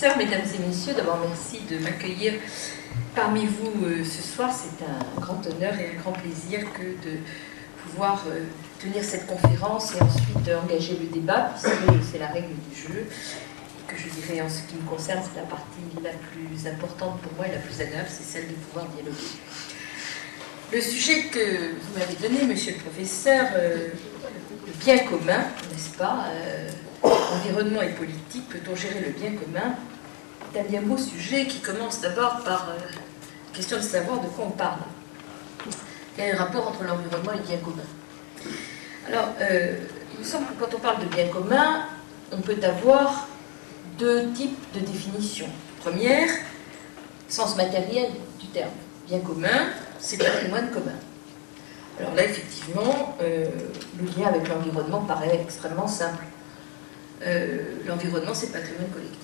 professeur, mesdames et messieurs, d'abord merci de m'accueillir parmi vous ce soir. C'est un grand honneur et un grand plaisir que de pouvoir tenir cette conférence et ensuite engager le débat, puisque c'est la règle du jeu, et que je dirais en ce qui me concerne, c'est la partie la plus importante pour moi et la plus agréable, c'est celle de pouvoir dialoguer. Le sujet que vous m'avez donné, monsieur le professeur, le bien commun, n'est-ce pas, environnement et politique, peut-on gérer le bien commun, est un bien beau sujet qui commence d'abord par la question de savoir de quoi on parle. Quel est le rapport entre l'environnement et le bien commun? Alors, il me semble que quand on parle de bien commun, on peut avoir deux types de définitions. Première, sens matériel du terme. Bien commun, c'est patrimoine commun. Alors là, effectivement, le lien avec l'environnement paraît extrêmement simple. L'environnement, c'est le patrimoine collectif.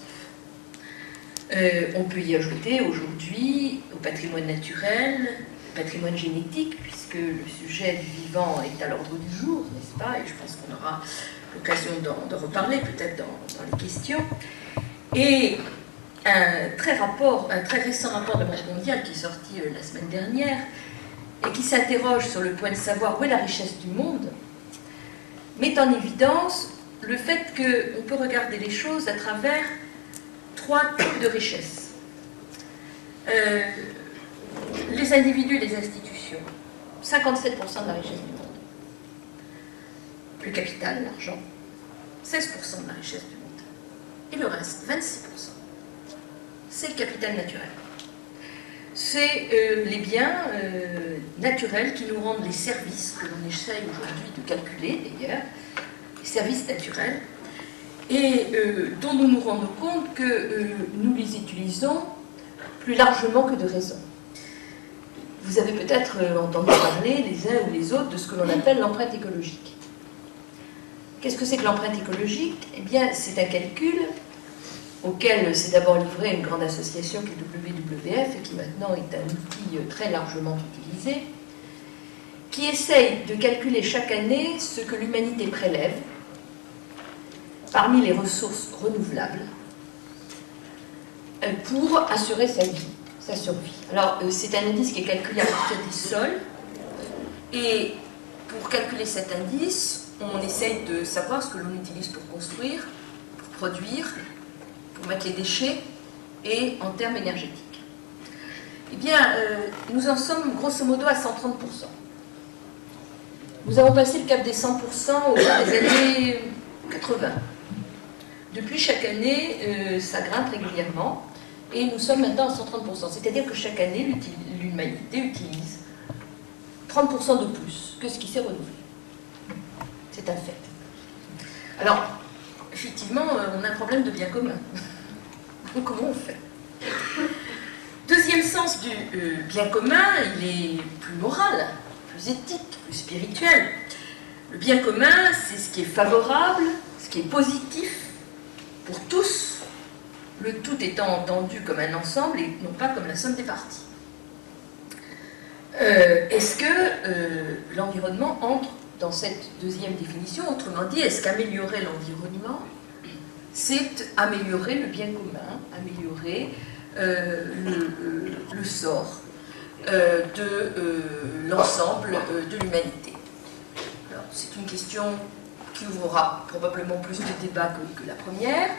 On peut y ajouter aujourd'hui au patrimoine naturel, au patrimoine génétique, puisque le sujet du vivant est à l'ordre du jour, n'est-ce pas? Et je pense qu'on aura l'occasion d'en reparler peut-être dans les questions. Et un très récent rapport de la Banque mondiale qui est sorti la semaine dernière et qui s'interroge sur le point de savoir où est la richesse du monde, met en évidence le fait qu'on peut regarder les choses à travers trois types de richesses. Les individus et les institutions, 57% de la richesse du monde. Le capital, l'argent, 16% de la richesse du monde. Et le reste, 26%. C'est le capital naturel. C'est les biens naturels qui nous rendent les services que l'on essaye aujourd'hui de calculer, d'ailleurs, les services naturels, et dont nous nous rendons compte que nous les utilisons plus largement que de raison. Vous avez peut-être entendu parler, les uns ou les autres, de ce que l'on appelle l'empreinte écologique. Qu'est-ce que c'est que l'empreinte écologique? Eh bien, c'est un calcul auquel s'est d'abord livrée une grande association qui est WWF et qui maintenant est un outil très largement utilisé, qui essaye de calculer chaque année ce que l'humanité prélève parmi les ressources renouvelables pour assurer sa vie, sa survie. Alors, c'est un indice qui est calculé à partir des sols, et pour calculer cet indice, on essaye de savoir ce que l'on utilise pour construire, pour produire, pour mettre les déchets, et en termes énergétiques. Eh bien, nous en sommes grosso modo à 130%. Nous avons passé le cap des 100% au cours des années 80. Depuis chaque année, ça grimpe régulièrement, et nous sommes maintenant à 130%. C'est-à-dire que chaque année, l'humanité utilise 30% de plus que ce qui s'est renouvelé. C'est un fait. Alors, effectivement, on a un problème de bien commun. Comment on fait? Deuxième sens du bien commun, il est plus moral, plus éthique, plus spirituel. Le bien commun, c'est ce qui est favorable, ce qui est positif pour tous, le tout étant entendu comme un ensemble et non pas comme la somme des parties. Est-ce que l'environnement entre dans cette deuxième définition? Autrement dit, est-ce qu'améliorer l'environnement, c'est améliorer le bien commun, améliorer le sort de l'ensemble de l'humanité? Alors, c'est une question qui ouvrira probablement plus de débats que la première.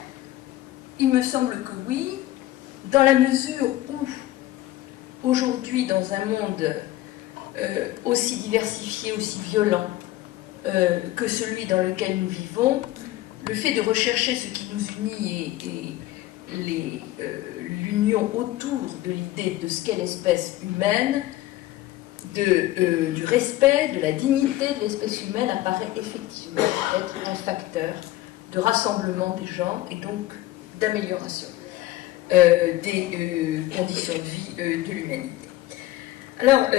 Il me semble que oui, dans la mesure où, aujourd'hui, dans un monde aussi diversifié, aussi violent que celui dans lequel nous vivons, le fait de rechercher ce qui nous unit et l'union autour de l'idée de ce qu'est l'espèce humaine, du respect, de la dignité de l'espèce humaine apparaît effectivement être un facteur de rassemblement des gens et donc d'amélioration des conditions de vie de l'humanité. Alors,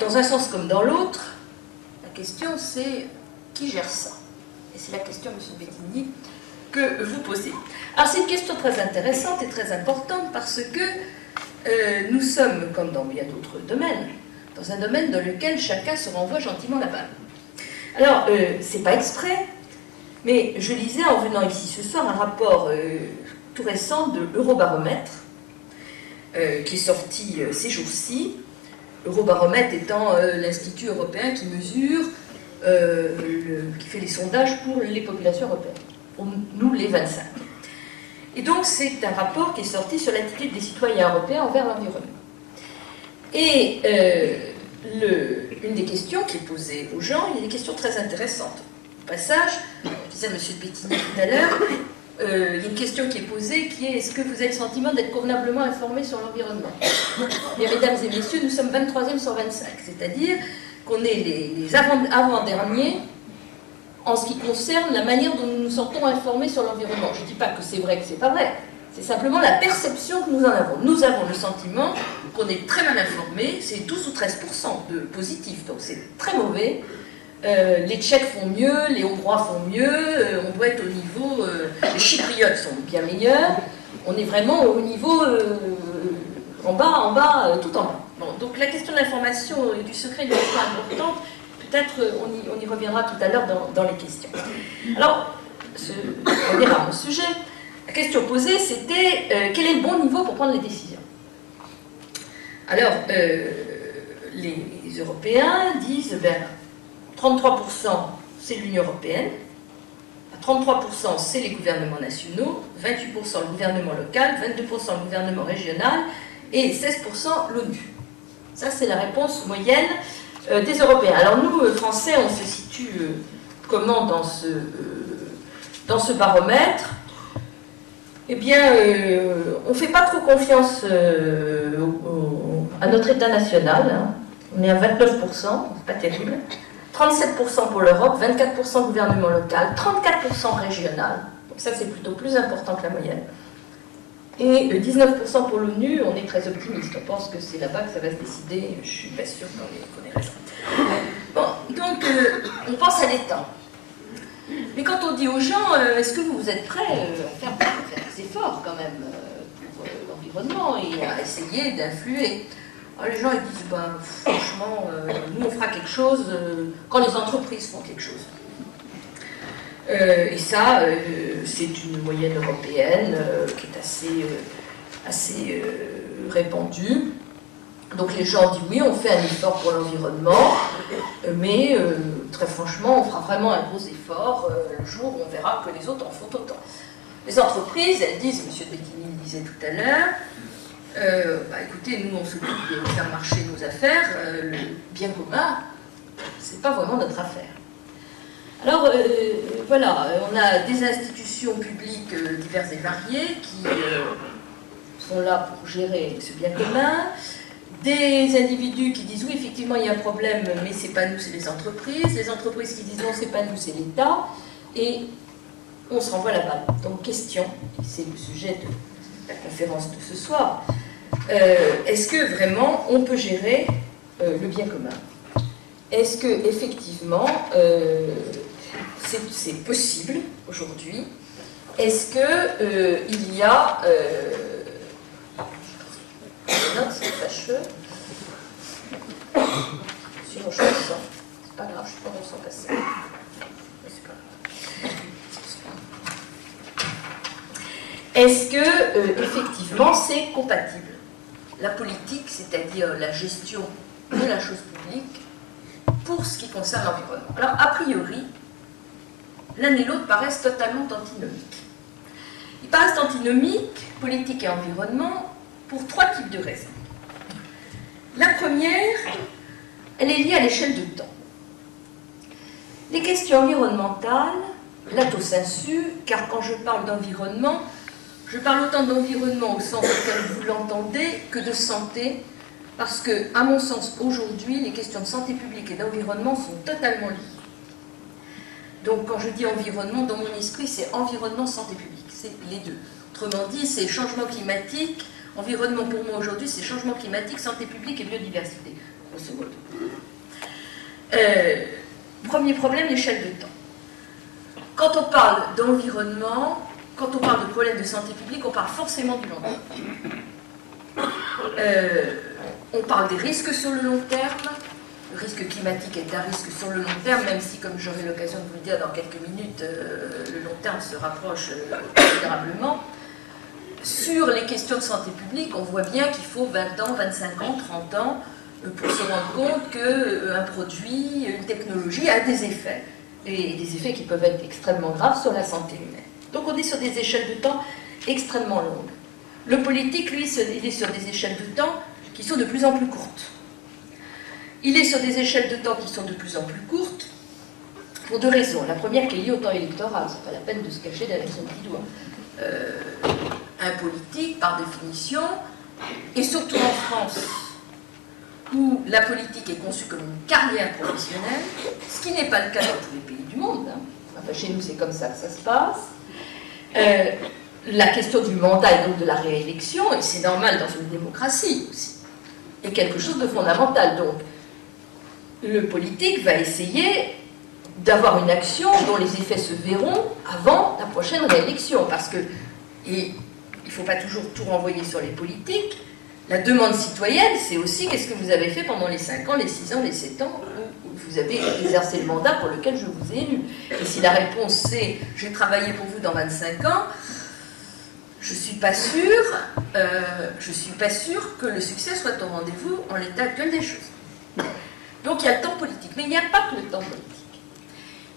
dans un sens comme dans l'autre, la question c'est qui gère ça? Et c'est la question, M. Bettini, que vous posez. Alors c'est une question très intéressante et très importante parce que nous sommes, comme dans bien d'autres domaines, dans un domaine dans lequel chacun se renvoie gentiment la balle. Alors, c'est pas exprès, mais je lisais en venant ici ce soir un rapport tout récent de Eurobaromètre, qui est sorti ces jours-ci. Eurobaromètre étant l'institut européen qui mesure, qui fait les sondages pour les populations européennes, pour nous les 25. Et donc c'est un rapport qui est sorti sur l'attitude des citoyens européens envers l'environnement. Et une des questions qui est posée aux gens, il y a des questions très intéressantes. Au passage, je disais à M. Bettini tout à l'heure, il y a une question qui est posée qui est: est-ce que vous avez le sentiment d'être convenablement informé sur l'environnement? Bien, mesdames et messieurs, nous sommes 23e sur 25, c'est-à-dire qu'on est les avant-derniers en ce qui concerne la manière dont nous nous sentons informés sur l'environnement. Je ne dis pas que c'est vrai, que c'est pas vrai. C'est simplement la perception que nous en avons. Nous avons le sentiment qu'on est très mal informés, c'est 12 ou 13% de positif, donc c'est très mauvais. Les Tchèques font mieux, les Hongrois font mieux, on doit être au niveau... les Chypriotes sont bien meilleurs, on est vraiment au niveau en bas, tout en bas. Bon, donc la question de l'information et du secret est une question importante, peut-être on y reviendra tout à l'heure dans les questions. Alors, on verra mon sujet. La question posée, c'était quel est le bon niveau pour prendre les décisions? Alors, les Européens disent, 33% c'est l'Union européenne, 33% c'est les gouvernements nationaux, 28% le gouvernement local, 22% le gouvernement régional et 16% l'ONU. Ça, c'est la réponse moyenne des Européens. Alors nous, Français, on se situe comment dans ce baromètre? Eh bien, on ne fait pas trop confiance à notre État national. Hein. On est à 29%, c'est pas terrible. 37% pour l'Europe, 24% gouvernement local, 34% régional. Donc ça, c'est plutôt plus important que la moyenne. Et 19% pour l'ONU, on est très optimiste. On pense que c'est là-bas que ça va se décider. Je ne suis pas sûre qu'on est resté. Bon, donc, on pense à l'État. Mais quand on dit aux gens, est-ce que vous êtes prêts à faire des efforts quand même pour l'environnement et à essayer d'influer? Alors les gens ils disent, franchement, nous on fera quelque chose quand les entreprises font quelque chose. Et ça, c'est une moyenne européenne qui est assez répandue. Donc les gens disent oui, on fait un effort pour l'environnement, mais très franchement, on fera vraiment un gros effort le jour où on verra que les autres en font autant. Les entreprises, elles disent, M. Bettini le disait tout à l'heure, écoutez, nous on s'occupe de faire marcher nos affaires, le bien commun, c'est pas vraiment notre affaire. Alors voilà, on a des institutions publiques diverses et variées qui sont là pour gérer ce bien commun. Des individus qui disent oui, effectivement, il y a un problème, mais c'est pas nous, c'est les entreprises. Les entreprises qui disent non, c'est pas nous, c'est l'État. Et on se renvoie la balle. Donc, question, c'est le sujet de la conférence de ce soir. Est-ce que vraiment on peut gérer le bien commun? Est-ce que effectivement c'est possible aujourd'hui? Est-ce que il y a note, c'est fâcheux. Sinon, je ressens. C'est pas grave, je peux ressens passer. Mais c'est pas grave. Est-ce que, effectivement, c'est compatible? La politique, c'est-à-dire la gestion de la chose publique, pour ce qui concerne l'environnement. Alors, a priori, l'un et l'autre paraissent totalement antinomiques. Ils paraissent antinomiques, politique et environnement, pour trois types de raisons. La première, elle est liée à l'échelle de temps. Les questions environnementales, lato sensu, car quand je parle d'environnement, je parle autant d'environnement au sens auquel vous l'entendez que de santé, parce que, à mon sens, aujourd'hui, les questions de santé publique et d'environnement sont totalement liées. Donc, quand je dis environnement, dans mon esprit, c'est environnement, santé publique, c'est les deux. Autrement dit, c'est changement climatique. Environnement pour moi aujourd'hui, c'est changement climatique, santé publique et biodiversité, grosso modo. Premier problème, l'échelle de temps. Quand on parle d'environnement, quand on parle de problème de santé publique, on parle forcément du long terme. On parle des risques sur le long terme. Le risque climatique est un risque sur le long terme, même si, comme j'aurai l'occasion de vous le dire dans quelques minutes, le long terme se rapproche considérablement. sur les questions de santé publique, on voit bien qu'il faut 20 ans, 25 ans, 30 ans pour se rendre compte qu'un produit, une technologie a des effets, et des effets qui peuvent être extrêmement graves sur la santé humaine. Donc on est sur des échelles de temps extrêmement longues. Le politique, lui, il est sur des échelles de temps qui sont de plus en plus courtes. Il est sur des échelles de temps qui sont de plus en plus courtes pour deux raisons. La première qui est liée au temps électoral, c'est pas la peine de se cacher derrière son petit doigt. Un politique, par définition, et surtout en France, où la politique est conçue comme une carrière professionnelle, ce qui n'est pas le cas dans tous les pays du monde. Hein. Enfin, chez nous, c'est comme ça que ça se passe. La question du mandat et donc de la réélection, et c'est normal dans une démocratie aussi, est quelque chose de fondamental. Donc, le politique va essayer d'avoir une action dont les effets se verront avant la prochaine réélection. Parce que, et il ne faut pas toujours tout renvoyer sur les politiques, la demande citoyenne, c'est aussi qu'est-ce que vous avez fait pendant les 5 ans, les 6 ans, les 7 ans où vous avez exercé le mandat pour lequel je vous ai élu. Et si la réponse c'est « j'ai travaillé pour vous dans 25 ans », je ne suis pas sûre que le succès soit au rendez-vous en l'état actuel des choses. Donc il y a le temps politique, mais il n'y a pas que le temps politique.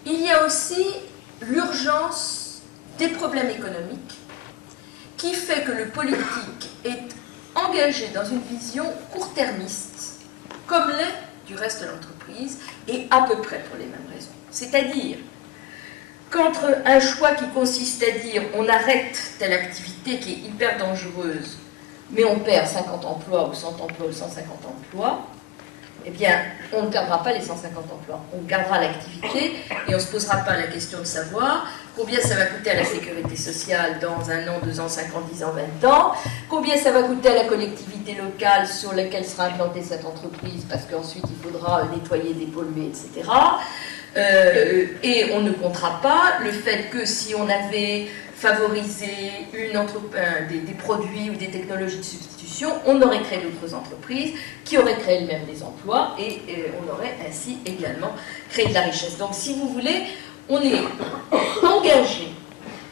Il y a aussi l'urgence des problèmes économiques qui fait que le politique est engagé dans une vision court-termiste, comme l'est du reste de l'entreprise, et à peu près pour les mêmes raisons. C'est-à-dire qu'entre un choix qui consiste à dire on arrête telle activité qui est hyper dangereuse, mais on perd 50 emplois ou 100 emplois ou 150 emplois, eh bien, on ne perdra pas les 150 emplois. On gardera l'activité et on ne se posera pas la question de savoir combien ça va coûter à la sécurité sociale dans 1 an, 2 ans, 5 ans, 10 ans, 20 ans, combien ça va coûter à la collectivité locale sur laquelle sera implantée cette entreprise, parce qu'ensuite il faudra nettoyer, dépolluer, etc. Et on ne comptera pas le fait que si on avait favorisé des produits ou des technologies de substitution, on aurait créé d'autres entreprises qui auraient créé même des emplois et on aurait ainsi également créé de la richesse. Donc si vous voulez, on est engagé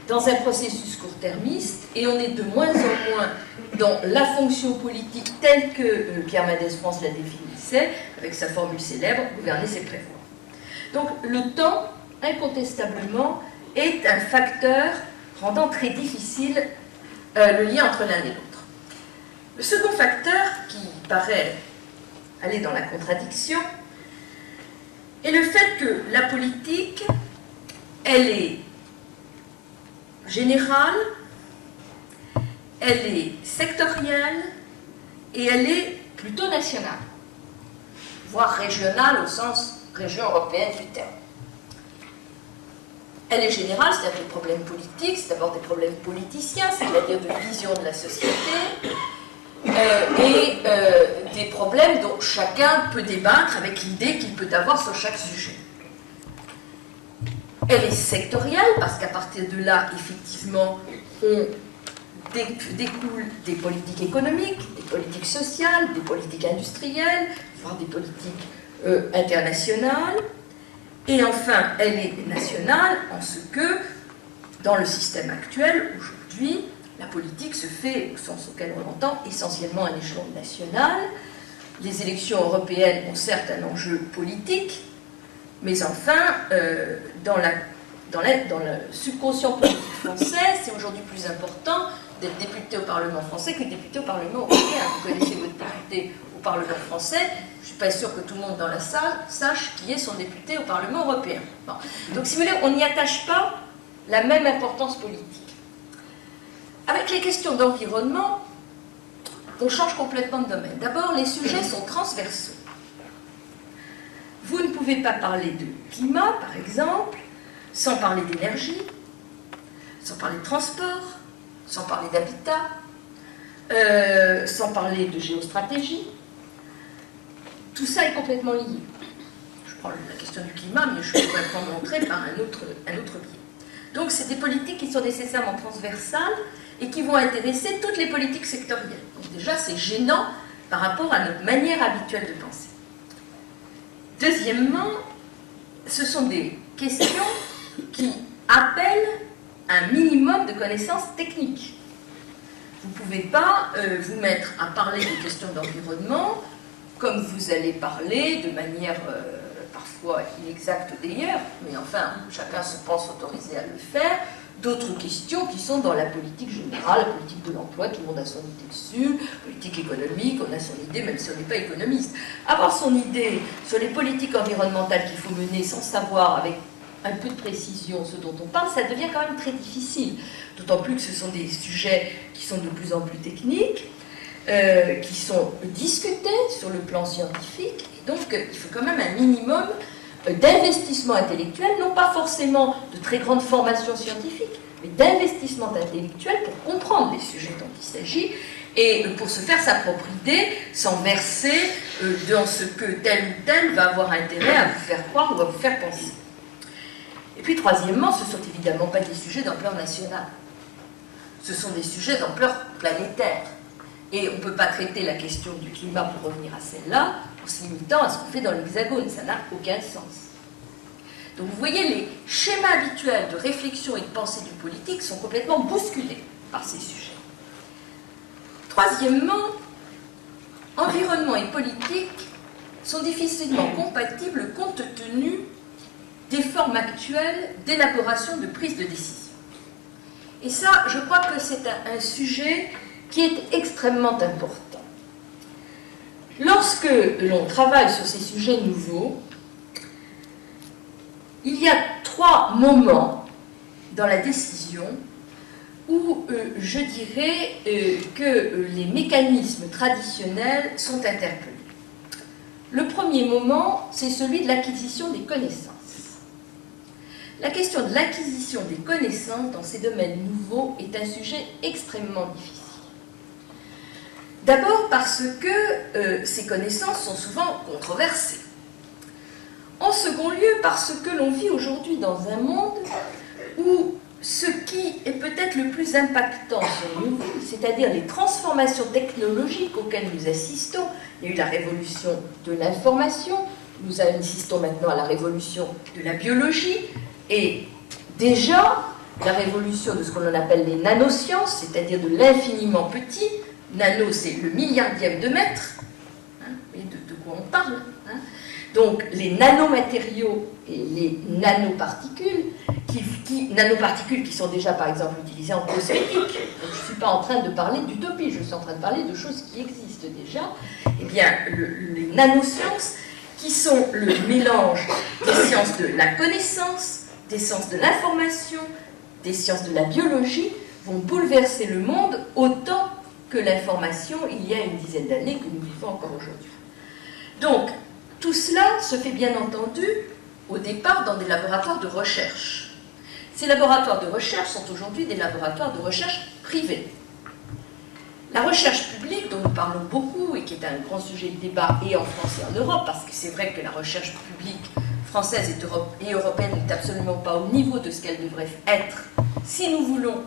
dans un processus court-termiste et on est de moins en moins dans la fonction politique telle que Pierre Mendès France la définissait, avec sa formule célèbre, gouverner c'est prévoir. Donc le temps, incontestablement, est un facteur rendant très difficile le lien entre l'un et l'autre. Le second facteur, qui paraît aller dans la contradiction, est le fait que la politique, elle est générale, elle est sectorielle et elle est plutôt nationale, voire régionale au sens région européenne du terme. Elle est générale, c'est-à-dire des problèmes politiques, c'est d'abord des problèmes politiciens, c'est-à-dire de vision de la société, et des problèmes dont chacun peut débattre avec l'idée qu'il peut avoir sur chaque sujet. Elle est sectorielle, parce qu'à partir de là, effectivement, on découle des politiques économiques, des politiques sociales, des politiques industrielles, voire des politiques internationales. Et enfin, elle est nationale en ce que, dans le système actuel, aujourd'hui, la politique se fait, au sens auquel on l'entend, essentiellement à l'échelon national. Les élections européennes ont certes un enjeu politique, mais enfin, dans le subconscient politique français, c'est aujourd'hui plus important d'être député au Parlement français que député au Parlement européen. Vous connaissez votre député au Parlement français, je ne suis pas sûre que tout le monde dans la salle sache qui est son député au Parlement européen. Bon. Donc si vous voulez, on n'y attache pas la même importance politique. Avec les questions d'environnement, on change complètement de domaine. D'abord, les sujets sont transversaux. Vous ne pouvez pas parler de climat, par exemple, sans parler d'énergie, sans parler de transport, sans parler d'habitat, sans parler de géostratégie. Tout ça est complètement lié. Je prends la question du climat, mais je pourrais en montrer par un autre biais. Donc, c'est des politiques qui sont nécessairement transversales et qui vont intéresser toutes les politiques sectorielles. Donc, déjà, c'est gênant par rapport à notre manière habituelle de penser. Deuxièmement, ce sont des questions qui appellent un minimum de connaissances techniques. pouvez pas vous mettre à parler des questions d'environnement comme vous allez parler de manière parfois inexacte d'ailleurs, mais enfin, chacun se pense autorisé à le faire, d'autres questions qui sont dans la politique générale, la politique de l'emploi, tout le monde a son idée dessus, politique économique, on a son idée, même si on n'est pas économiste. Avoir son idée sur les politiques environnementales qu'il faut mener sans savoir avec un peu de précision ce dont on parle, ça devient quand même très difficile. D'autant plus que ce sont des sujets qui sont de plus en plus techniques, qui sont discutés sur le plan scientifique, et donc il faut quand même un minimum d'investissement intellectuel, non pas forcément de très grande formation scientifique, mais d'investissement intellectuel pour comprendre les sujets dont il s'agit, et pour se faire sa propre idée, sans verser dans ce que tel ou tel va avoir intérêt à vous faire croire ou à vous faire penser. Et puis troisièmement, ce ne sont évidemment pas des sujets d'ampleur nationale. Ce sont des sujets d'ampleur planétaire. Et on ne peut pas traiter la question du climat, pour revenir à celle-là, en se limitant à ce qu'on fait dans l'Hexagone. Ça n'a aucun sens. Donc vous voyez, les schémas habituels de réflexion et de pensée du politique sont complètement bousculés par ces sujets. Troisièmement, environnement et politique sont difficilement compatibles compte tenu des formes actuelles d'élaboration de prise de décision. Et ça, je crois que c'est un sujet qui est extrêmement important. Lorsque l'on travaille sur ces sujets nouveaux, il y a trois moments dans la décision où je dirais que les mécanismes traditionnels sont interpellés. Le premier moment, c'est celui de l'acquisition des connaissances. La question de l'acquisition des connaissances dans ces domaines nouveaux est un sujet extrêmement difficile. D'abord parce que ces connaissances sont souvent controversées. En second lieu, parce que l'on vit aujourd'hui dans un monde où ce qui est peut-être le plus impactant sur nous, c'est-à-dire les transformations technologiques auxquelles nous assistons, il y a eu la révolution de l'information, nous assistons maintenant à la révolution de la biologie, et déjà la révolution de ce qu'on appelle les nanosciences, c'est-à-dire de l'infiniment petit. Nano, c'est le milliardième de mètre, hein, vous voyez de quoi on parle. Hein. Donc les nanomatériaux et les nanoparticules, nanoparticules qui sont déjà par exemple utilisées en cosmétique. Donc, je ne suis pas en train de parler d'utopie, je suis en train de parler de choses qui existent déjà. Eh bien, les nanosciences, qui sont le mélange des sciences de la connaissance, des sciences de l'information, des sciences de la biologie, vont bouleverser le monde autant que l'information il y a une dizaine d'années que nous vivons encore aujourd'hui. Donc, tout cela se fait bien entendu au départ dans des laboratoires de recherche. Ces laboratoires de recherche sont aujourd'hui des laboratoires de recherche privés. La recherche publique, dont nous parlons beaucoup et qui est un grand sujet de débat et en France et en Europe, parce que c'est vrai que la recherche publique française et européenne n'est absolument pas au niveau de ce qu'elle devrait être si nous voulons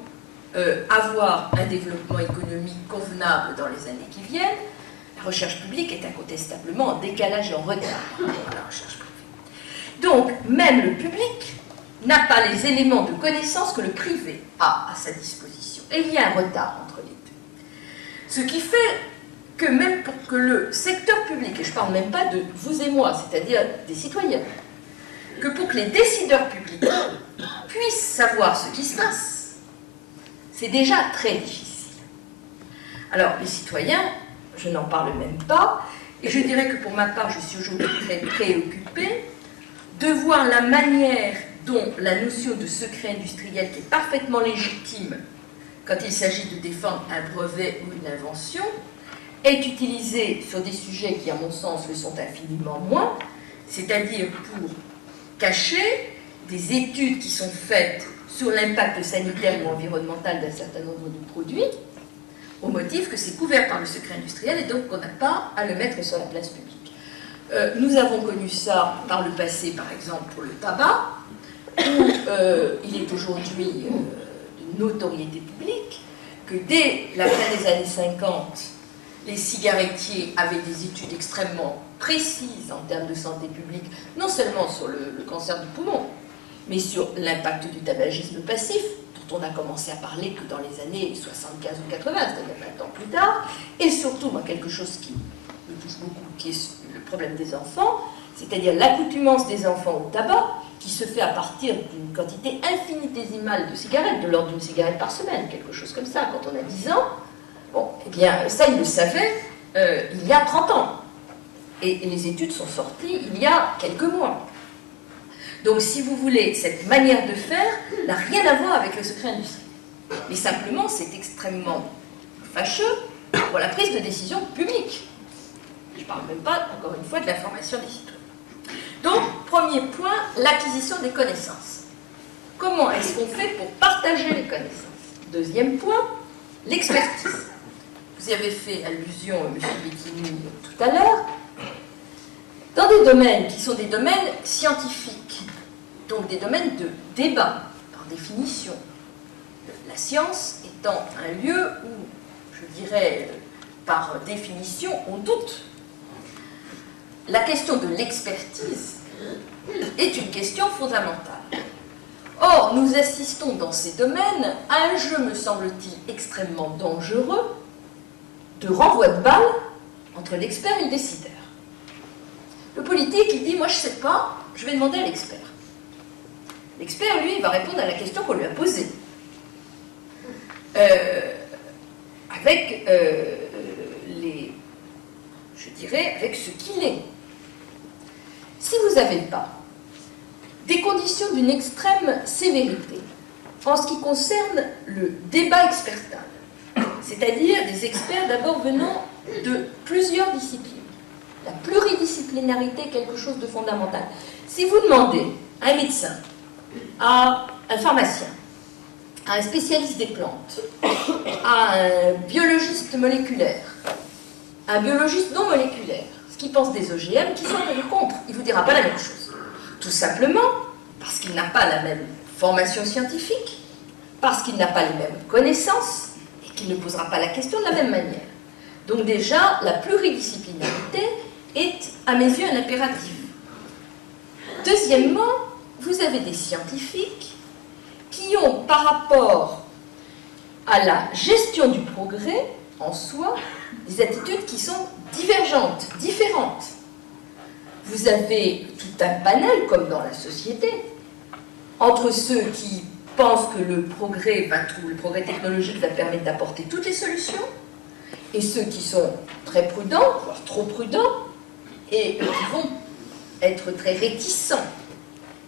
avoir un développement économique convenable dans les années qui viennent. La recherche publique est incontestablement en décalage et en retard par rapport à la recherche privée. Donc, même le public n'a pas les éléments de connaissance que le privé a à sa disposition. Et il y a un retard entre les deux. Ce qui fait que même pour que le secteur public, et je ne parle même pas de vous et moi, c'est-à-dire des citoyens, que pour que les décideurs publics puissent savoir ce qui se passe, c'est déjà très difficile. Alors, les citoyens, je n'en parle même pas, et je dirais que pour ma part, je suis aujourd'hui très préoccupée de voir la manière dont la notion de secret industriel, qui est parfaitement légitime quand il s'agit de défendre un brevet ou une invention, est utilisée sur des sujets qui, à mon sens, le sont infiniment moins, c'est-à-dire pour cacher des études qui sont faites sur l'impact sanitaire ou environnemental d'un certain nombre de produits, au motif que c'est couvert par le secret industriel et donc qu'on n'a pas à le mettre sur la place publique. Nous avons connu ça par le passé, par exemple, pour le tabac, où il est aujourd'hui de notoriété publique que dès la fin des années 50, les cigarettiers avaient des études extrêmement précises en termes de santé publique, non seulement sur le cancer du poumon, mais sur l'impact du tabagisme passif, dont on a commencé à parler que dans les années 75 ou 80, c'est-à-dire 20 ans plus tard, et surtout, moi, quelque chose qui me touche beaucoup, qui est le problème des enfants, c'est-à-dire l'accoutumance des enfants au tabac, qui se fait à partir d'une quantité infinitésimale de cigarettes, de l'ordre d'une cigarette par semaine, quelque chose comme ça, quand on a 10 ans. Bon, eh bien, ça, ils le savaient il y a 30 ans. Et les études sont sorties il y a quelques mois. Donc, si vous voulez, cette manière de faire n'a rien à voir avec le secret industriel. Mais simplement, c'est extrêmement fâcheux pour la prise de décision publique. Je ne parle même pas, encore une fois, de l'information des citoyens. Donc, premier point, l'acquisition des connaissances. Comment est-ce qu'on fait pour partager les connaissances? Deuxième point, l'expertise. Vous y avez fait allusion, M. Bettini, tout à l'heure. Dans des domaines qui sont des domaines scientifiques, donc des domaines de débat, par définition, la science étant un lieu où, je dirais, par définition, on doute. La question de l'expertise est une question fondamentale. Or, nous assistons dans ces domaines à un jeu, me semble-t-il, extrêmement dangereux de renvoi de balle entre l'expert et le décideur. Le politique, il dit, moi je ne sais pas, je vais demander à l'expert. L'expert, lui, va répondre à la question qu'on lui a posée. Avec je dirais, avec ce qu'il est. Si vous n'avez pas des conditions d'une extrême sévérité en ce qui concerne le débat expertal, c'est-à-dire des experts d'abord venant de plusieurs disciplines, la pluridisciplinarité est quelque chose de fondamental. Si vous demandez à un médecin, à un pharmacien, à un spécialiste des plantes, à un biologiste moléculaire, à un biologiste non moléculaire, ce qu'il pense des OGM, qui sont contre, il ne vous dira pas la même chose. Tout simplement parce qu'il n'a pas la même formation scientifique, parce qu'il n'a pas les mêmes connaissances, et qu'il ne posera pas la question de la même manière. Donc déjà, la pluridisciplinarité est, à mes yeux, un impératif. Deuxièmement, vous avez des scientifiques qui ont, par rapport à la gestion du progrès en soi, des attitudes qui sont divergentes, différentes. Vous avez tout un panel, comme dans la société, entre ceux qui pensent que le progrès technologique va permettre d'apporter toutes les solutions, et ceux qui sont très prudents, voire trop prudents, et qui vont être très réticents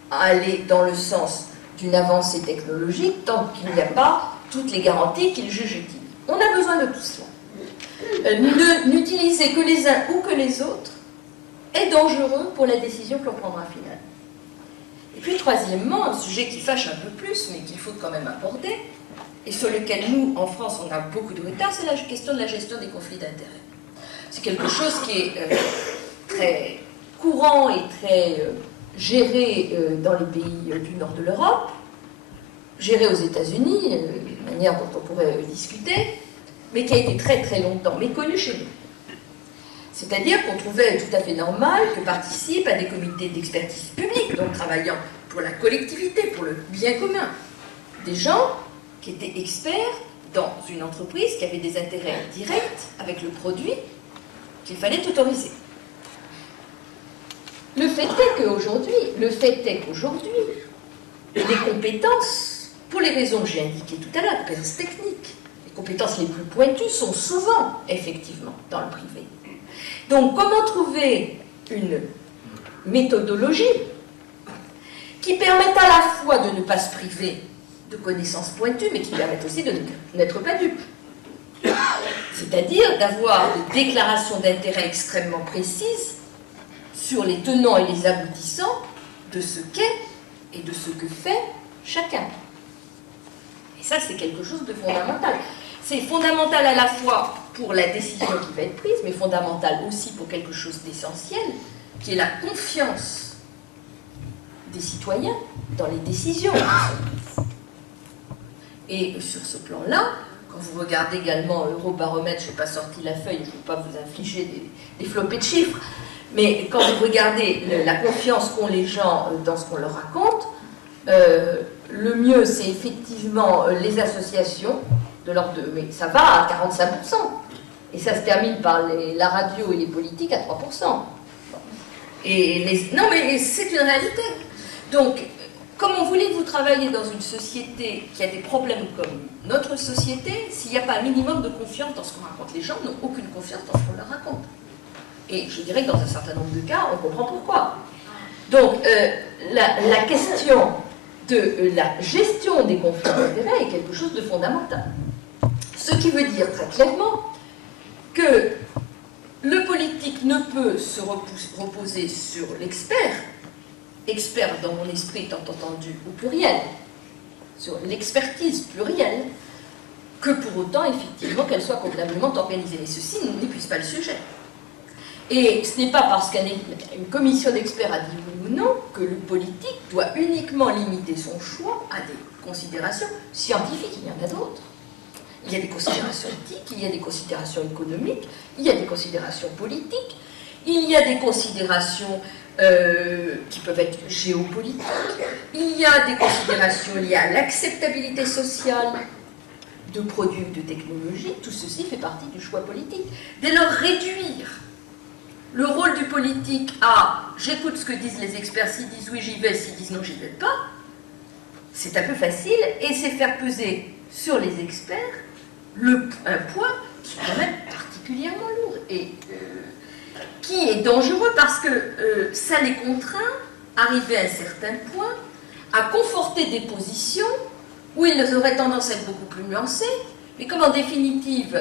à aller dans le sens d'une avancée technologique tant qu'il n'y a pas toutes les garanties qu'ils jugent utiles. On a besoin de tout cela. N'utiliser que les uns ou que les autres est dangereux pour la décision que l'on prendra finalement. Et puis troisièmement, un sujet qui fâche un peu plus, mais qu'il faut quand même aborder, et sur lequel nous, en France, on a beaucoup de retard, c'est la question de la gestion des conflits d'intérêts. C'est quelque chose qui est très courant et très géré dans les pays du nord de l'Europe, géré aux États-Unis, d'une manière dont on pourrait discuter, mais qui a été très très longtemps méconnu chez nous. C'est-à-dire qu'on trouvait tout à fait normal que participent à des comités d'expertise publique, donc travaillant pour la collectivité, pour le bien commun, des gens qui étaient experts dans une entreprise qui avait des intérêts directs avec le produit qu'il fallait autoriser. Le fait est qu'aujourd'hui, les compétences, pour les raisons que j'ai indiquées tout à l'heure, les compétences techniques, les compétences les plus pointues sont souvent, effectivement, dans le privé. Donc, comment trouver une méthodologie qui permette à la fois de ne pas se priver de connaissances pointues, mais qui permette aussi de n'être pas dupe. C'est-à-dire d'avoir des déclarations d'intérêt extrêmement précises sur les tenants et les aboutissants de ce qu'est et de ce que fait chacun. Et ça, c'est quelque chose de fondamental. C'est fondamental à la fois pour la décision qui va être prise, mais fondamental aussi pour quelque chose d'essentiel, qui est la confiance des citoyens dans les décisions qui sont prises. Et sur ce plan-là, quand vous regardez également Eurobaromètre, je n'ai pas sorti la feuille, je ne veux pas vous infliger des flopées de chiffres, mais quand vous regardez la confiance qu'ont les gens dans ce qu'on leur raconte, Le mieux, c'est effectivement les associations, de l'ordre de... Mais ça va à 45%. Et ça se termine par la radio et les politiques à 3%. Non, mais c'est une réalité. Donc, comme on voulait que vous travailliez dans une société qui a des problèmes comme notre société, s'il n'y a pas un minimum de confiance dans ce qu'on raconte, les gens n'ont aucune confiance dans ce qu'on leur raconte. Et je dirais que dans un certain nombre de cas, on comprend pourquoi. Donc, la question de la gestion des conflits d'intérêts est quelque chose de fondamental. Ce qui veut dire très clairement que le politique ne peut se reposer sur l'expert, expert dans mon esprit étant entendu au pluriel, sur l'expertise plurielle, que pour autant, effectivement, qu'elle soit convenablement organisée. Mais ceci n'épuise pas le sujet. Et ce n'est pas parce qu'une commission d'experts a dit oui ou non que le politique doit uniquement limiter son choix à des considérations scientifiques. Il y en a d'autres. Il y a des considérations éthiques, il y a des considérations économiques, il y a des considérations politiques, il y a des considérations qui peuvent être géopolitiques, il y a des considérations liées à l'acceptabilité sociale de produits ou de technologies. Tout ceci fait partie du choix politique. Dès lors, réduire le rôle du politique à « j'écoute ce que disent les experts, s'ils disent oui j'y vais, s'ils disent non j'y vais pas », c'est un peu facile et c'est faire peser sur les experts un poids qui est quand même particulièrement lourd et qui est dangereux parce que ça les contraint, arrivé à un certain point, à conforter des positions où ils auraient tendance à être beaucoup plus nuancés, mais comme en définitive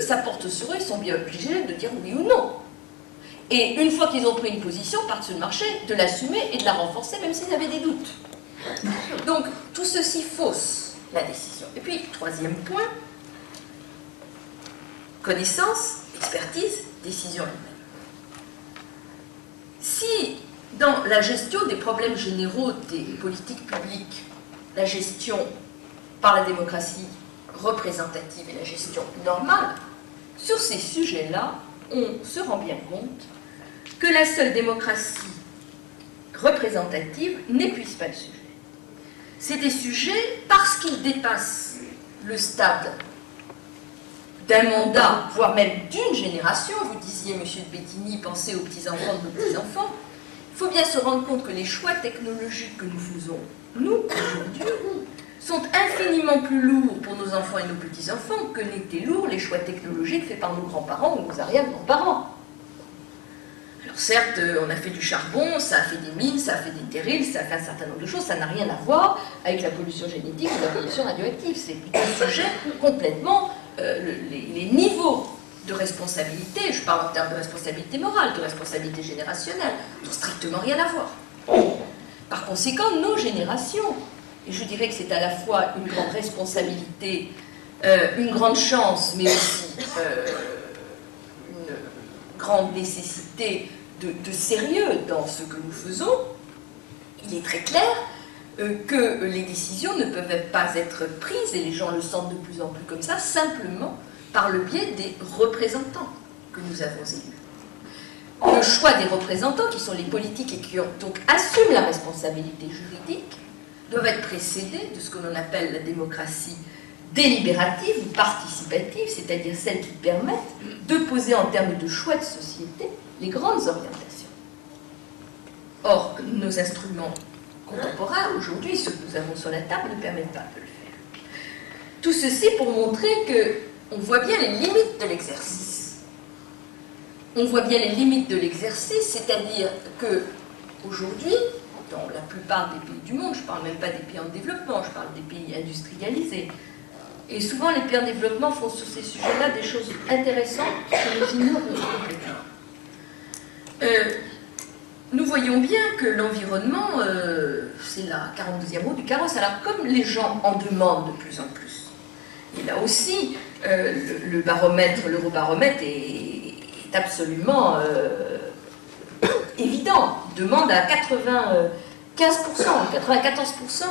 ça porte sur eux, ils sont bien obligés de dire oui ou non. Et une fois qu'ils ont pris une position, par-dessus le marché, de l'assumer et de la renforcer, même s'ils avaient des doutes. Donc, tout ceci fausse la décision. Et puis, troisième point, connaissance, expertise, décision elle-même. Si, dans la gestion des problèmes généraux des politiques publiques, la gestion par la démocratie représentative et la gestion normale, sur ces sujets-là, on se rend bien compte que la seule démocratie représentative n'épuise pas le sujet. C'est des sujets, parce qu'ils dépassent le stade d'un mandat, voire même d'une génération, vous disiez, monsieur de Bétigny, pensez aux petits-enfants de nos petits-enfants, il faut bien se rendre compte que les choix technologiques que nous faisons, nous, aujourd'hui, sont infiniment plus lourds pour nos enfants et nos petits-enfants que n'étaient lourds les choix technologiques faits par nos grands-parents ou nos arrière-grands-parents. Alors certes, on a fait du charbon, ça a fait des mines, ça a fait des terrils, ça a fait un certain nombre de choses, ça n'a rien à voir avec la pollution génétique ou la pollution radioactive. C'est un sujet complètement... les niveaux de responsabilité, je parle en termes de responsabilité morale, de responsabilité générationnelle, n'ont strictement rien à voir. Par conséquent, nos générations, et je dirais que c'est à la fois une grande responsabilité, une grande chance, mais aussi une grande nécessité de sérieux dans ce que nous faisons, il est très clair que les décisions ne peuvent pas être prises, et les gens le sentent de plus en plus comme ça, simplement par le biais des représentants que nous avons élus. Le choix des représentants, qui sont les politiques et qui donc assument la responsabilité juridique, doivent être précédés de ce que l'on appelle la démocratie délibérative ou participative, c'est-à-dire celle qui permet de poser en termes de choix de société les grandes orientations. Or, nos instruments contemporains, aujourd'hui, ceux que nous avons sur la table, ne permettent pas de le faire. Tout ceci pour montrer qu'on voit bien les limites de l'exercice. On voit bien les limites de l'exercice, c'est-à-dire qu'aujourd'hui, dans la plupart des pays du monde, je ne parle même pas des pays en développement, je parle des pays industrialisés, et souvent les pays en développement font sur ces sujets-là des choses intéressantes que nous ignorons complètement. Nous voyons bien que l'environnement, c'est la 42e roue du carrosse. Alors, comme les gens en demandent de plus en plus, et là aussi, le baromètre, l'eurobaromètre est absolument évident. Il demande à 95%, 94%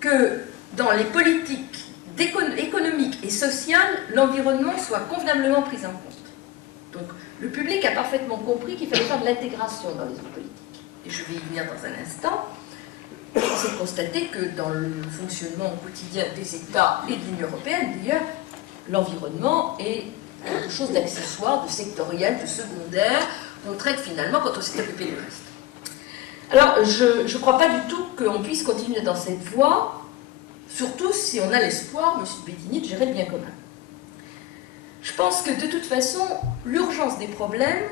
que dans les politiques économiques et sociales, l'environnement soit convenablement pris en compte. Donc, le public a parfaitement compris qu'il fallait faire de l'intégration dans les autres politiques. Et je vais y venir dans un instant. force est de constater que dans le fonctionnement quotidien des États et de l'Union européenne, d'ailleurs, l'environnement est quelque chose d'accessoire, de sectoriel, de secondaire, qu'on traite finalement quand on s'est occupé du reste. Alors, je ne crois pas du tout qu'on puisse continuer dans cette voie, surtout si on a l'espoir, M. Bettini, de gérer le bien commun. Je pense que de toute façon, l'urgence des problèmes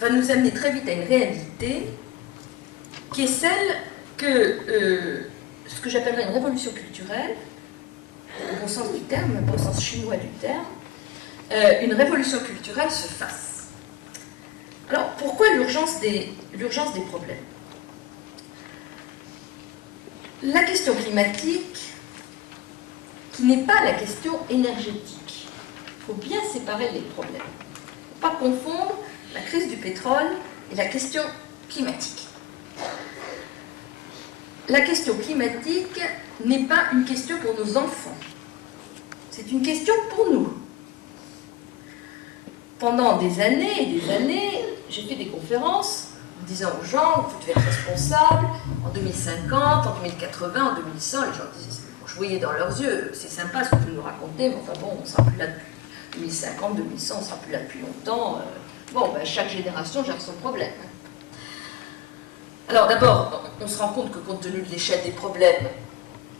va nous amener très vite à une réalité qui est celle que ce que j'appellerais une révolution culturelle, au bon sens du terme, au bon sens chinois du terme, une révolution culturelle se fasse. Alors, pourquoi l'urgence des problèmes? La question climatique, qui n'est pas la question énergétique. Il faut bien séparer les problèmes. Il ne faut pas confondre la crise du pétrole et la question climatique. La question climatique n'est pas une question pour nos enfants. C'est une question pour nous. Pendant des années et des années, j'ai fait des conférences en disant aux gens, vous devez être responsables, en 2050, en 2080, en 2100, les gens disaient, je voyais dans leurs yeux, c'est sympa ce que vous nous racontez, mais enfin bon, on ne sera plus là depuis 2050, 2100, on ne sera plus là depuis longtemps. Bon, ben, chaque génération gère son problème. Alors d'abord, on se rend compte que compte tenu de l'échelle des problèmes,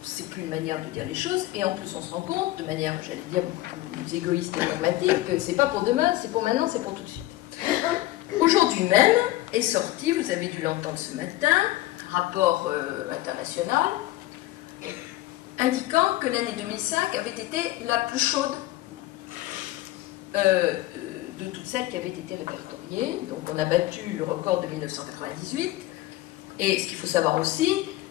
c'est plus une manière de dire les choses, et en plus on se rend compte, de manière, j'allais dire, beaucoup plus égoïste et pragmatique, que c'est pas pour demain, c'est pour maintenant, c'est pour tout de suite. Aujourd'hui même est sorti, vous avez dû l'entendre ce matin, un rapport international indiquant que l'année 2005 avait été la plus chaude de toutes celles qui avaient été répertoriées. Donc on a battu le record de 1998. Et ce qu'il faut savoir aussi,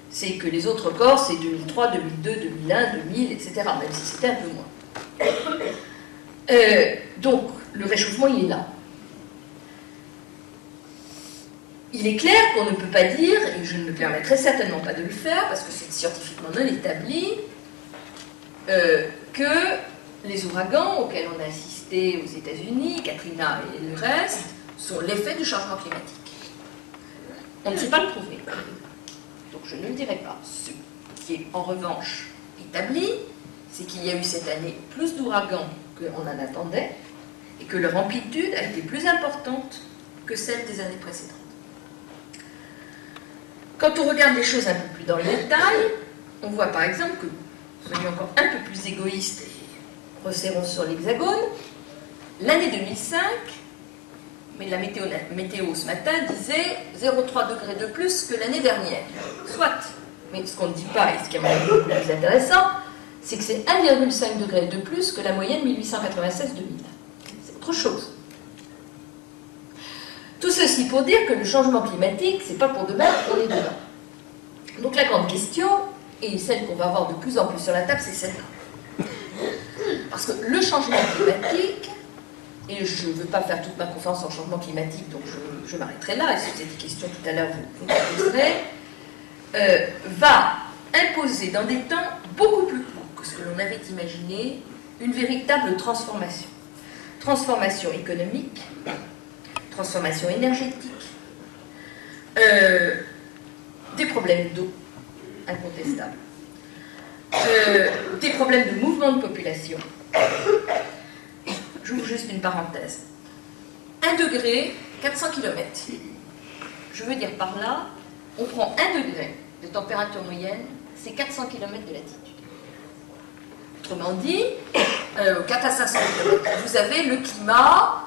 c'est que les autres records, c'est 2003, 2002, 2001, 2000, etc., même si c'était un peu moins. Donc, le réchauffement, il est là. Il est clair qu'on ne peut pas dire, et je ne me permettrai certainement pas de le faire, parce que c'est scientifiquement non établi, que les ouragans auxquels on a assisté aux États-Unis, Katrina et le reste, sont l'effet du changement climatique. On ne sait pas le prouver. Donc je ne le dirai pas. Ce qui est en revanche établi, c'est qu'il y a eu cette année plus d'ouragans qu'on en attendait et que leur amplitude a été plus importante que celle des années précédentes. Quand on regarde les choses un peu plus dans le détail, on voit par exemple que, soyons encore un peu plus égoïstes et resserrons sur l'hexagone, l'année 2005, mais la météo ce matin disait 0,3 degrés de plus que l'année dernière. Soit. Mais ce qu'on ne dit pas, et ce qui est beaucoup plus intéressant, c'est que c'est 1,5 degré de plus que la moyenne 1896-2000. C'est autre chose. Tout ceci pour dire que le changement climatique, c'est pas pour demain, pour les demain. Donc la grande question, et celle qu'on va avoir de plus en plus sur la table, c'est celle-là. Parce que le changement climatique, et je ne veux pas faire toute ma conférence en changement climatique, donc je m'arrêterai là, et si vous avez des questions tout à l'heure, vous me poserez, va imposer dans des temps beaucoup plus courts que ce que l'on avait imaginé, une véritable transformation. Transformation économique, transformation énergétique, des problèmes d'eau, incontestables, des problèmes de mouvement de population. J'ouvre juste une parenthèse. 1 degré, 400 km. Je veux dire par là, on prend 1 degré de température moyenne, c'est 400 km de latitude. Autrement dit, 4 à 500 km. Vous avez le climat,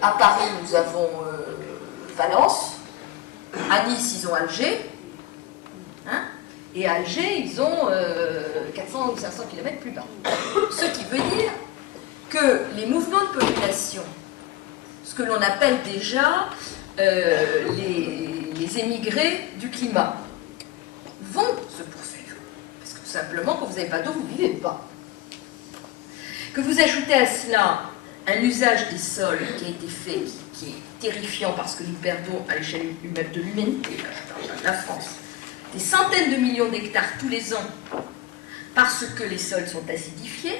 à Paris nous avons Valence, à Nice ils ont Alger, hein, et à Alger ils ont 400 ou 500 km plus bas. Ce qui veut dire que les mouvements de population, ce que l'on appelle déjà les émigrés du climat, vont se poursuivre. Parce que tout simplement, quand vous n'avez pas d'eau, vous ne vivez pas. Que vous ajoutez à cela un usage des sols qui a été fait, qui est terrifiant parce que nous perdons à l'échelle de l'humanité, de la France, des centaines de millions d'hectares tous les ans parce que les sols sont acidifiés,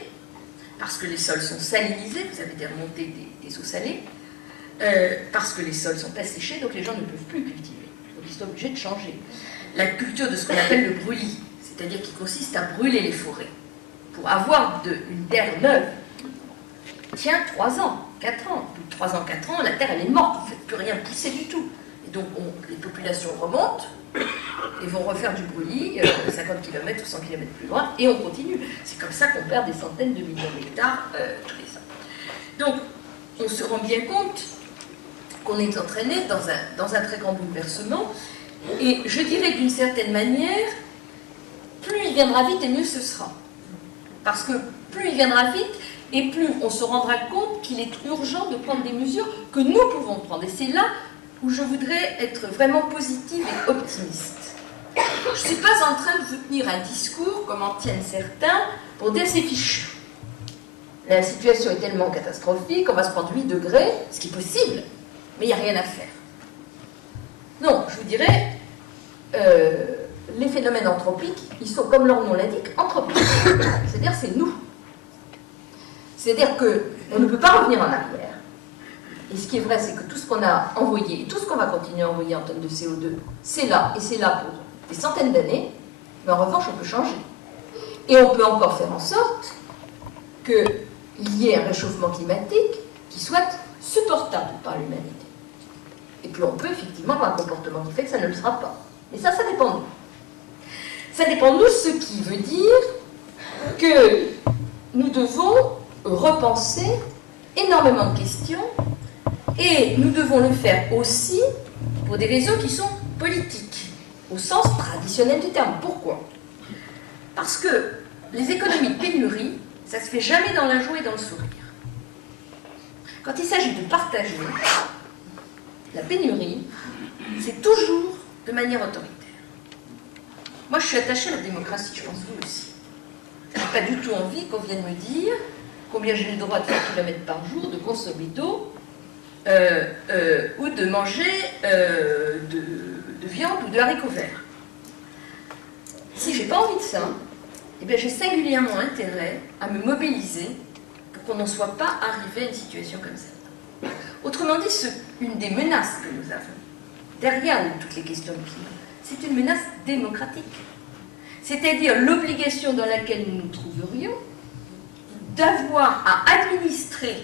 parce que les sols sont salinisés, vous avez des remontées des eaux salées, parce que les sols sont asséchés, donc les gens ne peuvent plus cultiver. Donc ils sont obligés de changer. la culture de ce qu'on appelle le brûlis, c'est-à-dire qui consiste à brûler les forêts pour avoir une terre neuve. Tiens, 3 ans, 4 ans. Plus de 3 ans, 4 ans, la terre elle est morte, vous ne faites plus rien pousser du tout. Et donc les populations remontent et vont refaire du brûlis 50 km ou 100 km plus loin, et on continue. C'est comme ça qu'on perd des centaines de millions d'hectares tous les ans. Donc on se rend bien compte qu'on est entraîné dans un très grand bouleversement, et je dirais d'une certaine manière, plus il viendra vite et mieux ce sera. Parce que plus il viendra vite, et plus on se rendra compte qu'il est urgent de prendre des mesures que nous pouvons prendre. Et c'est là où je voudrais être vraiment positive et optimiste. Je ne suis pas en train de vous tenir un discours, comme en tiennent certains, pour dire c'est fichu. La situation est tellement catastrophique, on va se prendre 8 degrés, ce qui est possible, mais il n'y a rien à faire. Non, je vous dirais, les phénomènes anthropiques, ils sont, comme leur nom l'indique, anthropiques. C'est-à-dire c'est nous. C'est-à-dire qu'on ne peut pas revenir en arrière. Et ce qui est vrai, c'est que tout ce qu'on a envoyé, et tout ce qu'on va continuer à envoyer en tonnes de CO2, c'est là, et c'est là pour des centaines d'années, mais en revanche, on peut changer. Et on peut encore faire en sorte qu'il y ait un réchauffement climatique qui soit supportable par l'humanité. Et puis on peut effectivement avoir un comportement qui fait que ça ne le sera pas. Mais ça dépend de nous. Ça dépend de nous, ce qui veut dire que nous devons repenser énormément de questions, et nous devons le faire aussi pour des raisons qui sont politiques, au sens traditionnel du terme. Pourquoi? Parce que les économies de pénurie, ça ne se fait jamais dans la joie et dans le sourire. Quand il s'agit de partager, la pénurie, c'est toujours de manière autoritaire. Moi, je suis attachée à la démocratie, je pense vous aussi. Je n'ai pas du tout envie qu'on vienne me dire combien j'ai le droit de faire kilomètres par jour, de consommer d'eau, ou de manger de viande ou de haricots verts. Si je n'ai pas envie de ça, eh bien j'ai singulièrement intérêt à me mobiliser pour qu'on n'en soit pas arrivé à une situation comme ça. Autrement dit, une des menaces que nous avons, derrière toutes les questions de climat, c'est une menace démocratique. C'est-à-dire l'obligation dans laquelle nous nous trouverions d'avoir à administrer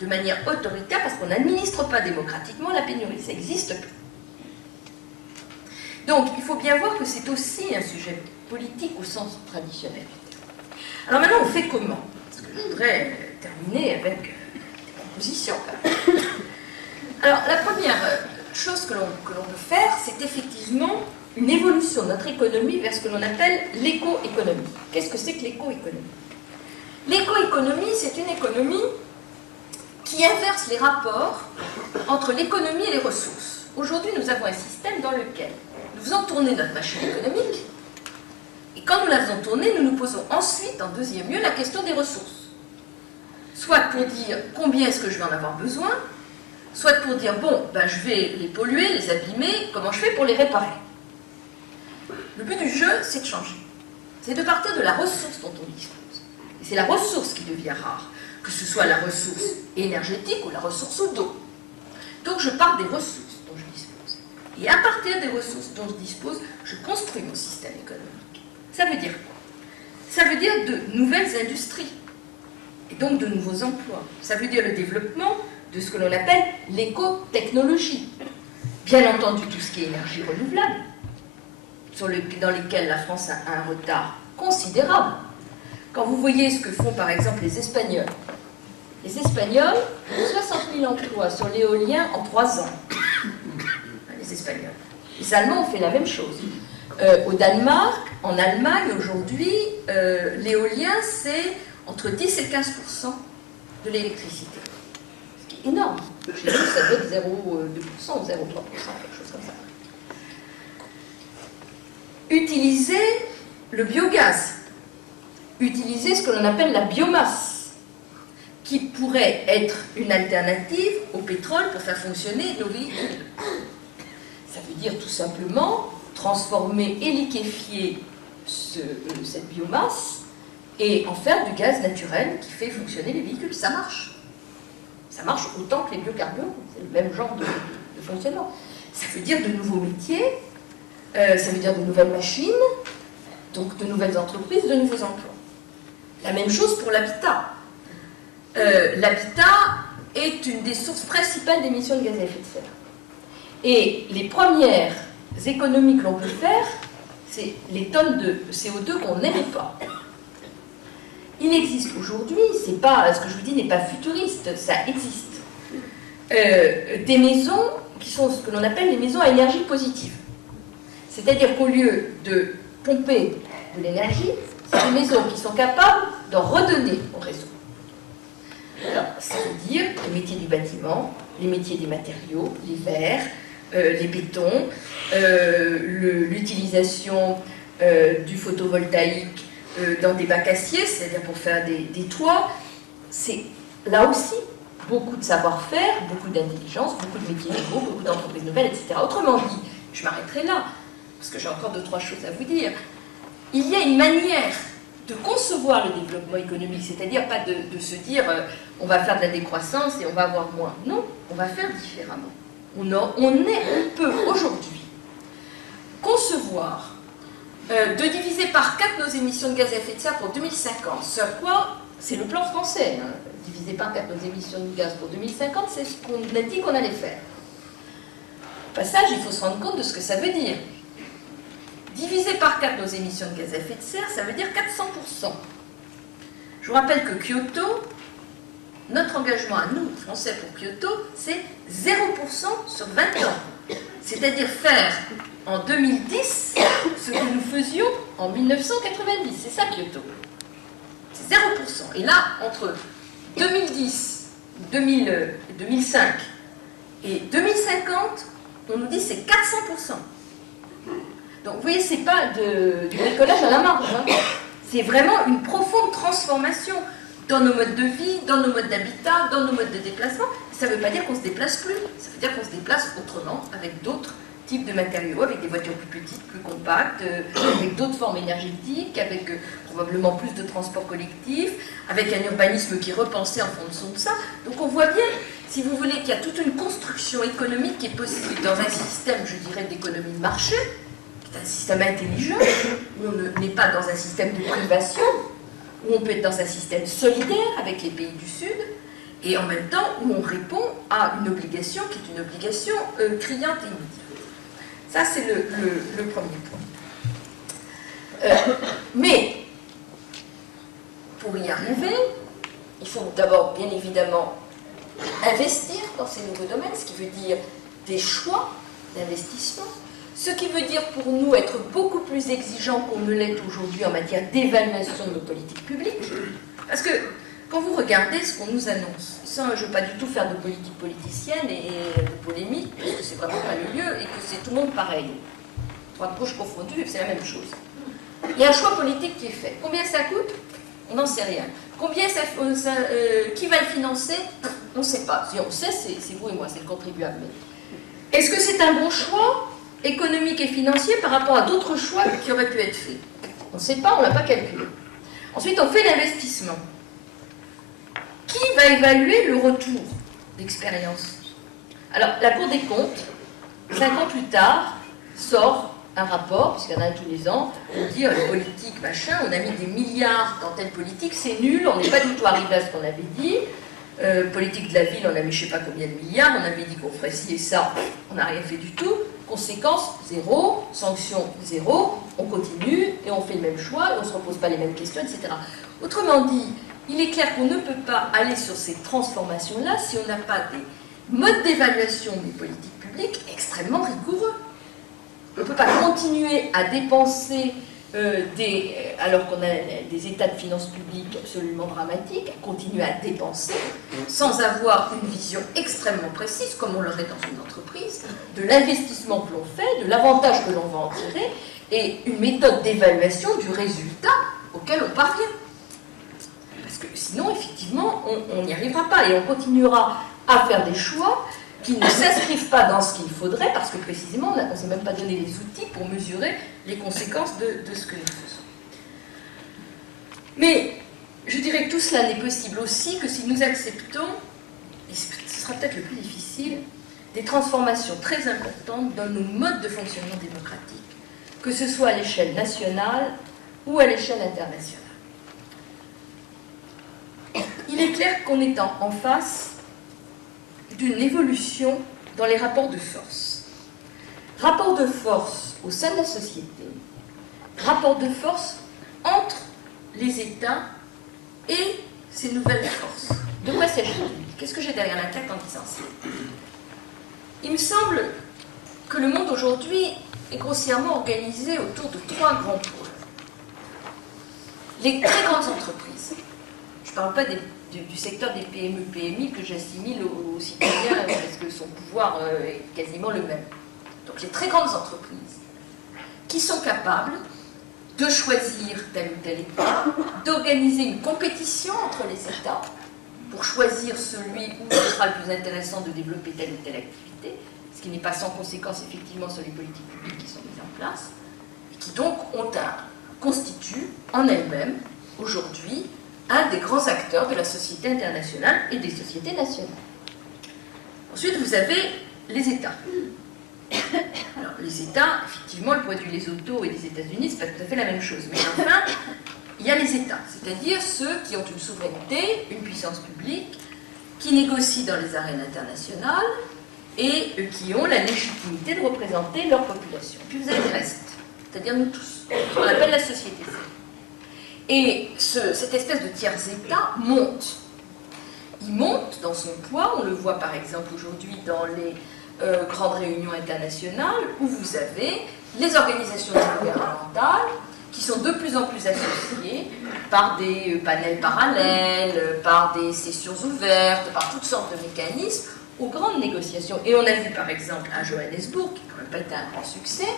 de manière autoritaire, parce qu'on n'administre pas démocratiquement la pénurie, ça n'existe plus. Donc il faut bien voir que c'est aussi un sujet politique au sens traditionnel. Alors maintenant, on fait comment? Parce que je voudrais terminer avec des propositions. Alors la première chose que l'on peut faire, c'est effectivement une évolution de notre économie vers ce que l'on appelle l'éco-économie. Qu'est-ce que c'est que l'éco-économie? L'éco-économie, c'est une économie qui inverse les rapports entre l'économie et les ressources. Aujourd'hui, nous avons un système dans lequel nous faisons tourner notre machine économique, et quand nous la faisons tourner, nous nous posons ensuite, en deuxième lieu, la question des ressources. Soit pour dire combien est-ce que je vais en avoir besoin, soit pour dire, bon, ben, je vais les polluer, les abîmer, comment je fais pour les réparer? Le but du jeu, c'est de changer. C'est de partir de la ressource dont on dispose. Et c'est la ressource qui devient rare, que ce soit la ressource énergétique ou la ressource d'eau. Donc je pars des ressources dont je dispose. Et à partir des ressources dont je dispose, je construis mon système économique. Ça veut dire quoi? Ça veut dire de nouvelles industries, et donc de nouveaux emplois. Ça veut dire le développement de ce que l'on appelle l'éco-technologie. Bien entendu, tout ce qui est énergie renouvelable, dans lesquels la France a un retard considérable. Quand vous voyez ce que font par exemple les Espagnols ont 60 000 emplois sur l'éolien en 3 ans. Les Espagnols. Les Allemands ont fait la même chose. Au Danemark, en Allemagne, aujourd'hui, l'éolien, c'est entre 10 et 15% de l'électricité. Ce qui est énorme. Chez nous, ça doit être 0,2% ou 0,3%, quelque chose comme ça. Utiliser le biogaz, utiliser ce que l'on appelle la biomasse, qui pourrait être une alternative au pétrole pour faire fonctionner nos véhicules. Ça veut dire tout simplement transformer et liquéfier cette biomasse et en faire du gaz naturel qui fait fonctionner les véhicules. Ça marche. Ça marche autant que les biocarburants. C'est le même genre de fonctionnement. Ça veut dire de nouveaux métiers, Ça veut dire de nouvelles machines, donc de nouvelles entreprises, de nouveaux emplois. La même chose pour l'habitat. L'habitat est une des sources principales d'émissions de gaz à effet de serre. Et les premières économies que l'on peut faire, c'est les tonnes de CO2 qu'on n'émet pas. Il existe aujourd'hui, c'est pas, ce que je vous dis n'est pas futuriste, ça existe, des maisons qui sont ce que l'on appelle les maisons à énergie positive. C'est-à-dire qu'au lieu de pomper de l'énergie, c'est des maisons qui sont capables d'en redonner au réseau. Alors, ça veut dire les métiers du bâtiment, les métiers des matériaux, les verres, les bétons, l'utilisation du photovoltaïque dans des bacs aciers, c'est-à-dire pour faire des toits. C'est là aussi beaucoup de savoir-faire, beaucoup d'intelligence, beaucoup de métiers nouveaux, beaucoup d'entreprises nouvelles, etc. Autrement dit, je m'arrêterai là, parce que j'ai encore 2-3 choses à vous dire. Il y a une manière de concevoir le développement économique, c'est-à-dire pas de se dire on va faire de la décroissance et on va avoir moins. Non, on va faire différemment. On peut aujourd'hui concevoir de diviser par 4 nos émissions de gaz à effet de serre pour 2050. Ce quoi, c'est le plan français. Hein. Diviser par 4 nos émissions de gaz pour 2050, c'est ce qu'on a dit qu'on allait faire. Au passage, il faut se rendre compte de ce que ça veut dire. Diviser par 4 nos émissions de gaz à effet de serre, ça veut dire 400%. Je vous rappelle que Kyoto, notre engagement à nous, Français, pour Kyoto, c'est 0% sur 20 ans. C'est-à-dire faire en 2010 ce que nous faisions en 1990. C'est ça Kyoto. C'est 0%. Et là, entre 2010, 2005 et 2050, on nous dit c'est 400%. Donc vous voyez, c'est pas du bricolage à la marge. Hein. C'est vraiment une profonde transformation dans nos modes de vie, dans nos modes d'habitat, dans nos modes de déplacement. Ça ne veut pas dire qu'on ne se déplace plus, ça veut dire qu'on se déplace autrement, avec d'autres types de matériaux, avec des voitures plus petites, plus compactes, avec d'autres formes énergétiques, avec probablement plus de transports collectifs, avec un urbanisme qui est repensé en fonction de ça. Donc on voit bien, si vous voulez, qu'il y a toute une construction économique qui est possible dans un système, je dirais, d'économie de marché, qui est un système intelligent, où on n'est pas dans un système de privation, où on peut être dans un système solidaire avec les pays du Sud, et en même temps où on répond à une obligation qui est une obligation criante et immédiate. Ça, c'est le premier point. Mais, pour y arriver, il faut d'abord, bien évidemment, investir dans ces nouveaux domaines, ce qui veut dire des choix d'investissement, ce qui veut dire pour nous être beaucoup plus exigeants qu'on ne l'est aujourd'hui en matière d'évaluation de nos politiques publiques. Parce que quand vous regardez ce qu'on nous annonce, sans, je ne veux pas du tout faire de politique politicienne et de polémique, parce que c'est vraiment pas le lieu et que c'est tout le monde pareil. Droite gauche confondue, c'est la même chose. Il y a un choix politique qui est fait. Combien ça coûte? On n'en sait rien. Combien qui va le financer? On ne sait pas. Si on sait, c'est vous et moi, c'est le contribuable. Est-ce que c'est un bon choix économique et financier par rapport à d'autres choix qui auraient pu être faits? On ne sait pas, on ne l'a pas calculé. Ensuite, on fait l'investissement. Qui va évaluer le retour d'expérience? Alors, la Cour des comptes, 5 ans plus tard, sort un rapport, puisqu'il y en a un tous les ans, pour dire politique, machin, on a mis des milliards dans telle politique, c'est nul, on n'est pas du tout arrivé à ce qu'on avait dit. Politique de la ville, on a mis je ne sais pas combien de milliards, on avait dit qu'on ferait ci et ça, on n'a rien fait du tout. Conséquence, zéro, sanction, zéro, on continue et on fait le même choix, et on ne se repose pas les mêmes questions, etc. Autrement dit, il est clair qu'on ne peut pas aller sur ces transformations-là si on n'a pas des modes d'évaluation des politiques publiques extrêmement rigoureux. On ne peut pas continuer à dépenser alors qu'on a des états de finances publiques absolument dramatiques, à continuer à dépenser sans avoir une vision extrêmement précise, comme on l'aurait dans une entreprise, de l'investissement que l'on fait, de l'avantage que l'on va en tirer, et une méthode d'évaluation du résultat auquel on parvient. Parce que sinon, effectivement, on n'y arrivera pas et on continuera à faire des choix qui ne s'inscrivent pas dans ce qu'il faudrait, parce que précisément, on ne s'est même pas donné les outils pour mesurer les conséquences de ce que nous faisons. Mais je dirais que tout cela n'est possible aussi que si nous acceptons, et ce sera peut-être le plus difficile, des transformations très importantes dans nos modes de fonctionnement démocratique. que ce soit à l'échelle nationale ou à l'échelle internationale. Il est clair qu'on est en face d'une évolution dans les rapports de force. Rapports de force au sein de la société, rapports de force entre les États et ces nouvelles forces. De quoi s'agit-il? Qu'est-ce que j'ai derrière la tête en disant ça? Il me semble que le monde aujourd'hui est grossièrement organisé autour de trois grands pôles. Les très grandes entreprises. Je ne parle pas du secteur des PME, PMI que j'assimile aux citoyens parce que son pouvoir est quasiment le même. Donc les très grandes entreprises qui sont capables de choisir tel ou tel État, d'organiser une compétition entre les États pour choisir celui où ce sera le plus intéressant de développer telle ou telle activité, ce qui n'est pas sans conséquence effectivement sur les politiques publiques qui sont mises en place, et qui donc constituent en elles-mêmes aujourd'hui un des grands acteurs de la société internationale et des sociétés nationales. Ensuite, vous avez les États. Alors, les États, effectivement, le produit des autos et des États-Unis, c'est pas tout à fait la même chose. Mais enfin, il y a les États, c'est-à-dire ceux qui ont une souveraineté, une puissance publique, qui négocient dans les arènes internationales et qui ont la légitimité de représenter leur population. Puis vous avez le reste, c'est-à-dire nous tous, qu'on appelle la société civile. Et cette espèce de tiers-État monte. Il monte dans son poids, on le voit par exemple aujourd'hui dans les grandes réunions internationales, où vous avez les organisations gouvernementales qui sont de plus en plus associées par des panels parallèles, par des sessions ouvertes, par toutes sortes de mécanismes, aux grandes négociations. Et on a vu par exemple à Johannesburg, qui n'a quand même pas été un grand succès,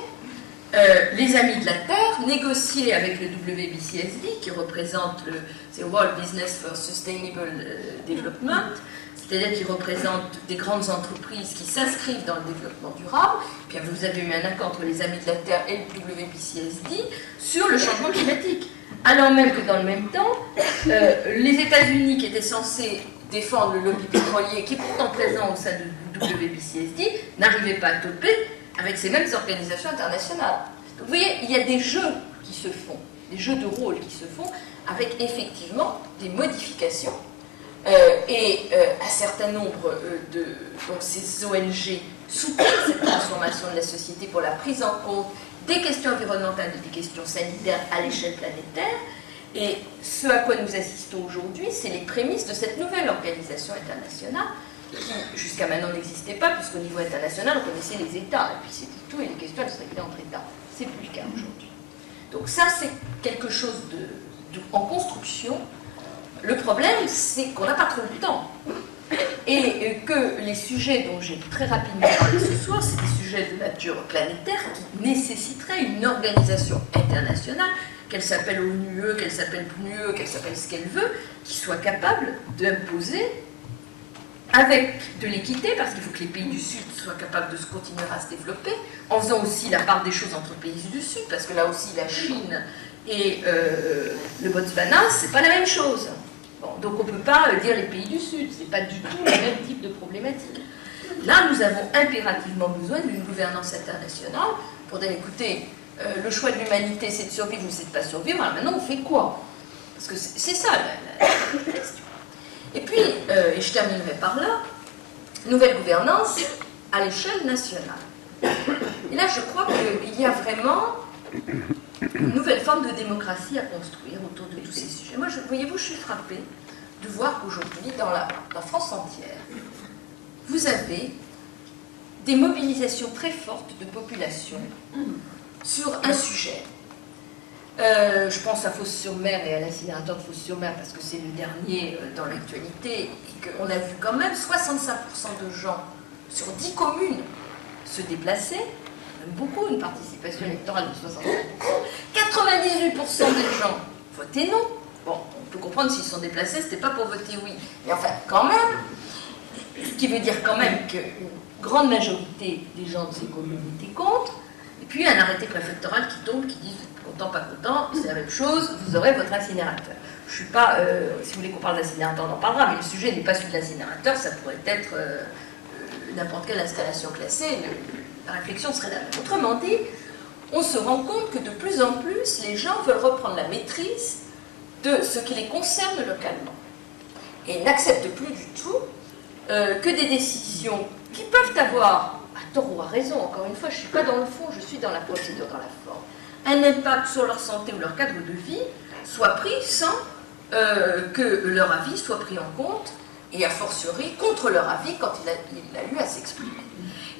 les Amis de la Terre négocier avec le WBCSD, qui représente le World Business for Sustainable Development, c'est-à-dire qui représente des grandes entreprises qui s'inscrivent dans le développement durable. Puis vous avez eu un accord entre les Amis de la Terre et le WBCSD sur le changement climatique. Alors même que dans le même temps, les États-Unis, qui étaient censés défendre le lobby pétrolier, qui est pourtant présent au sein du WBCSD, n'arrivaient pas à toper avec ces mêmes organisations internationales. Donc vous voyez, il y a des jeux qui se font, des jeux de rôle qui se font, avec effectivement des modifications. Un certain nombre de donc ces ONG soutiennent cette transformation de la société pour la prise en compte des questions environnementales et des questions sanitaires à l'échelle planétaire. Et ce à quoi nous assistons aujourd'hui, c'est les prémices de cette nouvelle organisation internationale qui, jusqu'à maintenant, n'existait pas, puisqu'au niveau international, on connaissait les États, et puis c'était tout, et les questions, elles se réglaient entre États. C'est plus le cas aujourd'hui. Donc ça, c'est quelque chose en construction. Le problème, c'est qu'on n'a pas trop le temps. Et que les sujets dont j'ai très rapidement parlé ce soir, c'est des sujets de nature planétaire qui nécessiteraient une organisation internationale, qu'elle s'appelle ONUE, qu'elle s'appelle PNUE, qu'elle s'appelle ce qu'elle veut, qui soit capable d'imposer avec de l'équité, parce qu'il faut que les pays du Sud soient capables de continuer à se développer, en faisant aussi la part des choses entre pays du Sud, parce que là aussi la Chine et le Botswana, c'est pas la même chose. Bon, donc on ne peut pas dire les pays du Sud, c'est pas du tout le même type de problématique. Là, nous avons impérativement besoin d'une gouvernance internationale pour dire, écoutez, le choix de l'humanité, c'est de survivre ou c'est de ne pas survivre, alors maintenant on fait quoi? Parce que c'est ça la question. Et puis, et je terminerai par là, nouvelle gouvernance à l'échelle nationale. Et là, je crois qu'il y a vraiment une nouvelle forme de démocratie à construire autour de tous ces sujets. Moi, voyez-vous, je suis frappée de voir qu'aujourd'hui, dans la France entière, vous avez des mobilisations très fortes de population sur un sujet. Je pense à Fos-sur-Mer et à l'incinérateur de Fos-sur-Mer parce que c'est le dernier dans l'actualité et qu'on a vu quand même 65% de gens sur 10 communes se déplacer, beaucoup, une participation électorale de 65%, 98% des gens votaient non. Bon, on peut comprendre s'ils sont déplacés, c'était pas pour voter oui, mais enfin quand même, ce qui veut dire quand même qu'une grande majorité des gens de ces communes étaient contre, et puis un arrêté préfectoral qui tombe, qui dit content, pas content, c'est la même chose, vous aurez votre incinérateur. Je ne suis pas, si vous voulez qu'on parle d'incinérateur, on en parlera, mais le sujet n'est pas celui de l'incinérateur, ça pourrait être n'importe quelle installation classée, la réflexion serait la même. Autrement dit, on se rend compte que de plus en plus, les gens veulent reprendre la maîtrise de ce qui les concerne localement. Et n'acceptent plus du tout que des décisions qui peuvent avoir, à tort ou à raison, encore une fois, je ne suis pas dans le fond, je suis dans la procédure, dans la forme, un impact sur leur santé ou leur cadre de vie, soit pris sans que leur avis soit pris en compte, et a fortiori contre leur avis quand il a eu à s'exprimer.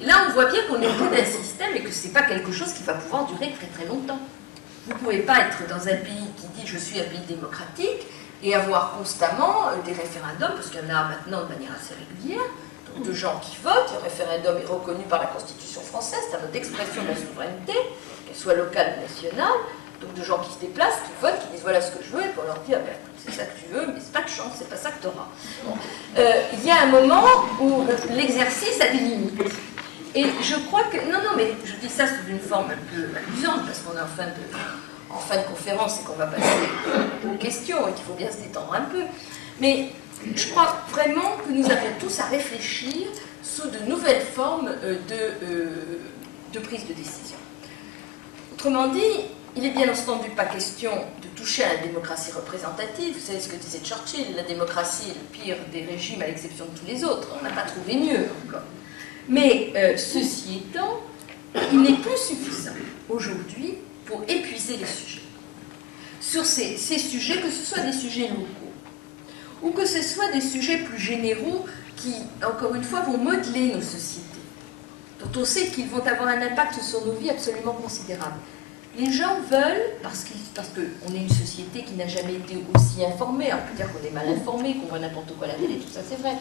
Et là, on voit bien qu'on est au bout d'un système et que ce n'est pas quelque chose qui va pouvoir durer très très longtemps. Vous ne pouvez pas être dans un pays qui dit « je suis un pays démocratique » et avoir constamment des référendums, parce qu'il y en a maintenant de manière assez régulière, donc de gens qui votent. Le référendum est reconnu par la Constitution française, c'est un mode d'expression de la souveraineté, qu'elle soit locale ou nationale, donc de gens qui se déplacent, qui votent, qui disent « voilà ce que je veux », et qu'on leur dit « ah ben, c'est ça que tu veux, mais c'est pas de chance, c'est pas ça que tu auras ». Il y a un moment où l'exercice a des limites. Et je crois que... Non, mais je dis ça sous une forme un peu amusante, parce qu'on est en fin de conférence et qu'on va passer aux questions et qu'il faut bien se détendre un peu. Mais je crois vraiment que nous avons tous à réfléchir sous de nouvelles formes de prise de décision. Autrement dit, il n'est bien entendu pas question de toucher à la démocratie représentative. Vous savez ce que disait Churchill, la démocratie est le pire des régimes à l'exception de tous les autres. On n'a pas trouvé mieux encore. Mais ceci étant, il n'est plus suffisant aujourd'hui pour épuiser les sujets. Sur ces sujets, que ce soit des sujets locaux, ou que ce soit des sujets plus généraux qui, encore une fois, vont modeler nos sociétés, dont on sait qu'ils vont avoir un impact sur nos vies absolument considérable. Les gens veulent, parce qu'on est une société qui n'a jamais été aussi informée, on peut dire qu'on est mal informé, qu'on voit n'importe quoi à la télé, tout ça c'est vrai,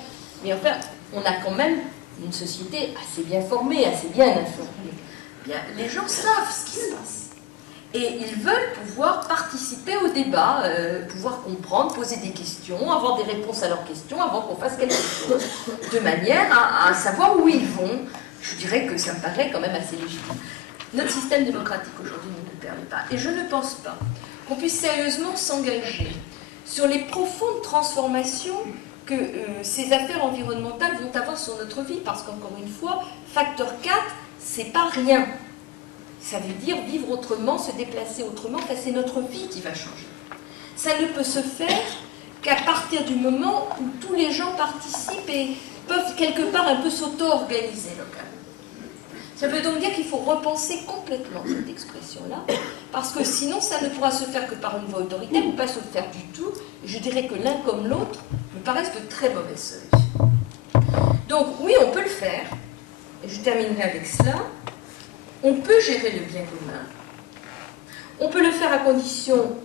mais enfin, on a quand même une société assez bien formée, assez bien informée. Bien, les gens savent ce qui se passe. Et ils veulent pouvoir participer au débat, pouvoir comprendre, poser des questions, avoir des réponses à leurs questions avant qu'on fasse quelque chose, de manière à savoir où ils vont. Je dirais que ça me paraît quand même assez légitime. Notre système démocratique aujourd'hui ne le permet pas. Et je ne pense pas qu'on puisse sérieusement s'engager sur les profondes transformations que ces affaires environnementales vont avoir sur notre vie, parce qu'encore une fois, facteur 4, c'est pas rien. Ça veut dire vivre autrement, se déplacer autrement, enfin, c'est notre vie qui va changer. Ça ne peut se faire qu'à partir du moment où tous les gens participent et peuvent quelque part un peu s'auto-organiser localement. Ça veut donc dire qu'il faut repenser complètement cette expression-là, parce que sinon ça ne pourra se faire que par une voie autoritaire, ou pas se faire du tout. Et je dirais que l'un comme l'autre me paraissent de très mauvaises solutions. Donc oui, on peut le faire, et je terminerai avec cela. On peut gérer le bien commun. On peut le faire à condition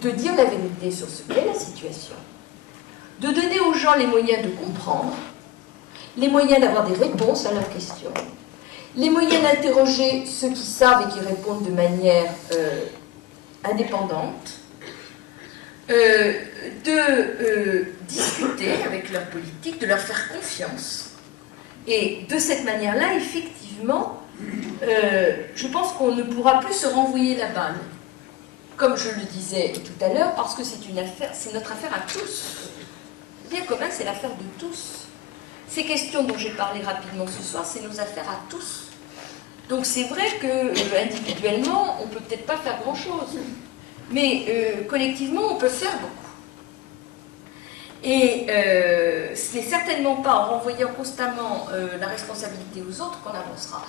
de dire la vérité sur ce qu'est la situation, de donner aux gens les moyens de comprendre, les moyens d'avoir des réponses à leurs questions, les moyens d'interroger ceux qui savent et qui répondent de manière indépendante, de discuter avec leur politique, de leur faire confiance. Et de cette manière-là, effectivement, je pense qu'on ne pourra plus se renvoyer la balle, comme je le disais tout à l'heure, parce que c'est notre affaire à tous. Le bien commun, c'est l'affaire de tous. Ces questions dont j'ai parlé rapidement ce soir, c'est nos affaires à tous. Donc c'est vrai que individuellement, on ne peut peut-être pas faire grand-chose, mais collectivement, on peut faire beaucoup. Et ce n'est certainement pas en renvoyant constamment la responsabilité aux autres qu'on avancera.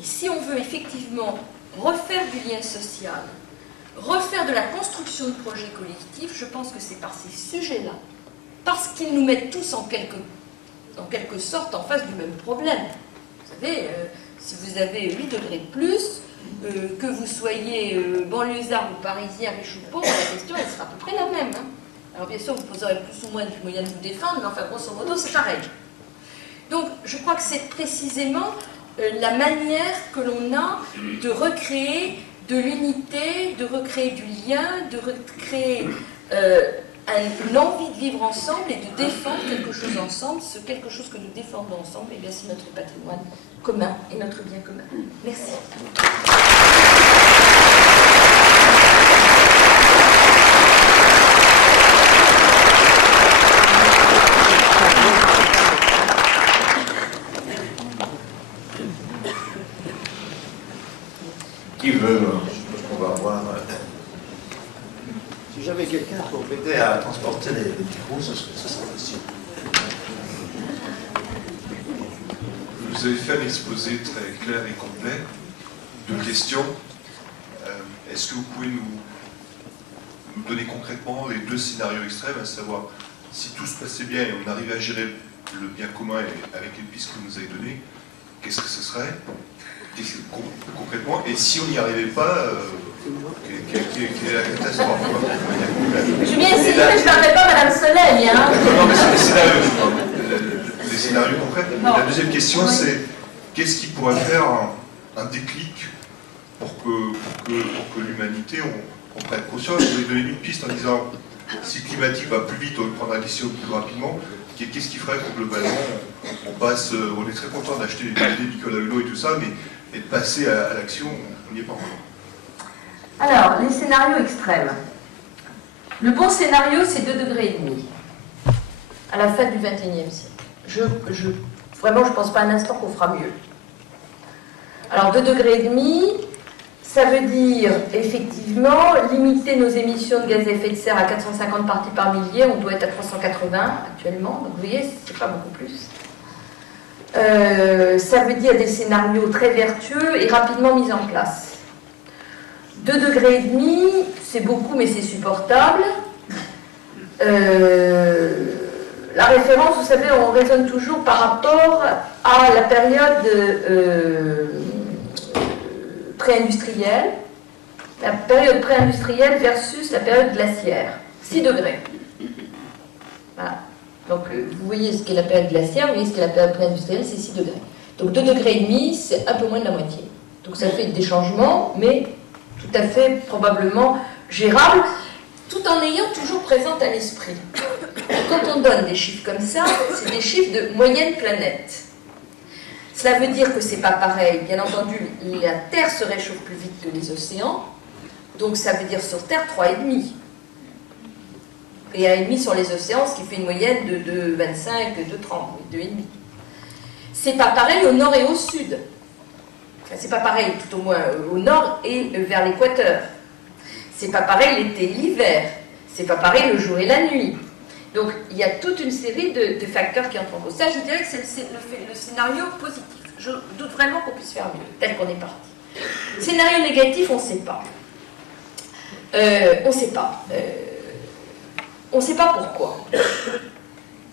Et si on veut effectivement refaire du lien social, refaire de la construction de projets collectifs, je pense que c'est par ces sujets-là, parce qu'ils nous mettent tous en quelque sorte en face du même problème. Vous savez, si vous avez 8 degrés de plus, que vous soyez banlieusard ou parisien, riche ou pauvre, la question elle sera à peu près la même. Hein. Alors bien sûr, vous aurez plus ou moins de moyens de vous défendre, mais enfin grosso modo, c'est pareil. Donc je crois que c'est précisément la manière que l'on a de recréer de l'unité, de recréer du lien, de recréer une envie de vivre ensemble et de défendre quelque chose ensemble. Ce quelque chose que nous défendons ensemble, et bien c'est notre patrimoine commun et notre bien commun. Merci. Qui veut? On va voir. Si j'avais quelqu'un pour m'aider à transporter les micros, ce serait possible. Vous avez fait un exposé très clair et complet. Deux questions. Est-ce que vous pouvez nous donner concrètement les deux scénarios extrêmes, à savoir si tout se passait bien et on arrivait à gérer le bien commun avec les pistes que vous nous avez données, qu'est-ce que ce serait concrètement? Et si on n'y arrivait pas, quelle est la catastrophe? Je viens essayer, mais je ne parlerai pas Madame Soleil. Hein. Non, mais c'est les scénarios. Les scénarios concrets. La deuxième question, c'est qu'est-ce qui pourrait faire un déclic pour que l'humanité, on prenne conscience? Vous avez donné une piste en disant si le climatique va plus vite, on prendra la question plus rapidement. Qu'est-ce qui ferait que globalement, on passe, on est très content d'acheter des DVD Nicolas Hulot et tout ça, mais de passer à l'action, on n'y est pas encore. Alors, les scénarios extrêmes. Le bon scénario, c'est 2,5 degrés à la fin du XXIe siècle. Vraiment, je ne pense pas un instant qu'on fera mieux. Alors, 2,5 degrés, ça veut dire, effectivement, limiter nos émissions de gaz à effet de serre à 450 parties par millier. On doit être à 380 actuellement. Donc, vous voyez, c'est pas beaucoup plus. Ça veut dire des scénarios très vertueux et rapidement mis en place. 2,5 degrés, c'est beaucoup, mais c'est supportable. La référence, vous savez, on raisonne toujours par rapport à la période pré-industrielle, la période pré-industrielle versus la période glaciaire. 6 degrés. Voilà. Donc, vous voyez ce qu'est la période glaciaire, vous voyez ce qu'est la période pré-industrielle, c'est 6 degrés. Donc, 2,5 degrés, c'est un peu moins de la moitié. Donc, ça fait des changements, mais tout à fait probablement gérables, tout en ayant toujours présente à l'esprit. Quand on donne des chiffres comme ça, c'est des chiffres de moyenne planète. Cela veut dire que c'est pas pareil. Bien entendu, la Terre se réchauffe plus vite que les océans, donc ça veut dire sur Terre 3,5. Et 1,5 sur les océans, ce qui fait une moyenne de 25, de 30, 2,5. C'est pas pareil au nord et au sud. Enfin, c'est pas pareil, tout au moins au nord et vers l'équateur. C'est pas pareil l'été et l'hiver. C'est pas pareil le jour et la nuit. Donc, il y a toute une série de facteurs qui entrent en cause. Ça, je dirais que c'est le scénario positif. Je doute vraiment qu'on puisse faire mieux, tel qu'on est parti. Scénario négatif, on ne sait pas. On ne sait pas. On ne sait pas pourquoi.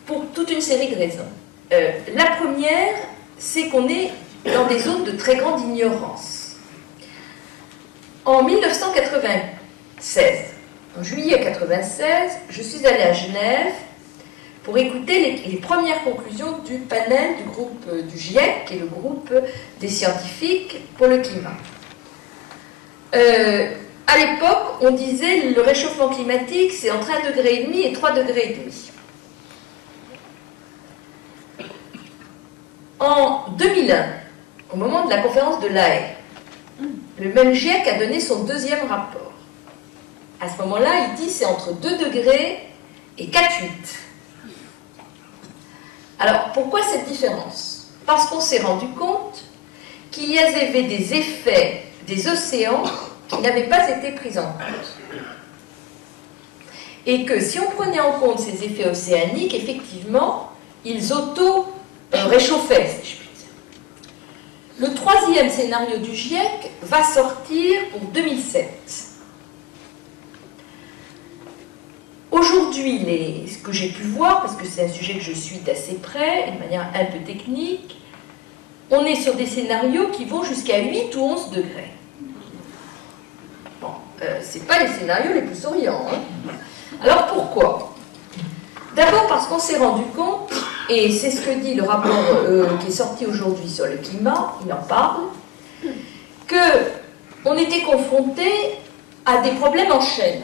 Pour toute une série de raisons. La première, c'est qu'on est dans des zones de très grande ignorance. En 1996, en juillet 1996, je suis allée à Genève pour écouter les premières conclusions du panel du groupe du GIEC, qui est le groupe des scientifiques pour le climat. À l'époque, on disait le réchauffement climatique, c'est entre 1,5 degré et 3,5 degrés. En 2001, au moment de la conférence de La Haye, le même GIEC a donné son deuxième rapport. À ce moment-là, il dit c'est entre 2 degrés et 4,8. Alors, pourquoi cette différence? Parce qu'on s'est rendu compte qu'il y avait des effets des océans qui n'avaient pas été pris en compte. Et que si on prenait en compte ces effets océaniques, effectivement, ils auto-réchauffaient, si je puis dire. Le troisième scénario du GIEC va sortir pour 2007. Aujourd'hui, ce que j'ai pu voir, parce que c'est un sujet que je suis d'assez près, de manière un peu technique, on est sur des scénarios qui vont jusqu'à 8 ou 11 degrés. Bon, ce n'est pas les scénarios les plus souriants. Hein. Alors pourquoi? D'abord parce qu'on s'est rendu compte, et c'est ce que dit le rapport qui est sorti aujourd'hui sur le climat, il en parle, qu'on était confronté à des problèmes en chaîne.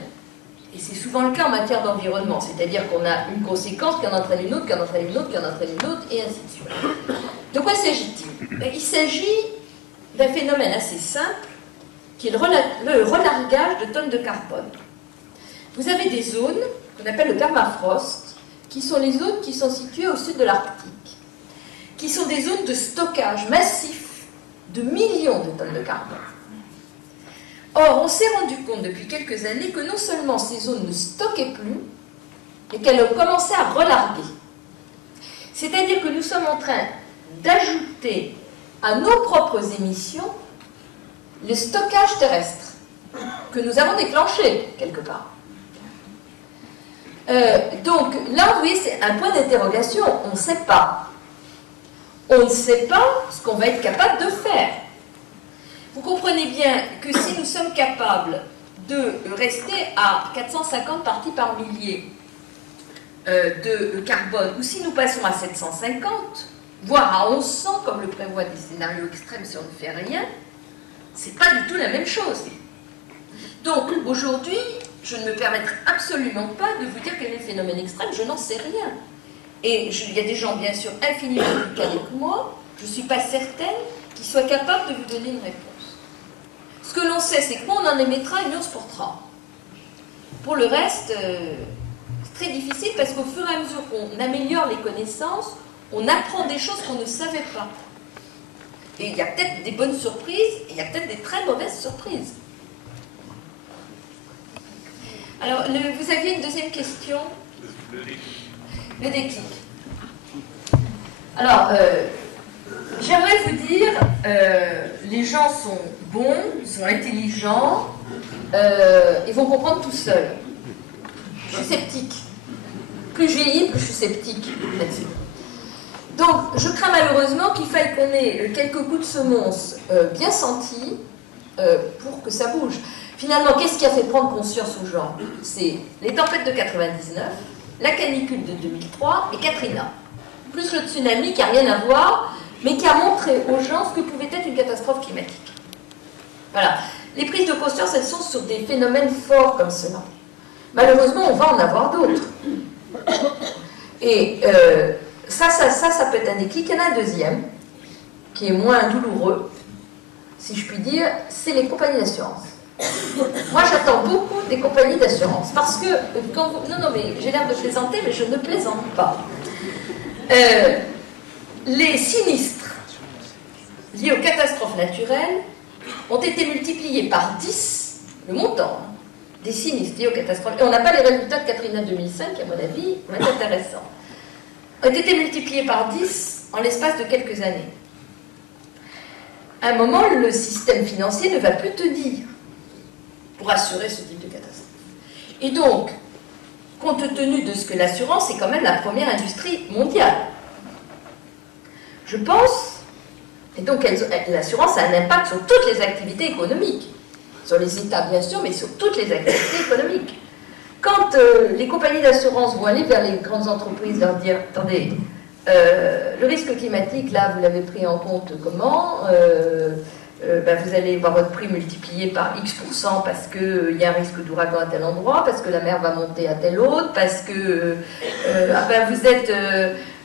Et c'est souvent le cas en matière d'environnement, c'est-à-dire qu'on a une conséquence qui en entraîne une autre, qui en entraîne une autre, qui en entraîne une autre, et ainsi de suite. De quoi s'agit-il? Il s'agit d'un phénomène assez simple, qui est le relargage de tonnes de carbone. Vous avez des zones qu'on appelle le permafrost, qui sont les zones qui sont situées au sud de l'Arctique, qui sont des zones de stockage massif de millions de tonnes de carbone. Or, on s'est rendu compte depuis quelques années que non seulement ces zones ne stockaient plus, mais qu'elles ont commencé à relarguer. C'est-à-dire que nous sommes en train d'ajouter à nos propres émissions le stockage terrestre que nous avons déclenché quelque part. Donc là, vous voyez, c'est un point d'interrogation. On ne sait pas. On ne sait pas ce qu'on va être capable de faire. Vous comprenez bien que si nous sommes capables de rester à 450 parties par millier de carbone, ou si nous passons à 750, voire à 1100, comme le prévoient des scénarios extrêmes si on ne fait rien, c'est pas du tout la même chose. Donc aujourd'hui, je ne me permettrai absolument pas de vous dire quel est le phénomène extrême, je n'en sais rien. Et il y a des gens, bien sûr, infiniment plus calés que moi, je ne suis pas certaine qu'ils soient capables de vous donner une réponse. Ce que l'on sait, c'est que moins on en émettra et mieux on se portera. Pour le reste, c'est très difficile parce qu'au fur et à mesure qu'on améliore les connaissances, on apprend des choses qu'on ne savait pas. Et il y a peut-être des bonnes surprises et il y a peut-être des très mauvaises surprises. Alors, vous aviez une deuxième question? Le déclic. Alors, j'aimerais vous dire, les gens sont bons, sont intelligents, ils vont comprendre tout seuls. Je suis sceptique. Plus je vieillis, plus je suis sceptique là-dessus. Donc, je crains malheureusement qu'il faille qu'on ait quelques coups de semonce bien sentis pour que ça bouge. Finalement, qu'est-ce qui a fait prendre conscience aux gens? C'est les tempêtes de 99, la canicule de 2003 et Katrina. Plus le tsunami qui n'a rien à voir, mais qui a montré aux gens ce que pouvait être une catastrophe climatique. Voilà. Les prises de conscience, elles sont sur des phénomènes forts comme cela. Malheureusement, on va en avoir d'autres. Et ça peut être un déclic. Il y en a un deuxième, qui est moins douloureux, si je puis dire, c'est les compagnies d'assurance. Moi, j'attends beaucoup des compagnies d'assurance, parce que, non, mais j'ai l'air de plaisanter, mais je ne plaisante pas. Les sinistres liés aux catastrophes naturelles ont été multipliés par 10, le montant des sinistres liés aux catastrophes, et on n'a pas les résultats de Katrina 2005, qui à mon avis vont être intéressants, ont été multipliés par 10 en l'espace de quelques années. À un moment, le système financier ne va plus tenir pour assurer ce type de catastrophe. Et donc, compte tenu de ce que l'assurance est quand même la première industrie mondiale, je pense, et donc l'assurance a un impact sur toutes les activités économiques, sur les États bien sûr, mais sur toutes les activités économiques. Quand les compagnies d'assurance vont aller vers les grandes entreprises, leur dire, attendez, le risque climatique, là, vous l'avez pris en compte comment vous allez voir votre prix multiplié par X% parce qu'il y a un risque d'ouragan à tel endroit, parce que la mer va monter à tel autre, parce que vous êtes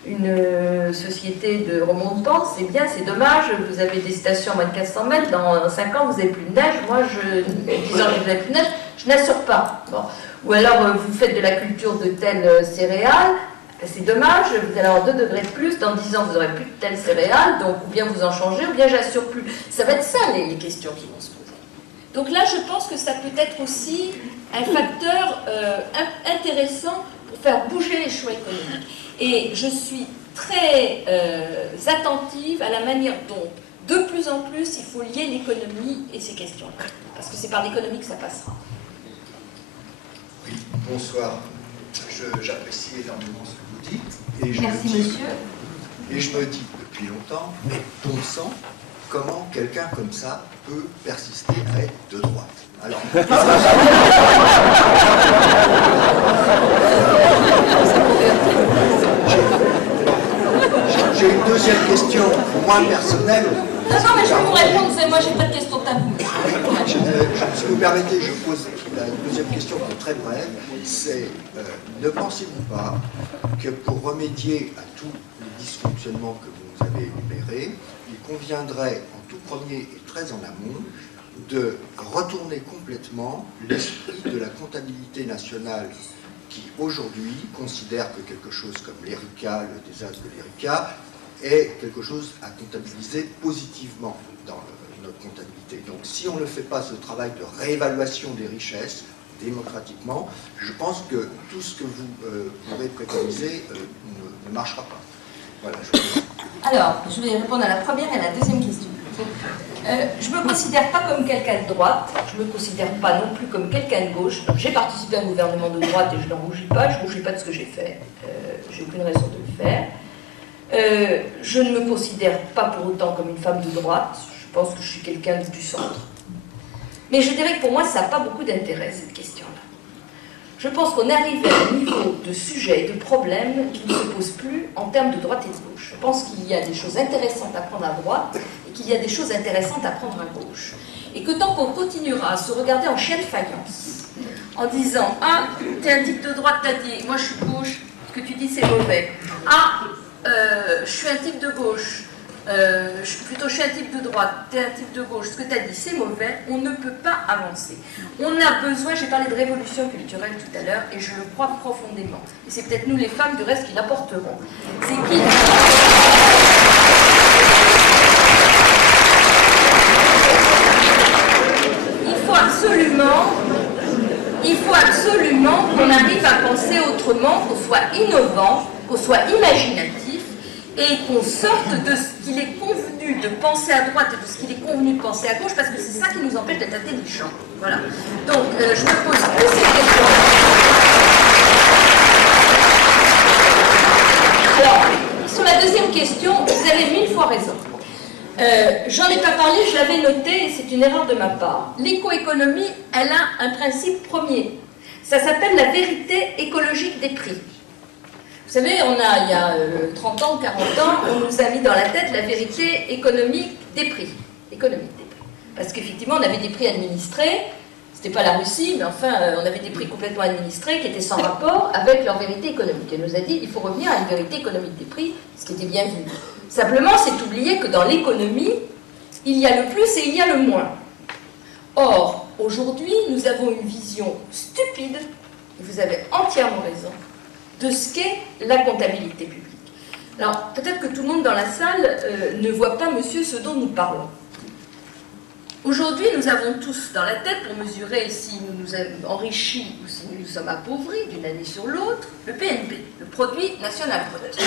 une société de remontant, c'est bien, c'est dommage, vous avez des stations à moins de 400 mètres, dans 5 ans vous n'avez plus de neige, moi, 10 ans vous n'avez plus de neige, je n'assure pas. Bon. Ou alors vous faites de la culture de telle céréale, c'est dommage, vous allez avoir 2 degrés de plus, dans 10 ans vous n'aurez plus de telle céréale, donc ou bien vous en changez, ou bien j'assure plus. Ça va être ça les questions qui vont se poser. Donc là je pense que ça peut être aussi un facteur intéressant pour faire bouger les choix économiques. Et je suis très attentive à la manière dont, de plus en plus, il faut lier l'économie et ces questions-là. Parce que c'est par l'économie que ça passera. Oui, bonsoir. J'apprécie énormément ce que vous dites. Et merci, monsieur. Et je me dis depuis longtemps, mais bon sang, comment quelqu'un comme ça peut persister à être de droite? Alors, j'ai une deuxième question moins personnelle. Non, mais je vais vous répondre, moi j'ai pas de question tabou. Si vous permettez, je pose la deuxième question qui est très brève, c'est ne pensez-vous pas que pour remédier à tous les dysfonctionnements que vous avez énumérés, il conviendrait en tout premier et très en amont de retourner complètement l'esprit de la comptabilité nationale qui aujourd'hui considère que quelque chose comme l'ERICA, le désastre de l'ERICA, est quelque chose à comptabiliser positivement dans notre comptabilité. Donc si on ne fait pas ce travail de réévaluation des richesses démocratiquement, je pense que tout ce que vous pourrez préconiser ne marchera pas. Voilà, Alors, je vais répondre à la première et à la deuxième question. Je ne me considère pas comme quelqu'un de droite, je ne me considère pas non plus comme quelqu'un de gauche. J'ai participé à un gouvernement de droite et je n'en rougis pas, je ne rougis pas de ce que j'ai fait, j'ai aucune raison de le faire. Je ne me considère pas pour autant comme une femme de droite, je pense que je suis quelqu'un du centre. Mais je dirais que pour moi, ça n'a pas beaucoup d'intérêt, cette question-là. Je pense qu'on est arrivé à un niveau de sujets et de problèmes qui ne se posent plus en termes de droite et de gauche. Je pense qu'il y a des choses intéressantes à prendre à droite et qu'il y a des choses intéressantes à prendre à gauche. Et que tant qu'on continuera à se regarder en chien de faïence, en disant « Ah, t'es un type de droite, t'as dit, moi je suis gauche, ce que tu dis c'est mauvais. Ah, je suis un type de gauche. Je suis un type de droite, tu es un type de gauche, ce que tu as dit c'est mauvais, on ne peut pas avancer. On a besoin, j'ai parlé de révolution culturelle tout à l'heure, et je le crois profondément. Et c'est peut-être nous les femmes du reste qui l'apporterons. C'est qu'il faut absolument qu'on arrive à penser autrement, qu'on soit innovant, qu'on soit imaginatif, et qu'on sorte de ce qu'il est convenu de penser à droite et de ce qu'il est convenu de penser à gauche, parce que c'est ça qui nous empêche d'être intelligents. Voilà. Donc, je me pose plus ces questions. Alors, sur la deuxième question, vous avez 1000 fois raison. J'en ai pas parlé, je l'avais noté, et c'est une erreur de ma part. L'écoéconomie, elle a un principe premier. Ça s'appelle la vérité écologique des prix. Vous savez, il y a 30 ans, 40 ans, on nous a mis dans la tête la vérité économique des prix. Parce qu'effectivement, on avait des prix administrés, c'était pas la Russie, mais enfin, on avait des prix complètement administrés qui étaient sans rapport avec leur vérité économique. Elle nous a dit, il faut revenir à une vérité économique des prix, ce qui était bien vu. Simplement, c'est oublier que dans l'économie, il y a le plus et il y a le moins. Or, aujourd'hui, nous avons une vision stupide, et vous avez entièrement raison, de ce qu'est la comptabilité publique. Alors, peut-être que tout le monde dans la salle ne voit pas, monsieur, ce dont nous parlons. Aujourd'hui, nous avons tous dans la tête, pour mesurer si nous nous avons enrichis ou si nous nous sommes appauvris d'une année sur l'autre, le PNB, le produit national brut.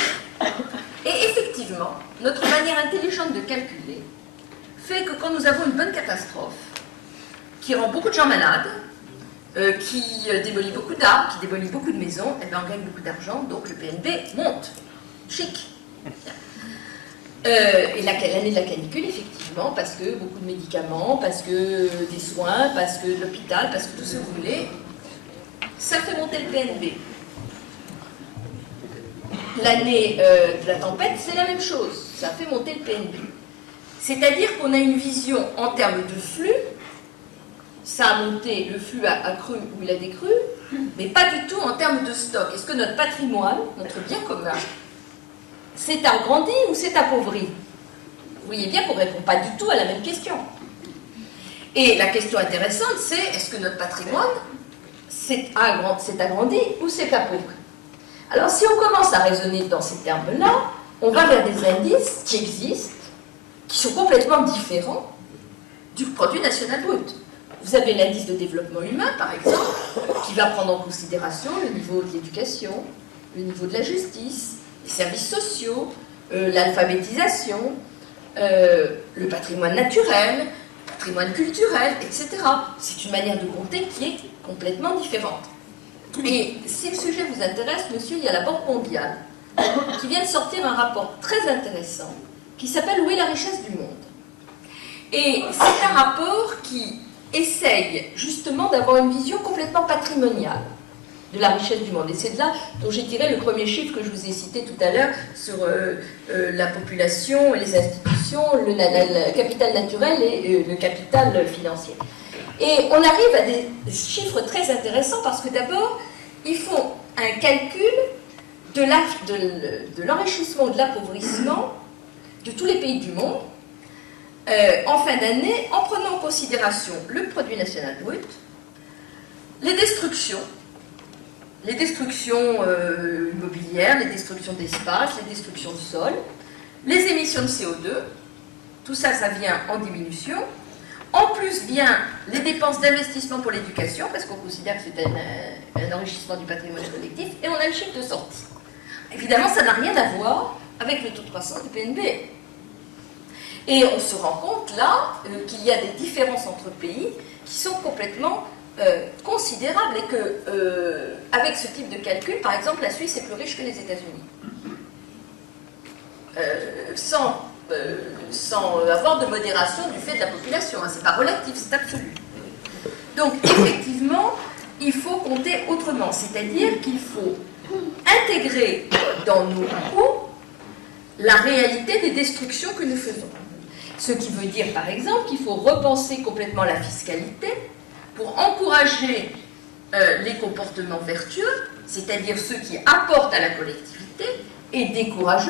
Et effectivement, notre manière intelligente de calculer fait que quand nous avons une bonne catastrophe, qui rend beaucoup de gens malades, qui démolit beaucoup d'arbres, qui démolit beaucoup de maisons, et bien on gagne beaucoup d'argent, donc le PNB monte. Chic. Et l'année de la canicule, effectivement, parce que beaucoup de médicaments, parce que des soins, parce que de l'hôpital, parce que tout ce que vous voulez, ça fait monter le PNB. L'année de la tempête, c'est la même chose, ça fait monter le PNB. C'est-à-dire qu'on a une vision en termes de flux. Ça a monté, le flux a cru ou il a décru, mais pas du tout en termes de stock. Est-ce que notre patrimoine, notre bien commun, s'est agrandi ou s'est appauvri? Vous voyez bien qu'on ne répond pas du tout à la même question. Et la question intéressante, c'est est-ce que notre patrimoine s'est agrandi ou s'est appauvri? Alors si on commence à raisonner dans ces termes-là, on va vers des indices qui existent, qui sont complètement différents du produit national brut. Vous avez l'indice de développement humain, par exemple, qui va prendre en considération le niveau de l'éducation, le niveau de la justice, les services sociaux, l'alphabétisation, le patrimoine naturel, le patrimoine culturel, etc. C'est une manière de compter qui est complètement différente. Et si le sujet vous intéresse, monsieur, il y a la Banque mondiale qui vient de sortir un rapport très intéressant qui s'appelle « Où est la richesse du monde ?» Et c'est un rapport qui essaye justement d'avoir une vision complètement patrimoniale de la richesse du monde. Et c'est de là dont j'ai tiré le premier chiffre que je vous ai cité tout à l'heure sur la population, les institutions, le capital naturel et le capital financier. Et on arrive à des chiffres très intéressants parce que d'abord, ils font un calcul de l'enrichissement ou de l'appauvrissement de tous les pays du monde en fin d'année, en prenant en considération le produit national brut, les destructions immobilières, les destructions d'espace, les destructions de sol, les émissions de CO2, Tout ça, ça vient en diminution. En plus, vient les dépenses d'investissement pour l'éducation, parce qu'on considère que c'est un enrichissement du patrimoine collectif, et on a le chiffre de sortie. Évidemment, ça n'a rien à voir avec le taux de croissance du PNB. Et on se rend compte là qu'il y a des différences entre pays qui sont complètement considérables et que, avec ce type de calcul, par exemple, la Suisse est plus riche que les États-Unis. Sans avoir de modération du fait de la population. Hein. C'est pas relatif, c'est absolu. Donc, effectivement, il faut compter autrement. C'est-à-dire qu'il faut intégrer dans nos coûts la réalité des destructions que nous faisons. Ce qui veut dire, par exemple, qu'il faut repenser complètement la fiscalité pour encourager les comportements vertueux, c'est-à-dire ceux qui apportent à la collectivité, et décourager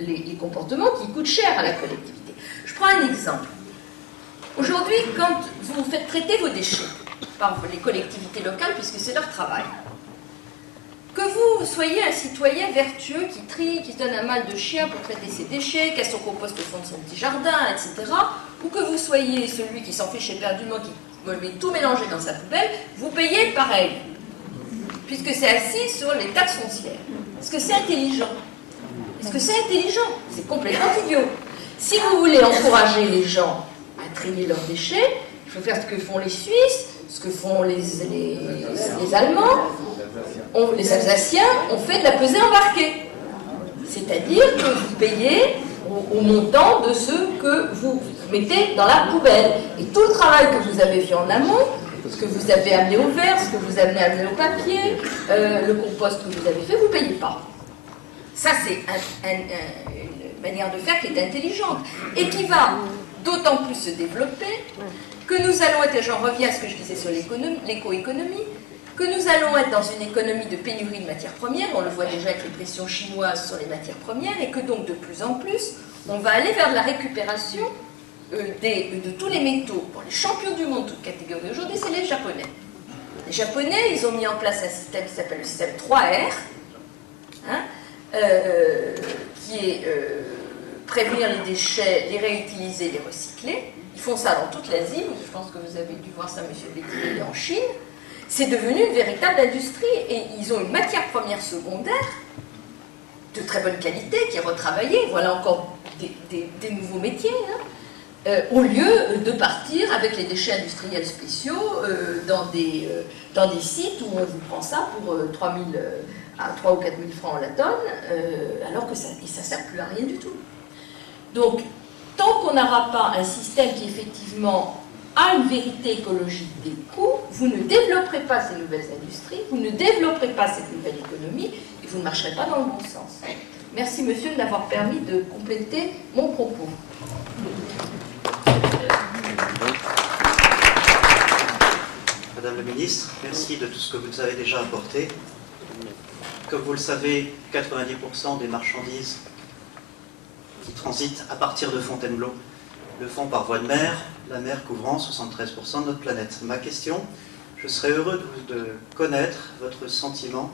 les comportements qui coûtent cher à la collectivité. Je prends un exemple. Aujourd'hui, quand vous faites traiter vos déchets par les collectivités locales, puisque c'est leur travail, que vous soyez un citoyen vertueux qui trie, qui se donne un mal de chien pour traiter ses déchets, qui a son compost au fond de son petit jardin, etc., ou que vous soyez celui qui s'en fiche éperdument, qui met tout mélanger dans sa poubelle, vous payez pareil, puisque c'est assis sur les taxes foncières. Est-ce que c'est intelligent? Est-ce que c'est intelligent? C'est complètement idiot. Si vous voulez encourager les gens à trier leurs déchets, il faut faire ce que font les Suisses, ce que font les Allemands, les Alsaciens, on fait de la pesée embarquée. C'est-à-dire que vous payez au montant de ce que vous mettez dans la poubelle. Et tout le travail que vous avez fait en amont, ce que vous avez amené au verre, ce que vous avez amené au papier, le compost que vous avez fait, vous ne payez pas. Ça, c'est une manière de faire qui est intelligente et qui va d'autant plus se développer que nous allons être, et j'en reviens à ce que je disais sur l'écoéconomie, que nous allons être dans une économie de pénurie de matières premières, on le voit déjà avec les pressions chinoises sur les matières premières, et que donc de plus en plus, on va aller vers de la récupération de tous les métaux. Bon, les champions du monde, toutes catégories aujourd'hui, c'est les Japonais. Les Japonais, ils ont mis en place un système qui s'appelle le système 3R, hein, qui est prévenir les déchets, les réutiliser, les recycler. Ils font ça dans toute l'Asie. Je pense que vous avez dû voir ça, M. Béthier, en Chine. C'est devenu une véritable industrie et ils ont une matière première secondaire de très bonne qualité qui est retravaillée. Voilà encore des nouveaux métiers, hein, au lieu de partir avec les déchets industriels spéciaux dans des sites où on vous prend ça pour 3 ou 4 000 francs la tonne, alors que ça ne sert plus à rien du tout. Donc, tant qu'on n'aura pas un système qui effectivement a une vérité écologique des coûts, vous ne développerez pas ces nouvelles industries, vous ne développerez pas cette nouvelle économie et vous ne marcherez pas dans le bon sens. Merci monsieur de m'avoir permis de compléter mon propos. Madame la ministre, merci de tout ce que vous nous avez déjà apporté. Comme vous le savez, 90% des marchandises qui transitent à partir de Fontainebleau le font par voie de mer, la mer couvrant 73% de notre planète. Ma question, je serais heureux de connaître votre sentiment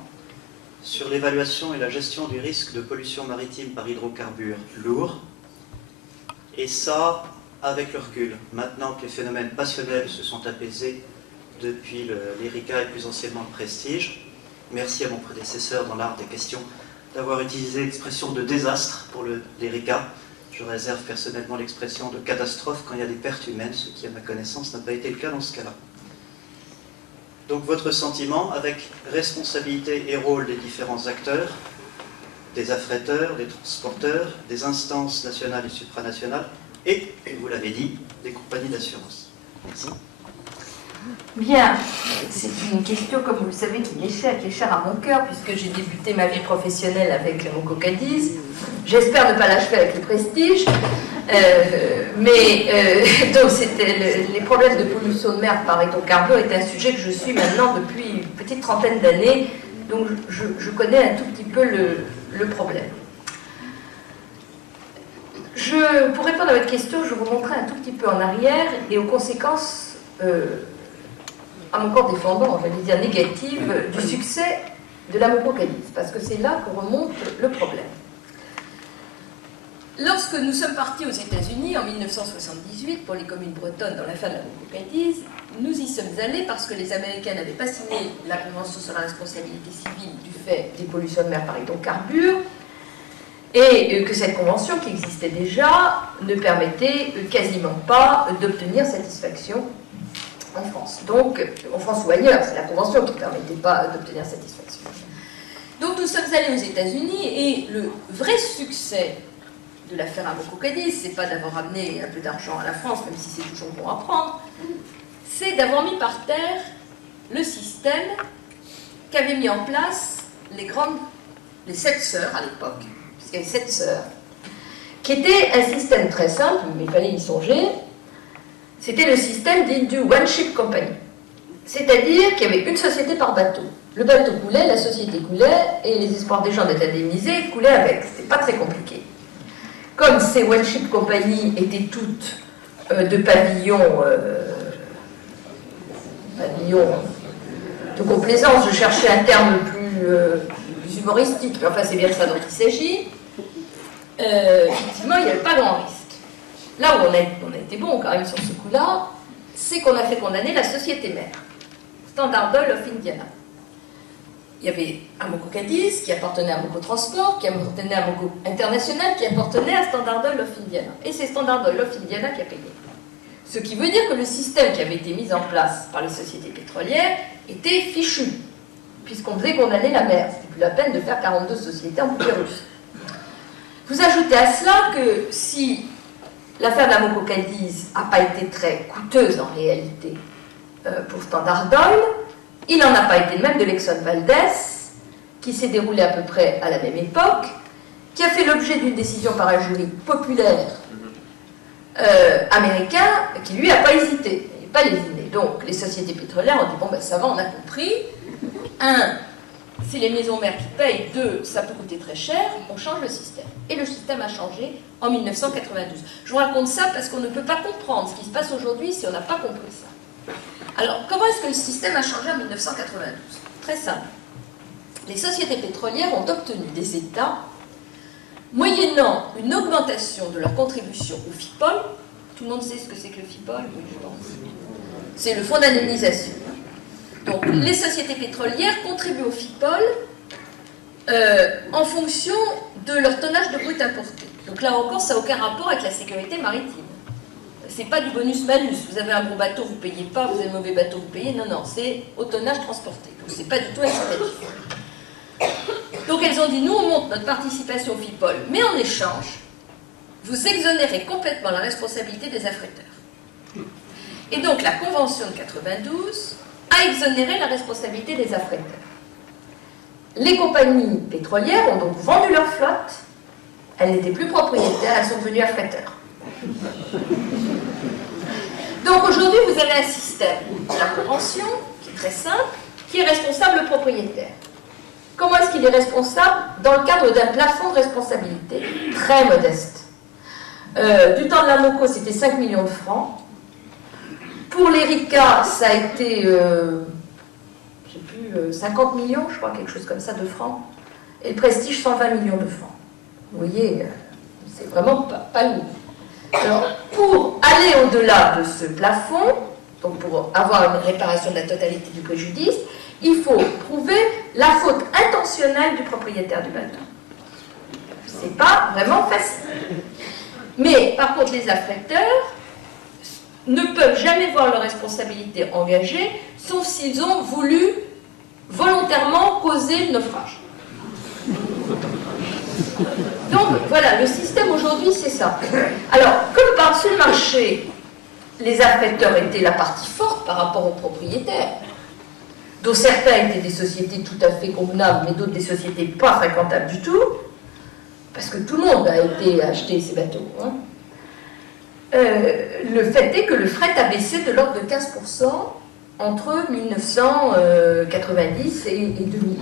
sur l'évaluation et la gestion du risque de pollution maritime par hydrocarbures lourds, et ça avec le recul, maintenant que les phénomènes passionnels se sont apaisés depuis l'ERICA et plus anciennement le Prestige. Merci à mon prédécesseur dans l'art des questions d'avoir utilisé l'expression de désastre pour l'ERICA. Je réserve personnellement l'expression de catastrophe quand il y a des pertes humaines, ce qui, à ma connaissance, n'a pas été le cas dans ce cas-là. Donc votre sentiment, avec responsabilité et rôle des différents acteurs, des affréteurs, des transporteurs, des instances nationales et supranationales, et, vous l'avez dit, des compagnies d'assurance. Merci. Bien, c'est une question, comme vous le savez, qui est chère à mon cœur, puisque j'ai débuté ma vie professionnelle avec mon Cocadiz. J'espère ne pas l'achever avec le Prestige. Donc les problèmes de pollution de mer par hydrocarbures est un sujet que je suis maintenant depuis une petite trentaine d'années, donc je connais un tout petit peu le problème. Pour répondre à votre question, je vous montrerai un tout petit peu en arrière et aux conséquences à mon corps défendant, j'allais dire négative, du succès de la mucocalyse, parce que c'est là que remonte le problème. lorsque nous sommes partis aux États-Unis en 1978 pour les communes bretonnes dans l'affaire de la Moco-Cadiz, nous y sommes allés parce que les Américains n'avaient pas signé la Convention sur la responsabilité civile du fait des pollutions de mer par hydrocarbures, et que cette convention qui existait déjà ne permettait quasiment pas d'obtenir satisfaction en France. Donc, en France ou ailleurs, c'est la convention qui ne permettait pas d'obtenir satisfaction. Donc nous sommes allés aux États-Unis et le vrai succès de l'affaire Amoco-Cadiz, c'est pas d'avoir amené un peu d'argent à la France, même si c'est toujours bon à prendre, c'est d'avoir mis par terre le système qu'avaient mis en place les 7 sœurs à l'époque, puisqu'il y avait 7 sœurs, qui était un système très simple, mais il fallait y songer. C'était le système dit du One Ship Company. C'est-à-dire qu'il y avait une société par bateau. Le bateau coulait, la société coulait, et les espoirs des gens d'être indemnisés coulaient avec. C'était pas très compliqué. Comme ces One Ship Company étaient toutes de pavillons de complaisance, je cherchais un terme plus humoristique, mais enfin c'est bien de ça dont il s'agit, effectivement il n'y avait pas grand risque. Là où on a été bon quand même sur ce coup-là, c'est qu'on a fait condamner la société mère, Standard Oil of Indiana. Il y avait Amoco-Cadiz qui appartenait à Amoco Transport, qui appartenait à Amoco International, qui appartenait à Standard Oil of Indiana. Et c'est Standard Oil of Indiana qui a payé. Ce qui veut dire que le système qui avait été mis en place par les sociétés pétrolières était fichu, puisqu'on faisait condamner la mer. C'était plus la peine de faire 42 sociétés en poupée russe. Vous ajoutez à cela que si l'affaire d'Amoco-Cadiz n'a pas été très coûteuse en réalité pour Standard Oil, il n'en a pas été de même de l'Exxon Valdez, qui s'est déroulé à peu près à la même époque, qui a fait l'objet d'une décision par un jury populaire américain, qui lui n'a pas hésité, il n'a pas lésiné. Donc les sociétés pétrolières ont dit, bon ben ça va, on a compris. 1, c'est les maisons mères qui payent. 2, ça peut coûter très cher, on change le système. Et le système a changé en 1992. Je vous raconte ça parce qu'on ne peut pas comprendre ce qui se passe aujourd'hui si on n'a pas compris ça. Alors, comment est-ce que le système a changé en 1992? Très simple. Les sociétés pétrolières ont obtenu des États, moyennant une augmentation de leur contribution au FIPOL. Tout le monde sait ce que c'est que le FIPOL? Oui, je pense. C'est le fonds d'indemnisation. Donc, les sociétés pétrolières contribuent au FIPOL en fonction de leur tonnage de brut importé. Donc là encore, ça n'a aucun rapport avec la sécurité maritime. C'est pas du bonus-malus. Vous avez un bon bateau, vous ne payez pas. Vous avez un mauvais bateau, vous payez. Non, non, c'est au tonnage transporté. Donc c'est pas du tout incitatif. Donc elles ont dit, nous on monte notre participation au FIPOL, mais en échange, vous exonérez complètement la responsabilité des affréteurs. Et donc la Convention de 92 a exonéré la responsabilité des affréteurs. Les compagnies pétrolières ont donc vendu leur flotte, elles n'étaient plus propriétaires, elles sont devenues affréteurs. Donc aujourd'hui, vous avez un système de la Convention, qui est très simple, qui est responsable le propriétaire. Comment est-ce qu'il est responsable? Dans le cadre d'un plafond de responsabilité très modeste. Du temps de la Moco, c'était 5 millions de francs. Pour l'Erika, ça a été, je sais plus, 50 millions, je crois, quelque chose comme ça, de francs. Et le Prestige, 120 millions de francs. Vous voyez, c'est vraiment pas lourd. Alors, pour aller au-delà de ce plafond, donc pour avoir une réparation de la totalité du préjudice, il faut prouver la faute intentionnelle du propriétaire du bateau. C'est pas vraiment facile. Mais par contre, les affréteurs ne peuvent jamais voir leur responsabilité engagée, sauf s'ils ont voulu volontairement causer le naufrage. Donc voilà, le système aujourd'hui, c'est ça. Alors, comme par-dessus le marché, les affréteurs étaient la partie forte par rapport aux propriétaires, dont certains étaient des sociétés tout à fait convenables, mais d'autres des sociétés pas fréquentables du tout, parce que tout le monde a été acheter ces bateaux. Hein. Le fait est que le fret a baissé de l'ordre de 15% entre 1990 et 2000.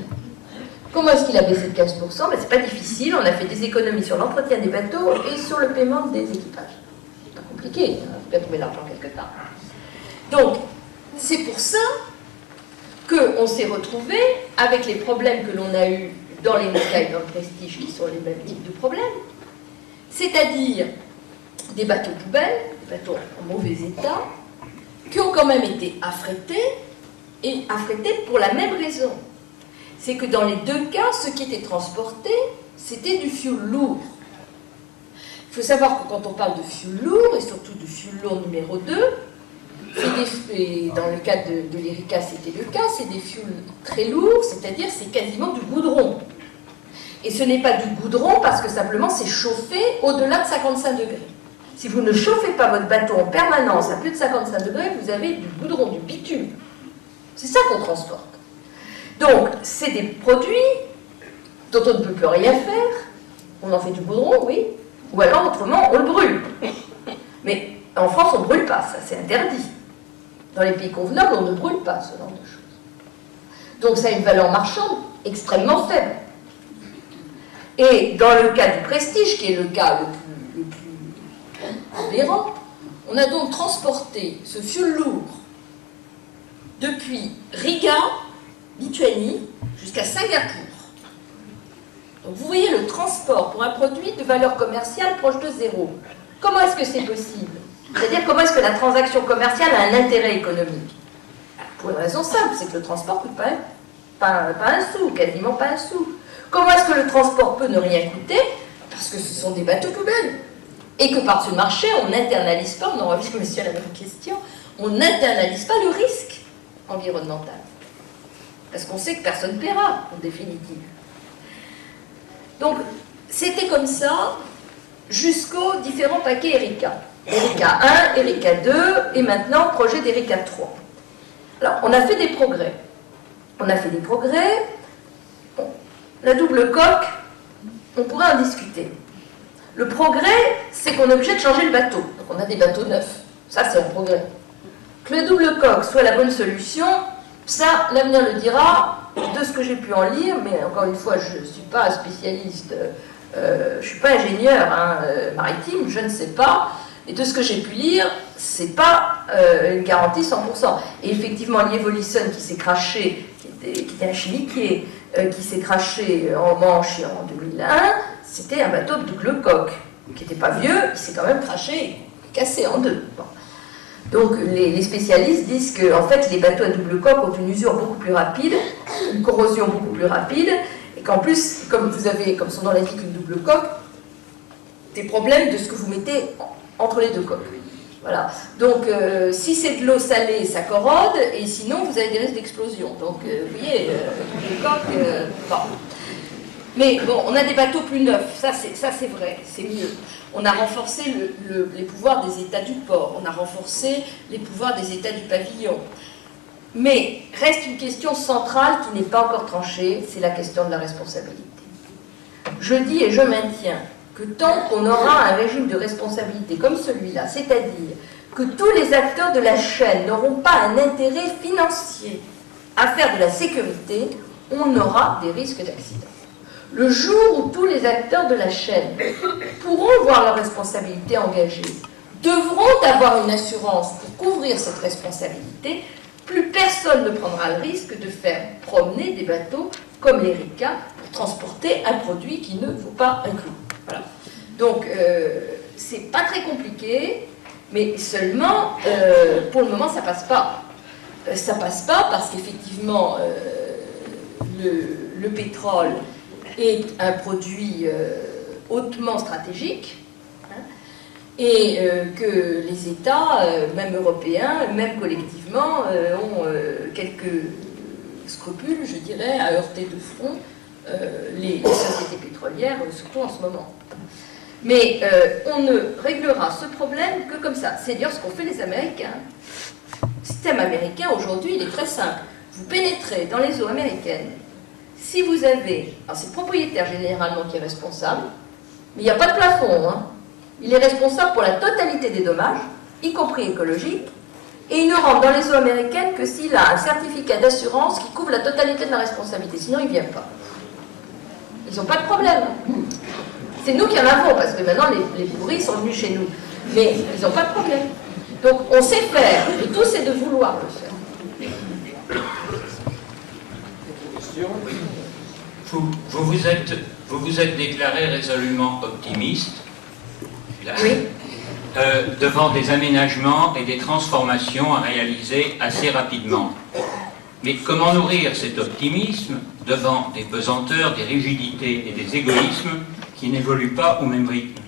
Comment est-ce qu'il a baissé de 15%? Ben, c'est pas difficile, on a fait des économies sur l'entretien des bateaux et sur le paiement des équipages. C'est pas compliqué, il faut bien trouver l'argent quelque part. Donc, c'est pour ça qu'on s'est retrouvé avec les problèmes que l'on a eus dans les Moca et dans le Prestige, qui sont les mêmes types de problèmes. c'est-à-dire des bateaux poubelles, des bateaux en mauvais état, qui ont quand même été affrétés, et affrétés pour la même raison. C'est que dans les deux cas, ce qui était transporté, c'était du fioul lourd. Il faut savoir que quand on parle de fioul lourd, et surtout du fioul lourd numéro 2, et dans le cas de l'Erika, c'était le cas, c'est des fioul très lourds, c'est-à-dire c'est quasiment du goudron. Et ce n'est pas du goudron parce que simplement c'est chauffé au-delà de 55 degrés. Si vous ne chauffez pas votre bateau en permanence à plus de 55 degrés, vous avez du goudron, du bitume. C'est ça qu'on transporte. Donc, c'est des produits dont on ne peut plus rien faire. On en fait du goudron, oui. Ou alors, autrement, on le brûle. Mais en France, on ne brûle pas, ça c'est interdit. Dans les pays convenables, on ne brûle pas ce genre de choses. Donc, ça a une valeur marchande extrêmement faible. Et dans le cas du Prestige, qui est le cas le plus aberrant, on a donc transporté ce fioul lourd depuis Riga, Lituanie, jusqu'à Singapour. Donc vous voyez le transport pour un produit de valeur commerciale proche de zéro. Comment est-ce que c'est possible? C'est-à-dire comment est-ce que la transaction commerciale a un intérêt économique? Pour une raison simple, c'est que le transport ne coûte pas un sou, quasiment pas un sou. Comment est-ce que le transport peut ne rien coûter? Parce que ce sont des bateaux poubelles. Et que par ce marché, on n'internalise pas, on en revient monsieur à la même question, on n'internalise pas le risque environnemental. Parce qu'on sait que personne ne paiera, en définitive. Donc, c'était comme ça jusqu'aux différents paquets Erika. Erika 1, Erika 2, et maintenant, projet d'Erika 3. Alors, on a fait des progrès. On a fait des progrès. Bon, la double coque, on pourrait en discuter. Le progrès, c'est qu'on est obligé de changer le bateau. Donc, on a des bateaux neufs. Ça, c'est un progrès. Que le double coque soit la bonne solution, ça, l'avenir le dira, de ce que j'ai pu en lire, mais encore une fois, je ne suis pas spécialiste, je ne suis pas ingénieur maritime, je ne sais pas, et de ce que j'ai pu lire, ce n'est pas une garantie 100%. Et effectivement, Liev-Olison qui s'est craché, qui était un chimiquier, qui s'est craché en Manche en 2001, c'était un bateau de double coque, qui n'était pas vieux, il s'est quand même craché, cassé en deux. Bon. Donc les spécialistes disent que en fait, les bateaux à double coque ont une usure beaucoup plus rapide, une corrosion beaucoup plus rapide, et qu'en plus, comme son nom l'indique, une double coque, des problèmes de ce que vous mettez entre les deux coques. Voilà. Donc si c'est de l'eau salée, ça corrode, et sinon vous avez des risques d'explosion. Donc vous voyez, double coque, bon. Mais bon, on a des bateaux plus neufs, ça c'est vrai, c'est mieux. On a renforcé les pouvoirs des États du port, on a renforcé les pouvoirs des États du pavillon. Mais reste une question centrale qui n'est pas encore tranchée, c'est la question de la responsabilité. Je dis et je maintiens que tant qu'on aura un régime de responsabilité comme celui-là, c'est-à-dire que tous les acteurs de la chaîne n'auront pas un intérêt financier à faire de la sécurité, on aura des risques d'accident. Le jour où tous les acteurs de la chaîne pourront voir leur responsabilité engagée, devront avoir une assurance pour couvrir cette responsabilité, plus personne ne prendra le risque de faire promener des bateaux comme l'Erika pour transporter un produit qui ne vaut pas un clou. Voilà. Donc, c'est pas très compliqué, mais seulement, pour le moment, ça passe pas. Ça passe pas parce qu'effectivement, le pétrole est un produit hautement stratégique, hein, et que les États, même européens, même collectivement, ont quelques scrupules, je dirais, à heurter de front les sociétés pétrolières, surtout en ce moment. Mais on ne réglera ce problème que comme ça. C'est d'ailleurs ce qu'ont fait les Américains. Le système américain, aujourd'hui, il est très simple. Vous pénétrez dans les eaux américaines. Si vous avez... Alors, c'est le propriétaire généralement qui est responsable, mais il n'y a pas de plafond. Hein. Il est responsable pour la totalité des dommages, y compris écologiques, et il ne rentre dans les eaux américaines que s'il a un certificat d'assurance qui couvre la totalité de la responsabilité. Sinon, il ne vient pas. Ils n'ont pas de problème. C'est nous qui en avons, parce que maintenant, les pourris sont venus chez nous. Mais ils n'ont pas de problème. Donc, on sait faire. Le tout, c'est de vouloir le faire. Vous vous êtes déclaré résolument optimiste, Oui. Devant des aménagements et des transformations à réaliser assez rapidement. Mais comment nourrir cet optimisme devant des pesanteurs, des rigidités et des égoïsmes qui n'évoluent pas au même rythme?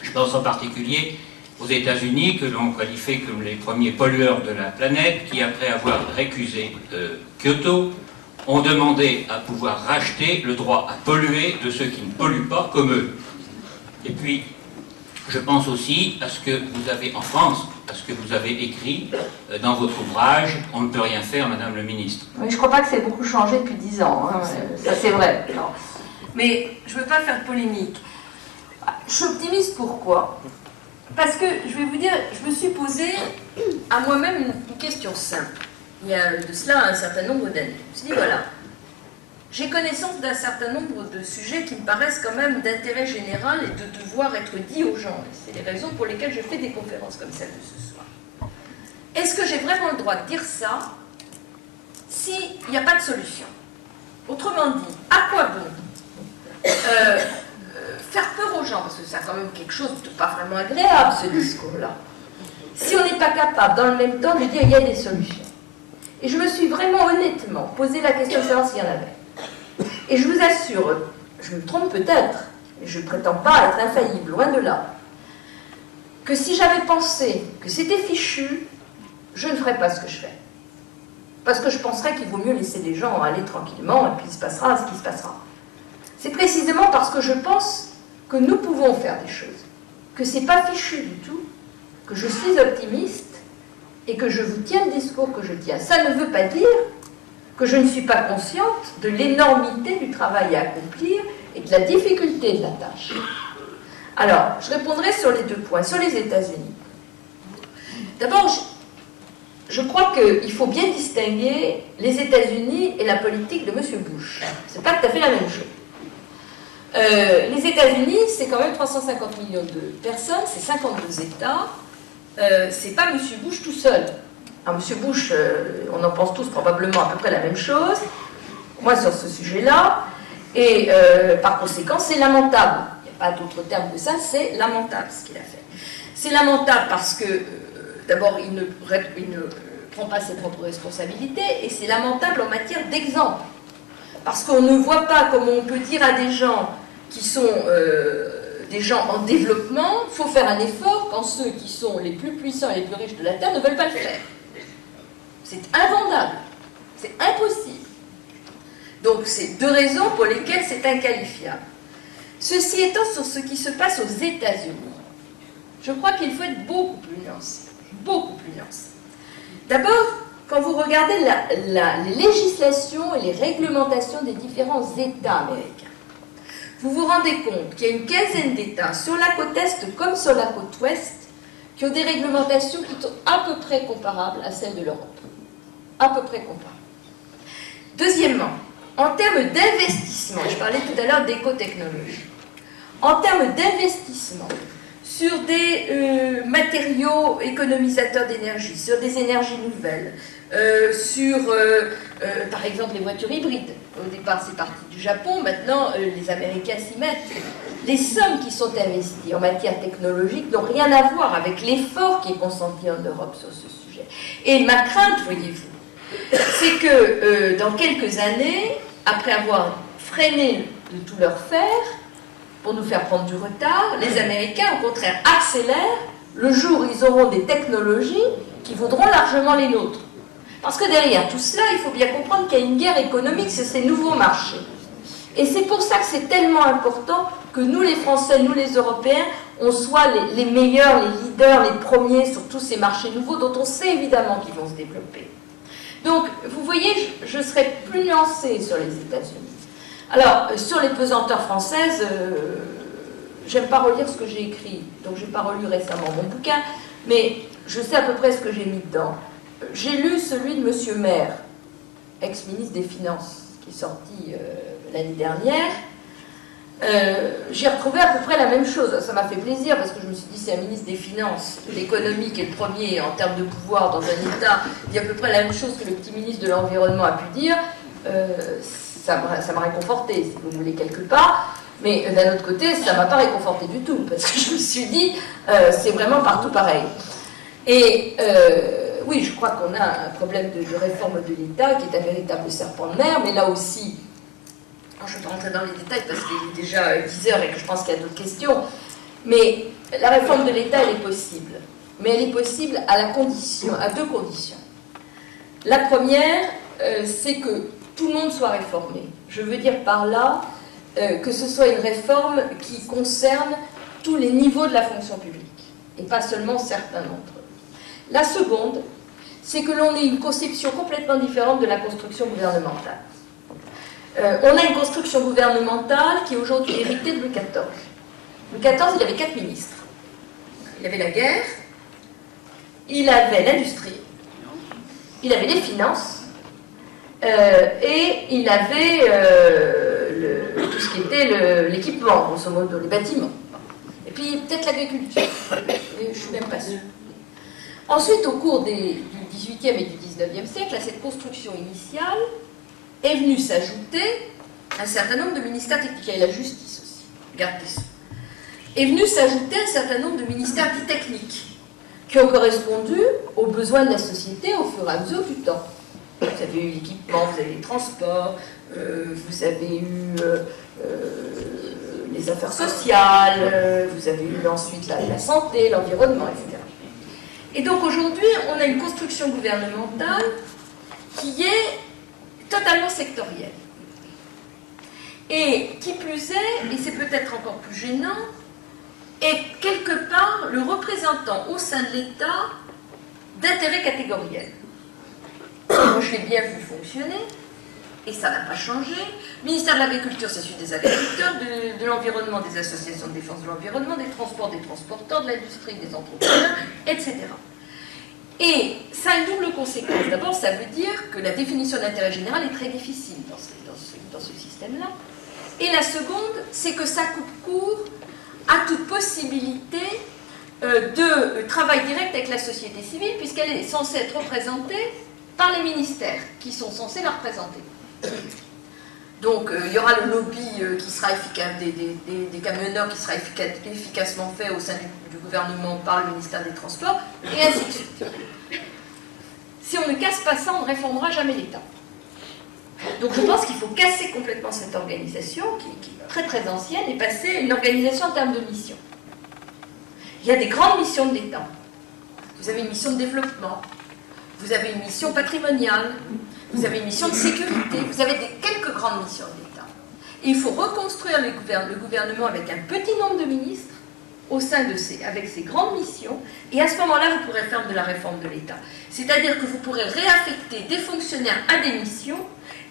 Je pense en particulier aux États-Unis, que l'on qualifie comme les premiers pollueurs de la planète, qui, après avoir récusé Kyoto, ont demandé à pouvoir racheter le droit à polluer de ceux qui ne polluent pas comme eux. Et puis, je pense aussi à ce que vous avez en France, à ce que vous avez écrit dans votre ouvrage « On ne peut rien faire, Madame le Ministre ». Oui, je ne crois pas que c'est beaucoup changé depuis 10 ans, hein. Ça c'est vrai. Non. Mais je ne veux pas faire polémique. Je suis optimiste, pourquoi? Parce que, je vais vous dire, je me suis posé à moi-même une question simple. Il y a de cela un certain nombre d'années. Je me suis dit, voilà, j'ai connaissance d'un certain nombre de sujets qui me paraissent quand même d'intérêt général et de devoir être dit aux gens. C'est les raisons pour lesquelles je fais des conférences comme celle de ce soir. Est-ce que j'ai vraiment le droit de dire ça s'il n'y a pas de solution? Autrement dit, à quoi bon faire peur aux gens, parce que c'est quand même quelque chose de pas vraiment agréable, ce discours-là, si on n'est pas capable, dans le même temps, de dire qu'il y a des solutions. Et je me suis vraiment honnêtement posé la question de savoir s'il y en avait. Et je vous assure, je me trompe peut-être, et je ne prétends pas être infaillible, loin de là, que si j'avais pensé que c'était fichu, je ne ferais pas ce que je fais. Parce que je penserais qu'il vaut mieux laisser les gens aller tranquillement, et puis il se passera ce qui se passera. C'est précisément parce que je pense que nous pouvons faire des choses, que ce n'est pas fichu du tout, que je suis optimiste, et que je vous tiens le discours que je tiens. Ça ne veut pas dire que je ne suis pas consciente de l'énormité du travail à accomplir et de la difficulté de la tâche. Alors, je répondrai sur les deux points. Sur les États-Unis. D'abord, je crois qu'il faut bien distinguer les États-Unis et la politique de M. Bush. Ce n'est pas tout à fait la même chose. Les États-Unis, c'est quand même 350 millions de personnes, c'est 52 États. C'est pas M. Bush tout seul. Alors, M. Bush, on en pense tous probablement à peu près la même chose, moi sur ce sujet-là, et par conséquent, c'est lamentable. Il n'y a pas d'autre terme que ça, c'est lamentable ce qu'il a fait. C'est lamentable parce que, d'abord, il ne prend pas ses propres responsabilités, et c'est lamentable en matière d'exemple. Parce qu'on ne voit pas comment on peut dire à des gens qui sont des gens en développement, il faut faire un effort quand ceux qui sont les plus puissants et les plus riches de la Terre ne veulent pas le faire. C'est invendable, c'est impossible. Donc c'est deux raisons pour lesquelles c'est inqualifiable. Ceci étant, sur ce qui se passe aux États-Unis, je crois qu'il faut être beaucoup plus nuancé. Beaucoup plus nuancé. D'abord, quand vous regardez les législations et les réglementations des différents États américains, vous vous rendez compte qu'il y a une quinzaine d'États, sur la côte Est comme sur la côte Ouest, qui ont des réglementations qui sont à peu près comparables à celles de l'Europe. À peu près comparables. Deuxièmement, en termes d'investissement, je parlais tout à l'heure d'écotechnologie, en termes d'investissement sur des matériaux économisateurs d'énergie, sur des énergies nouvelles, par exemple, les voitures hybrides. Au départ, c'est parti du Japon. Maintenant, les Américains s'y mettent. Les sommes qui sont investies en matière technologique n'ont rien à voir avec l'effort qui est consenti en Europe sur ce sujet. Et ma crainte, voyez-vous, c'est que dans quelques années, après avoir freiné de tout leur faire, pour nous faire prendre du retard, les Américains, au contraire, accélèrent le jour où ils auront des technologies qui vaudront largement les nôtres. Parce que derrière tout cela, il faut bien comprendre qu'il y a une guerre économique sur ces nouveaux marchés. Et c'est pour ça que c'est tellement important que nous, les Français, nous, les Européens, on soit les meilleurs, les leaders, les premiers sur tous ces marchés nouveaux dont on sait évidemment qu'ils vont se développer. Donc, vous voyez, je serai plus nuancée sur les États-Unis. Alors, sur les pesanteurs françaises, j'aime pas relire ce que j'ai écrit, donc j'ai pas relu récemment mon bouquin, mais je sais à peu près ce que j'ai mis dedans. J'ai lu celui de M. Maire, ex-ministre des Finances, qui est sorti l'année dernière. J'ai retrouvé à peu près la même chose. Ça m'a fait plaisir parce que je me suis dit, c'est un ministre des Finances, de l'économie qui est le premier en termes de pouvoir dans un État, dit à peu près la même chose que le petit ministre de l'Environnement a pu dire. Ça m'a réconforté, si vous voulez, quelque part. Mais d'un autre côté, ça ne m'a pas réconforté du tout, parce que je me suis dit, c'est vraiment partout pareil. Et oui, je crois qu'on a un problème de réforme de l'État qui est un véritable serpent de mer, mais là aussi, je ne vais pas rentrer dans les détails parce qu'il est déjà 10 heures et que je pense qu'il y a d'autres questions, mais la réforme de l'État, elle est possible. Mais elle est possible à deux conditions. La première, c'est que tout le monde soit réformé. Je veux dire par là que ce soit une réforme qui concerne tous les niveaux de la fonction publique, et pas seulement certains d'entre eux. La seconde, c'est que l'on ait une conception complètement différente de la construction gouvernementale. On a une construction gouvernementale qui est aujourd'hui héritée de Louis XIV. Louis XIV, il avait 4 ministres. Il avait la guerre, il avait l'industrie, il avait les finances, et il avait tout ce qui était l'équipement, grosso modo, les bâtiments. Et puis peut-être l'agriculture, je ne suis même pas sûre. Ensuite, au cours du XVIIIe et du XIXe siècle, à cette construction initiale, est venu s'ajouter un certain nombre de ministères techniques. Il y a la justice aussi, garde des Sceaux. Est venu s'ajouter un certain nombre de ministères dits techniques qui ont correspondu aux besoins de la société au fur et à mesure du temps. Vous avez eu l'équipement, vous avez les transports, vous avez eu les affaires sociales, vous avez eu ensuite la santé, l'environnement, etc. Et donc aujourd'hui, on a une construction gouvernementale qui est totalement sectorielle. Et qui plus est, et c'est peut-être encore plus gênant, est quelque part le représentant au sein de l'État d'intérêts catégoriels. Moi, je l'ai bien vu fonctionner, et ça n'a pas changé. Le ministère de l'Agriculture, c'est celui des agriculteurs, de l'environnement, des associations de défense de l'environnement, des transports, des transporteurs, de l'industrie, des entrepreneurs, etc. Et ça a une double conséquence. D'abord, ça veut dire que la définition d'intérêt général est très difficile dans ce système-là. Et la seconde, c'est que ça coupe court à toute possibilité de travail direct avec la société civile, puisqu'elle est censée être représentée par les ministères, qui sont censés la représenter. Donc, il y aura le lobby qui sera efficace, des camionneurs qui sera efficacement fait au sein du gouvernement par le ministère des Transports, et ainsi de suite. Si on ne casse pas ça, on ne réformera jamais l'État. Donc je pense qu'il faut casser complètement cette organisation, qui est très très ancienne, et passer à une organisation en termes de mission. Il y a des grandes missions de l'État. Vous avez une mission de développement, vous avez une mission patrimoniale, vous avez une mission de sécurité, vous avez quelques grandes missions de l'État. Et il faut reconstruire le gouvernement avec un petit nombre de ministres, au sein avec ces grandes missions, et à ce moment-là, vous pourrez faire de la réforme de l'État. C'est-à-dire que vous pourrez réaffecter des fonctionnaires à des missions,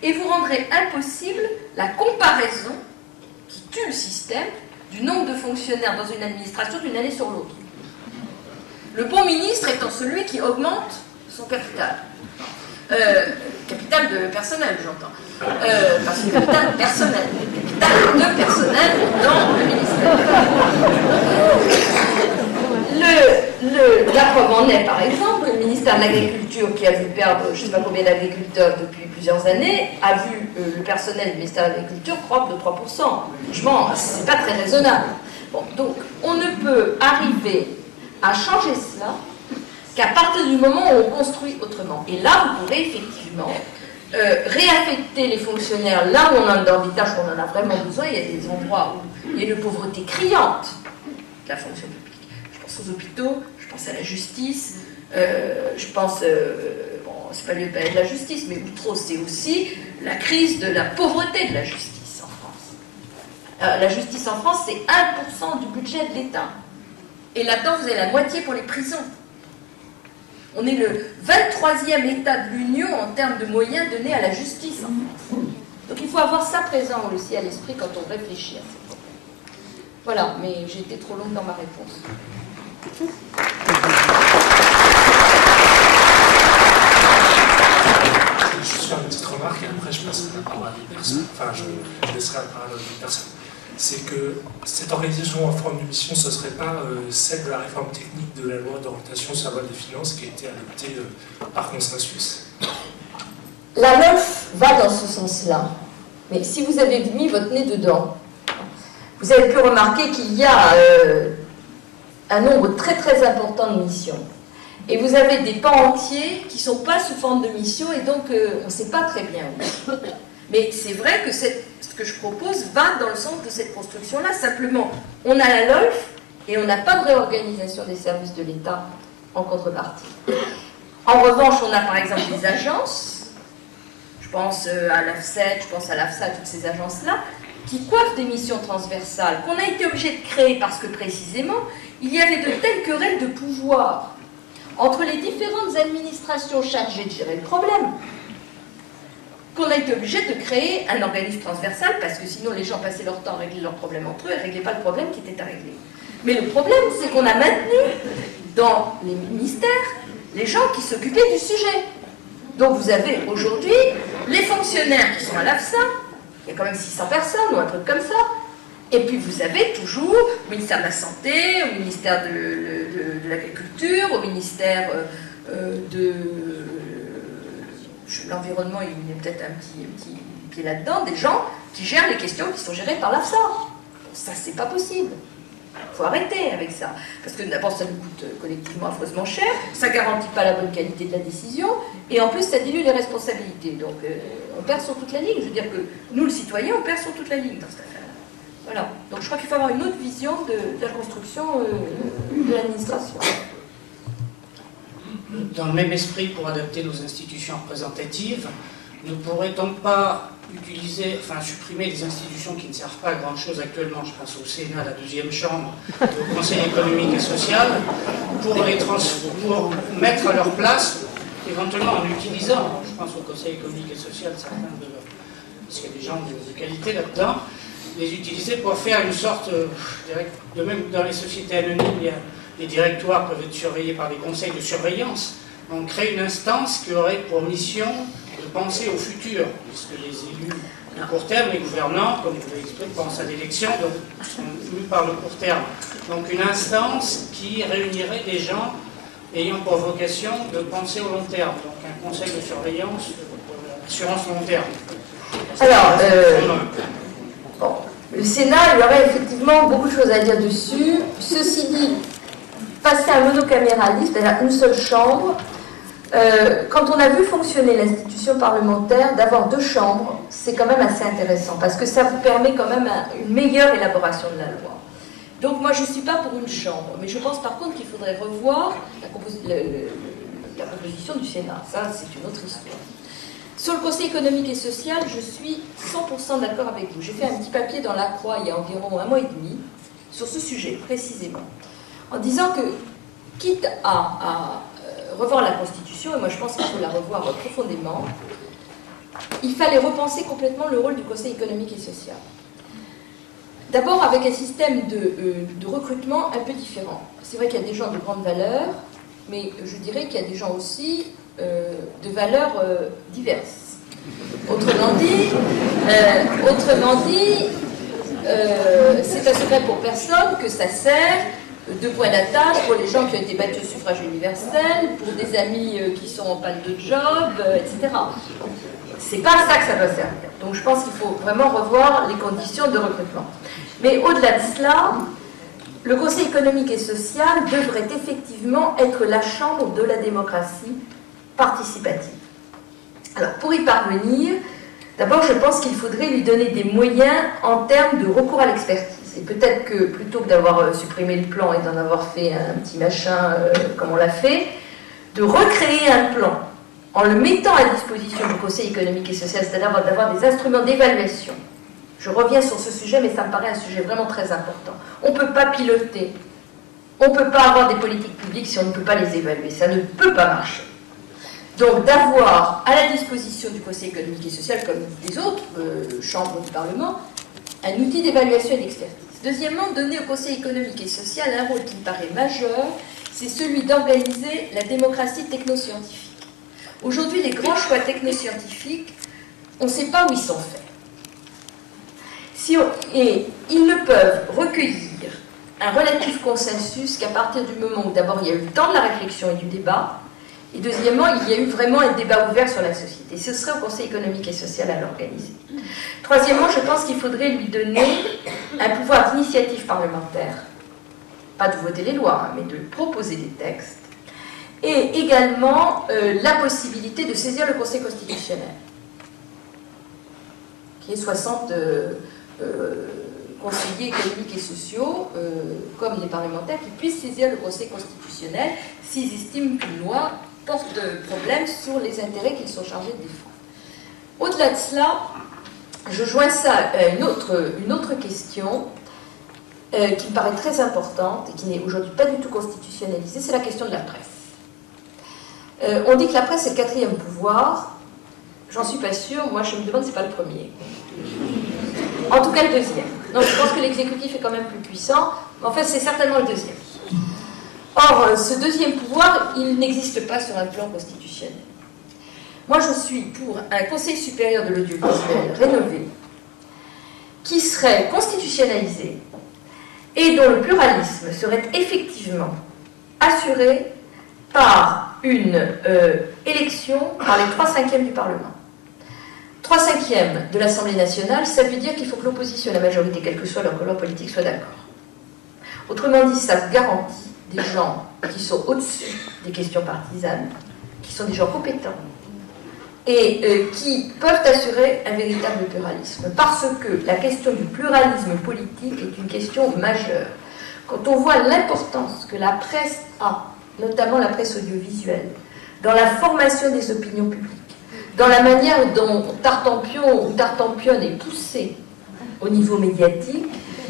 et vous rendrez impossible la comparaison, qui tue le système, du nombre de fonctionnaires dans une administration d'une année sur l'autre. Le bon ministre étant celui qui augmente son capital. Capital de personnel, j'entends. Parce que capital personnel. Capital de personnel dans le ministère. La preuve en est, par exemple, que le ministère de l'Agriculture, qui a vu perdre je ne sais pas combien d'agriculteurs depuis plusieurs années, a vu le personnel du ministère de l'Agriculture croître de 3%. Franchement, c'est pas très raisonnable. Bon, donc, on ne peut arriver à changer cela qu'à partir du moment où on construit autrement. Et là, vous pourrez effectivement réaffecter les fonctionnaires là où on a dans des tâches où on en a vraiment besoin. Il y a des endroits où il y a une pauvreté criante de la fonction publique. Je pense aux hôpitaux, je pense à la justice, je pense, bon, c'est pas le palais de la justice, mais outre c'est aussi la crise de la pauvreté de la justice en France. La justice en France, c'est 1% du budget de l'État. Et là-dedans, vous avez la moitié pour les prisons. On est le 23e État de l'Union en termes de moyens donnés à la justice en France. Donc il faut avoir ça présent aussi à l'esprit quand on réfléchit à ces problèmes. Voilà, mais j'ai été trop longue dans ma réponse. Juste faire une petite remarque et après je passerai la parole à des personnes. Enfin, je laisserai la parole à des personnes. C'est que cette organisation en forme de mission, ce ne serait pas celle de la réforme technique de la loi d'orientation sur la loi des finances qui a été adoptée par consensus. La LOLF va dans ce sens-là. Mais si vous avez mis votre nez dedans, vous avez pu remarquer qu'il y a un nombre très très important de missions. Et vous avez des pans entiers qui ne sont pas sous forme de missions, et donc on ne sait pas très bien où. Mais c'est vrai que ce que je propose va dans le sens de cette construction-là. Simplement, on a la LOLF et on n'a pas de réorganisation des services de l'État en contrepartie. En revanche, on a par exemple des agences, je pense à l'AFSET, je pense à l'AFSA, toutes ces agences-là, qui coiffent des missions transversales, qu'on a été obligé de créer parce que précisément, il y avait de telles querelles de pouvoir entre les différentes administrations chargées de gérer le problème, qu'on a été obligé de créer un organisme transversal, parce que sinon les gens passaient leur temps à régler leurs problèmes entre eux et ne réglaient pas le problème qui était à régler. Mais le problème, c'est qu'on a maintenu dans les ministères les gens qui s'occupaient du sujet. Donc vous avez aujourd'hui les fonctionnaires qui sont à l'AFSA, il y a quand même 600 personnes ou un truc comme ça, et puis vous avez toujours au ministère de la Santé, au ministère de l'Agriculture, au ministère de l'Environnement, il y a peut-être un petit pied là-dedans, des gens qui gèrent les questions qui sont gérées par l'AFSA. Ça, c'est pas possible. Il faut arrêter avec ça. Parce que d'abord, ça nous coûte collectivement affreusement cher, ça ne garantit pas la bonne qualité de la décision, et en plus, ça dilue les responsabilités. Donc, on perd sur toute la ligne. Je veux dire que nous, le citoyen, on perd sur toute la ligne dans cette affaire. Voilà. Donc, je crois qu'il faut avoir une autre vision de la construction de l'administration. Dans le même esprit, pour adapter nos institutions représentatives, ne pourrait-on pas supprimer des institutions qui ne servent pas à grand-chose actuellement, je pense au Sénat, la deuxième chambre, au Conseil économique et social, pour mettre à leur place, éventuellement en utilisant, je pense au Conseil économique et social, certains parce qu'il y a des gens de qualité là-dedans, les utiliser pour faire une sorte, de même dans les sociétés anonymes, les directoires peuvent être surveillés par des conseils de surveillance. On crée une instance qui aurait pour mission de penser au futur, puisque les élus à court terme, les gouvernants, comme vous l'avez expliqué, pensent à l'élection, donc sont élus par le court terme. Donc une instance qui réunirait des gens ayant pour vocation de penser au long terme. Donc un conseil de surveillance, assurance long terme. Alors, bon, le Sénat, il y aurait effectivement beaucoup de choses à dire dessus. Ceci dit, passer à un monocaméralisme, c'est-à-dire une seule chambre, quand on a vu fonctionner l'institution parlementaire, d'avoir deux chambres, c'est quand même assez intéressant, parce que ça vous permet quand même une meilleure élaboration de la loi. Donc moi, je ne suis pas pour une chambre, mais je pense par contre qu'il faudrait revoir la proposition du Sénat. Ça, c'est une autre histoire. Sur le Conseil économique et social, je suis 100% d'accord avec vous. J'ai fait un petit papier dans La Croix il y a environ 1 mois et demi sur ce sujet, précisément, en disant que, quitte à revoir la Constitution, et moi je pense qu'il faut la revoir profondément, il fallait repenser complètement le rôle du Conseil économique et social. D'abord avec un système de recrutement un peu différent. C'est vrai qu'il y a des gens de grande valeur, mais je dirais qu'il y a des gens aussi de valeurs diverses. Autrement dit, c'est un secret pour personne que ça sert de point d'attache pour les gens qui ont été battus au suffrage universel, pour des amis qui sont en panne de job, etc. C'est pas à ça que ça doit servir. Donc je pense qu'il faut vraiment revoir les conditions de recrutement. Mais au-delà de cela, le Conseil économique et social devrait effectivement être la chambre de la démocratie participative. Alors pour y parvenir, d'abord je pense qu'il faudrait lui donner des moyens en termes de recours à l'expertise. Et peut-être que plutôt que d'avoir supprimé le plan et d'en avoir fait un petit machin comme on l'a fait, de recréer un plan en le mettant à disposition du Conseil économique et social, c'est-à-dire d'avoir des instruments d'évaluation. Je reviens sur ce sujet, mais ça me paraît un sujet vraiment très important. On ne peut pas piloter, on ne peut pas avoir des politiques publiques si on ne peut pas les évaluer. Ça ne peut pas marcher. Donc d'avoir à la disposition du Conseil économique et social, comme des autres chambres du Parlement, un outil d'évaluation et d'expertise. Deuxièmement, donner au Conseil économique et social un rôle qui me paraît majeur, c'est celui d'organiser la démocratie technoscientifique. Aujourd'hui, les grands choix technoscientifiques, on ne sait pas où ils sont faits. Et ils ne peuvent recueillir un relatif consensus qu'à partir du moment où d'abord il y a eu le temps de la réflexion et du débat, Et deuxièmement, il y a eu vraiment un débat ouvert sur la société. Ce serait au Conseil économique et social à l'organiser. Troisièmement, je pense qu'il faudrait lui donner un pouvoir d'initiative parlementaire. Pas de voter les lois, mais de proposer des textes. Et également la possibilité de saisir le Conseil constitutionnel, qui est 60 conseillers économiques et sociaux, comme les parlementaires, qui puissent saisir le Conseil constitutionnel s'ils estiment qu'une loi porte problème sur les intérêts qu'ils sont chargés de défendre. Au-delà de cela, je joins ça à une autre question qui me paraît très importante et qui n'est aujourd'hui pas du tout constitutionnalisée, c'est la question de la presse. On dit que la presse est le 4e pouvoir. J'en suis pas sûre. Moi, je me demande si c'est pas le premier. En tout cas, le 2e. Donc, je pense que l'exécutif est quand même plus puissant. Mais en fait, c'est certainement le 2e. Or, ce 2e pouvoir, il n'existe pas sur un plan constitutionnel. Moi, je suis pour un Conseil supérieur de l'audiovisuel rénové, qui serait constitutionnalisé et dont le pluralisme serait effectivement assuré par une élection par les 3/5 du Parlement. 3/5 de l'Assemblée nationale, ça veut dire qu'il faut que l'opposition et la majorité, quelle que soit leur couleur politique, soient d'accord. Autrement dit, ça garantit des gens qui sont au-dessus des questions partisanes, qui sont des gens compétents, et qui peuvent assurer un véritable pluralisme. Parce que la question du pluralisme politique est une question majeure. Quand on voit l'importance que la presse a, notamment la presse audiovisuelle, dans la formation des opinions publiques, dans la manière dont Tartampion ou Tartampionne est poussé au niveau médiatique,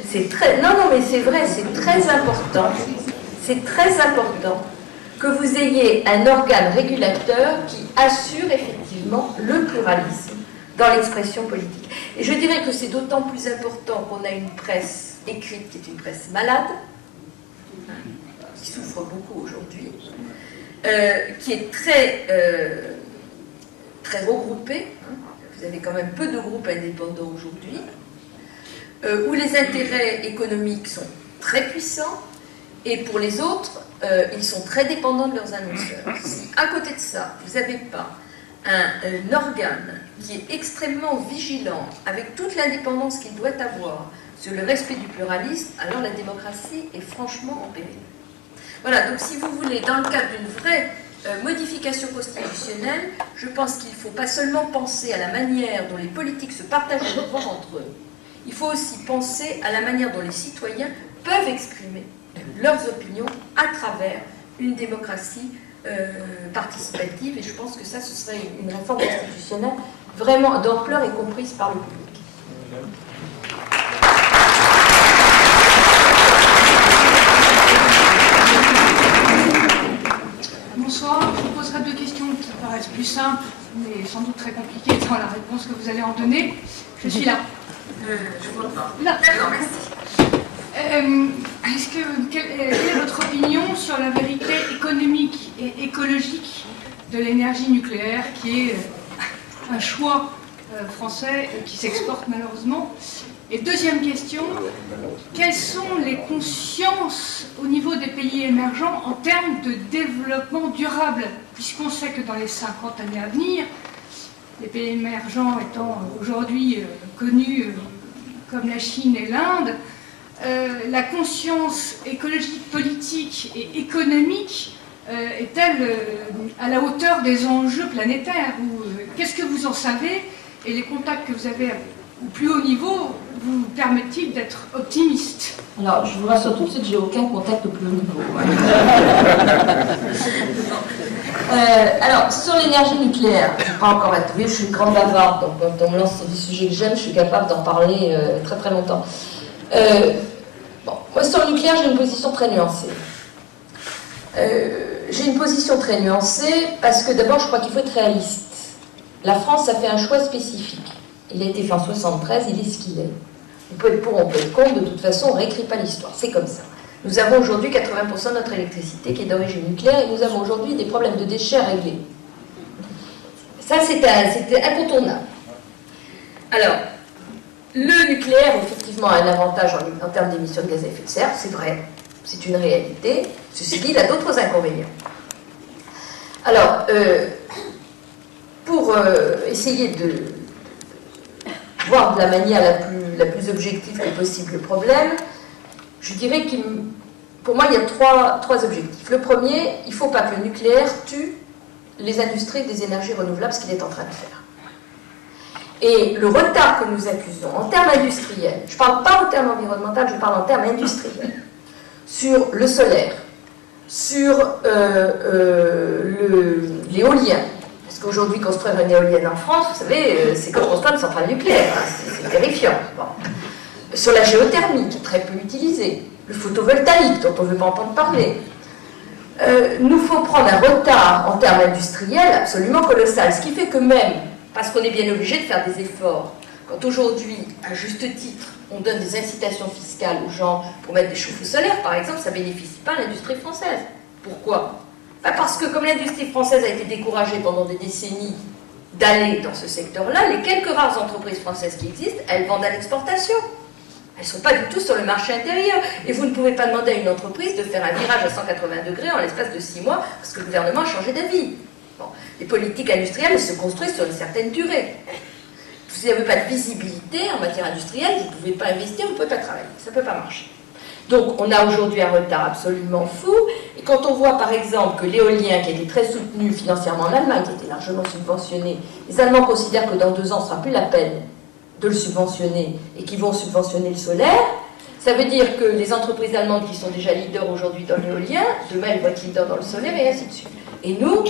c'est très... Non, mais c'est vrai, c'est très important. C'est très important que vous ayez un organe régulateur qui assure effectivement le pluralisme dans l'expression politique. Et je dirais que c'est d'autant plus important qu'on a une presse écrite qui est une presse malade, qui souffre beaucoup aujourd'hui, qui est très regroupée. Vous avez quand même peu de groupes indépendants aujourd'hui, où les intérêts économiques sont très puissants, et pour les autres, ils sont très dépendants de leurs annonceurs. Si à côté de ça, vous n'avez pas un organe qui est extrêmement vigilant, avec toute l'indépendance qu'il doit avoir sur le respect du pluralisme, alors la démocratie est franchement en péril. Voilà, donc si vous voulez, dans le cadre d'une vraie modification constitutionnelle, je pense qu'il ne faut pas seulement penser à la manière dont les politiques se partagent le pouvoir entre eux, il faut aussi penser à la manière dont les citoyens peuvent exprimer leurs opinions à travers une démocratie participative, et je pense que ça, ce serait une réforme constitutionnelle vraiment d'ampleur et comprise par le public. Bonsoir, je vous poserai 2 questions qui paraissent plus simples, mais sans doute très compliquées dans la réponse que vous allez en donner. Je suis là. Je vois pas. Là. D'accord, merci. Quelle est votre opinion sur la vérité économique et écologique de l'énergie nucléaire, qui est un choix français qui s'exporte malheureusement? Et deuxième question, quelles sont les consciences au niveau des pays émergents en termes de développement durable, puisqu'on sait que dans les 50 années à venir, les pays émergents étant aujourd'hui connus comme la Chine et l'Inde, la conscience écologique, politique et économique est-elle à la hauteur des enjeux planétaires? Qu'est-ce que vous en savez? Et les contacts que vous avez au plus haut niveau vous permettent-ils d'être optimiste? Alors, je vous rassure tout de suite, j'ai aucun contact au plus haut niveau. Alors, sur l'énergie nucléaire, je ne suis pas encore atouée, je suis une grande bavarde, donc quand on me lance sur des sujets que j'aime, je suis capable d'en parler très très longtemps. Bon, moi, sur le nucléaire, j'ai une position très nuancée. J'ai une position très nuancée parce que d'abord, je crois qu'il faut être réaliste. La France a fait un choix spécifique. Il a été fait en 73, il est ce qu'il est. On peut être pour, on peut être contre, de toute façon, on ne réécrit pas l'histoire. C'est comme ça. Nous avons aujourd'hui 80% de notre électricité qui est d'origine nucléaire et nous avons aujourd'hui des problèmes de déchets à régler. Ça, c'était incontournable. Alors, le nucléaire, effectivement, a un avantage en termes d'émissions de gaz à effet de serre, c'est vrai, c'est une réalité. Ceci dit, il a d'autres inconvénients. Alors, pour essayer de voir de la manière la plus objective que possible le problème, je dirais que pour moi, il y a trois objectifs. Le premier, il ne faut pas que le nucléaire tue les industries des énergies renouvelables, ce qu'il est en train de faire. Et le retard que nous accusons en termes industriels, je ne parle pas en termes environnementaux, je parle en termes industriels, sur le solaire, sur l'éolien. Parce qu'aujourd'hui, construire une éolienne en France, vous savez, c'est comme construire une centrale nucléaire, hein, c'est terrifiant. Bon. Sur la géothermie, qui est très peu utilisée, le photovoltaïque, dont on ne veut pas entendre parler. Nous faut prendre un retard en termes industriels absolument colossal, ce qui fait que même, parce qu'on est bien obligé de faire des efforts, quand aujourd'hui, à juste titre, on donne des incitations fiscales aux gens pour mettre des chauffe-eau solaires, par exemple, ça ne bénéficie pas à l'industrie française. Pourquoi? Parce que comme l'industrie française a été découragée pendant des décennies d'aller dans ce secteur-là, les quelques rares entreprises françaises qui existent, elles vendent à l'exportation. Elles ne sont pas du tout sur le marché intérieur. Et vous ne pouvez pas demander à une entreprise de faire un virage à 180 degrés en l'espace de 6 mois parce que le gouvernement a changé d'avis. Bon. Les politiques industrielles se construisent sur une certaine durée. Si vous n'avez pas de visibilité en matière industrielle, vous ne pouvez pas investir, vous ne pouvez pas travailler. Ça ne peut pas marcher. Donc on a aujourd'hui un retard absolument fou. Et quand on voit par exemple que l'éolien, qui a été très soutenu financièrement en Allemagne, qui a été largement subventionné, les Allemands considèrent que dans 2 ans, ce ne sera plus la peine de le subventionner et qui vont subventionner le solaire, ça veut dire que les entreprises allemandes qui sont déjà leaders aujourd'hui dans l'éolien, demain elles vont être leaders dans le solaire et ainsi de suite. Et nous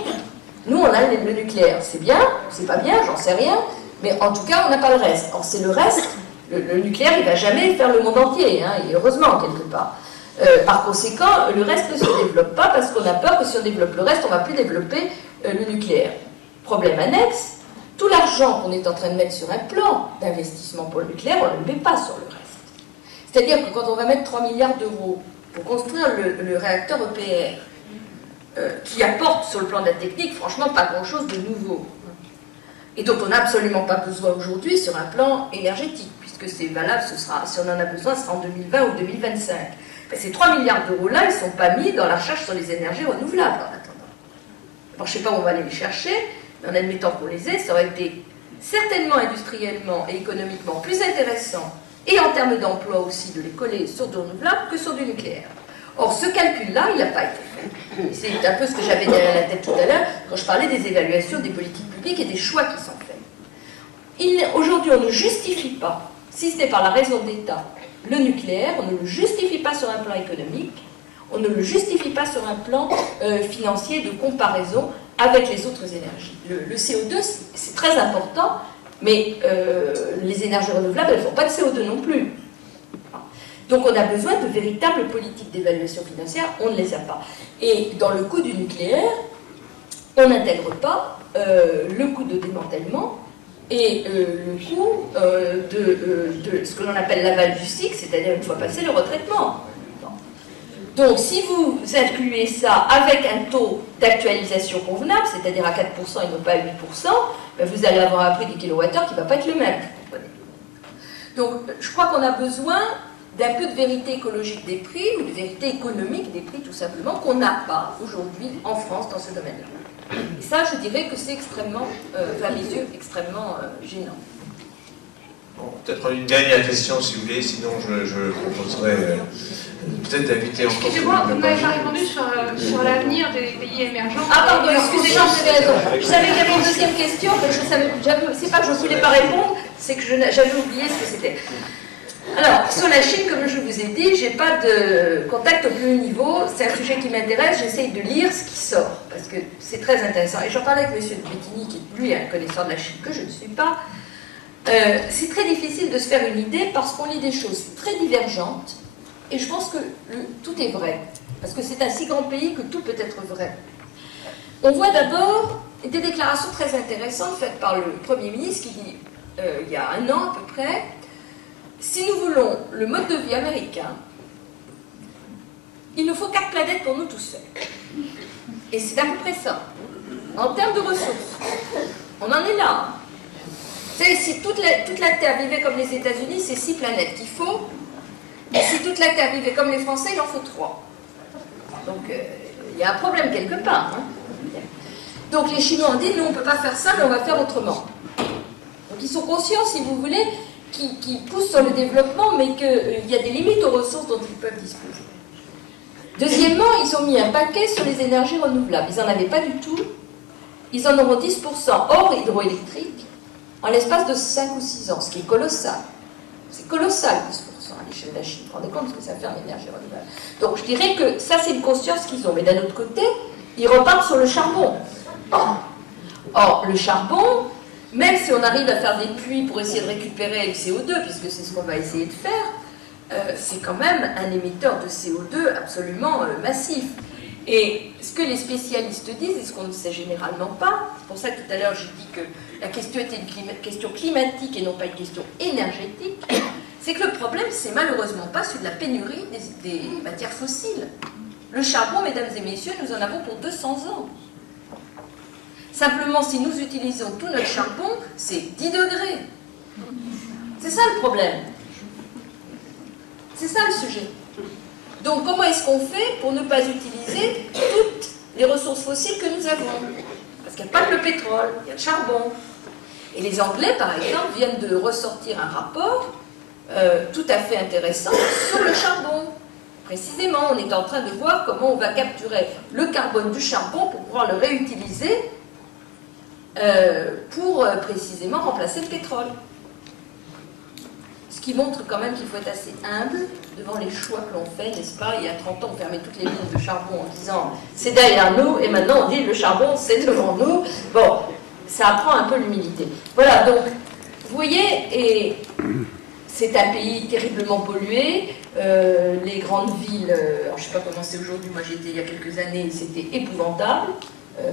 on a le nucléaire. C'est bien, c'est pas bien, j'en sais rien, mais en tout cas on n'a pas le reste. Or c'est le reste, le nucléaire il ne va jamais faire le monde entier, hein, et heureusement quelque part. Par conséquent, le reste ne se développe pas parce qu'on a peur que si on développe le reste, on ne va plus développer le nucléaire. Problème annexe, tout l'argent qu'on est en train de mettre sur un plan d'investissement pour le nucléaire, on ne le met pas sur le reste. C'est-à-dire que quand on va mettre 3 milliards d'euros pour construire le réacteur EPR, qui apporte sur le plan de la technique, franchement, pas grand-chose de nouveau, et dont on n'a absolument pas besoin aujourd'hui sur un plan énergétique, puisque c'est valable, si on en a besoin, ce sera en 2020 ou 2025. Ben, ces 3 milliards d'euros-là, ils ne sont pas mis dans la recherche sur les énergies renouvelables en attendant. Alors, je ne sais pas où on va aller les chercher, mais en admettant qu'on les ait, ça aurait été certainement industriellement et économiquement plus intéressant, et en termes d'emploi aussi, de les coller sur du renouvelable que sur du nucléaire. Or, ce calcul-là, il n'a pas été fait. C'est un peu ce que j'avais derrière la tête tout à l'heure, quand je parlais des évaluations des politiques publiques et des choix qui sont faits. Aujourd'hui, on ne justifie pas, si ce n'est par la raison d'État, le nucléaire, on ne le justifie pas sur un plan économique, on ne le justifie pas sur un plan financier de comparaison avec les autres énergies. Le CO2, c'est très important, mais les énergies renouvelables, elles ne font pas de CO2 non plus. Donc on a besoin de véritables politiques d'évaluation financière, on ne les a pas. Et dans le coût du nucléaire, on n'intègre pas le coût de démantèlement et le coût de ce que l'on appelle l'aval du cycle, c'est-à-dire une fois passé le retraitement. Donc, si vous incluez ça avec un taux d'actualisation convenable, c'est-à-dire à 4% et non pas à 8%, ben vous allez avoir un prix du kilowattheure qui ne va pas être le même. Donc, je crois qu'on a besoin d'un peu de vérité écologique des prix, ou de vérité économique des prix, tout simplement, qu'on n'a pas aujourd'hui en France dans ce domaine-là. Et ça, je dirais que c'est extrêmement, à mes yeux, extrêmement gênant. Bon, peut-être une dernière question, si vous voulez, sinon je proposerais peut-être d'inviter encore... Excusez-moi, vous n'avez pas répondu sur l'avenir des pays émergents. Ah pardon, excusez-moi, vous avez raison. Je savais qu'il y avait une deuxième question, mais c'est pas que je ne voulais pas répondre, c'est que j'avais oublié ce que c'était. Alors, sur la Chine, comme je vous ai dit, je n'ai pas de contact au plus haut niveau, c'est un sujet qui m'intéresse, j'essaye de lire ce qui sort, parce que c'est très intéressant. Et j'en parlais avec M. de Bettini, qui lui est un connaisseur de la Chine, que je ne suis pas. C'est très difficile de se faire une idée parce qu'on lit des choses très divergentes, et je pense que tout est vrai, parce que c'est un si grand pays que tout peut être vrai. On voit d'abord des déclarations très intéressantes faites par le Premier ministre qui dit, il y a 1 an à peu près, si nous voulons le mode de vie américain, il nous faut 4 planètes pour nous tous seuls. Et c'est à peu près ça. En termes de ressources, on en est là. Vous savez, si toute la Terre vivait comme les États-Unis, c'est 6 planètes qu'il faut. Et si toute la Terre vivait comme les Français, il en faut 3. Donc, il y a un problème quelque part. Hein. Donc les Chinois ont dit, nous on ne peut pas faire ça, mais on va faire autrement. Donc ils sont conscients, si vous voulez, qu'ils poussent sur le développement, mais qu'il y a des limites aux ressources dont ils peuvent disposer. Deuxièmement, ils ont mis un paquet sur les énergies renouvelables. Ils n'en avaient pas du tout. Ils en auront 10% hors hydroélectrique en l'espace de 5 ou 6 ans, ce qui est colossal. C'est colossal, 10% à l'échelle de la Chine. Vous vous rendez compte de ce que ça fait en énergie renouvelable. Donc je dirais que ça, c'est une conscience qu'ils ont. Mais d'un autre côté, ils repartent sur le charbon. Or, le charbon, même si on arrive à faire des puits pour essayer de récupérer le CO2, puisque c'est ce qu'on va essayer de faire, c'est quand même un émetteur de CO2 absolument massif. Et ce que les spécialistes disent, et ce qu'on ne sait généralement pas, c'est pour ça que tout à l'heure j'ai dit que la question était une question climatique et non pas une question énergétique, c'est que le problème, c'est malheureusement pas celui de la pénurie des matières fossiles. Le charbon, mesdames et messieurs, nous en avons pour 200 ans. Simplement, si nous utilisons tout notre charbon, c'est 10 degrés. C'est ça le problème. C'est ça le sujet. Donc, comment est-ce qu'on fait pour ne pas utiliser toutes les ressources fossiles que nous avons? Parce qu'il n'y a pas que le pétrole, il y a le charbon. Et les Anglais, par exemple, viennent de ressortir un rapport tout à fait intéressant sur le charbon. Précisément, on est en train de voir comment on va capturer le carbone du charbon pour pouvoir le réutiliser pour précisément remplacer le pétrole. Ce qui montre quand même qu'il faut être assez humble devant les choix que l'on fait, n'est-ce pas? Il y a 30 ans, on fermait toutes les mines de charbon en disant c'est derrière nous, et maintenant on dit le charbon c'est devant nous. Bon, ça apprend un peu l'humilité. Voilà, donc, vous voyez, et c'est un pays terriblement pollué. Les grandes villes, alors je ne sais pas comment c'est aujourd'hui, moi j'étais il y a quelques années, c'était épouvantable.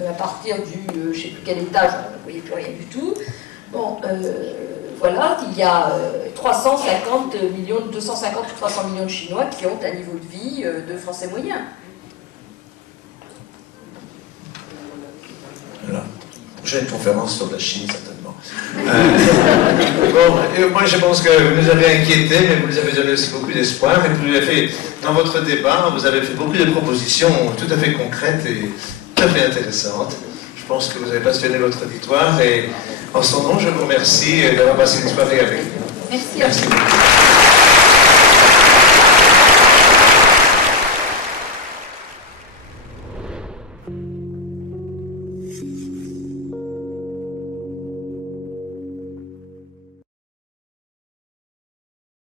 À partir du, je ne sais plus quel étage, on ne voyait plus rien du tout. Bon, voilà, il y a 250 ou 300 millions de Chinois qui ont un niveau de vie de Français moyen. Voilà. Prochaine conférence sur la Chine, certainement. Bon, moi je pense que vous nous avez inquiétés, mais vous nous avez donné aussi beaucoup d'espoir. Et vous avez fait, dans votre débat, vous avez fait beaucoup de propositions tout à fait concrètes et tout à fait intéressantes. Je pense que vous avez passionné votre auditoire et en son nom, je vous remercie d'avoir passé une soirée avec nous. Merci.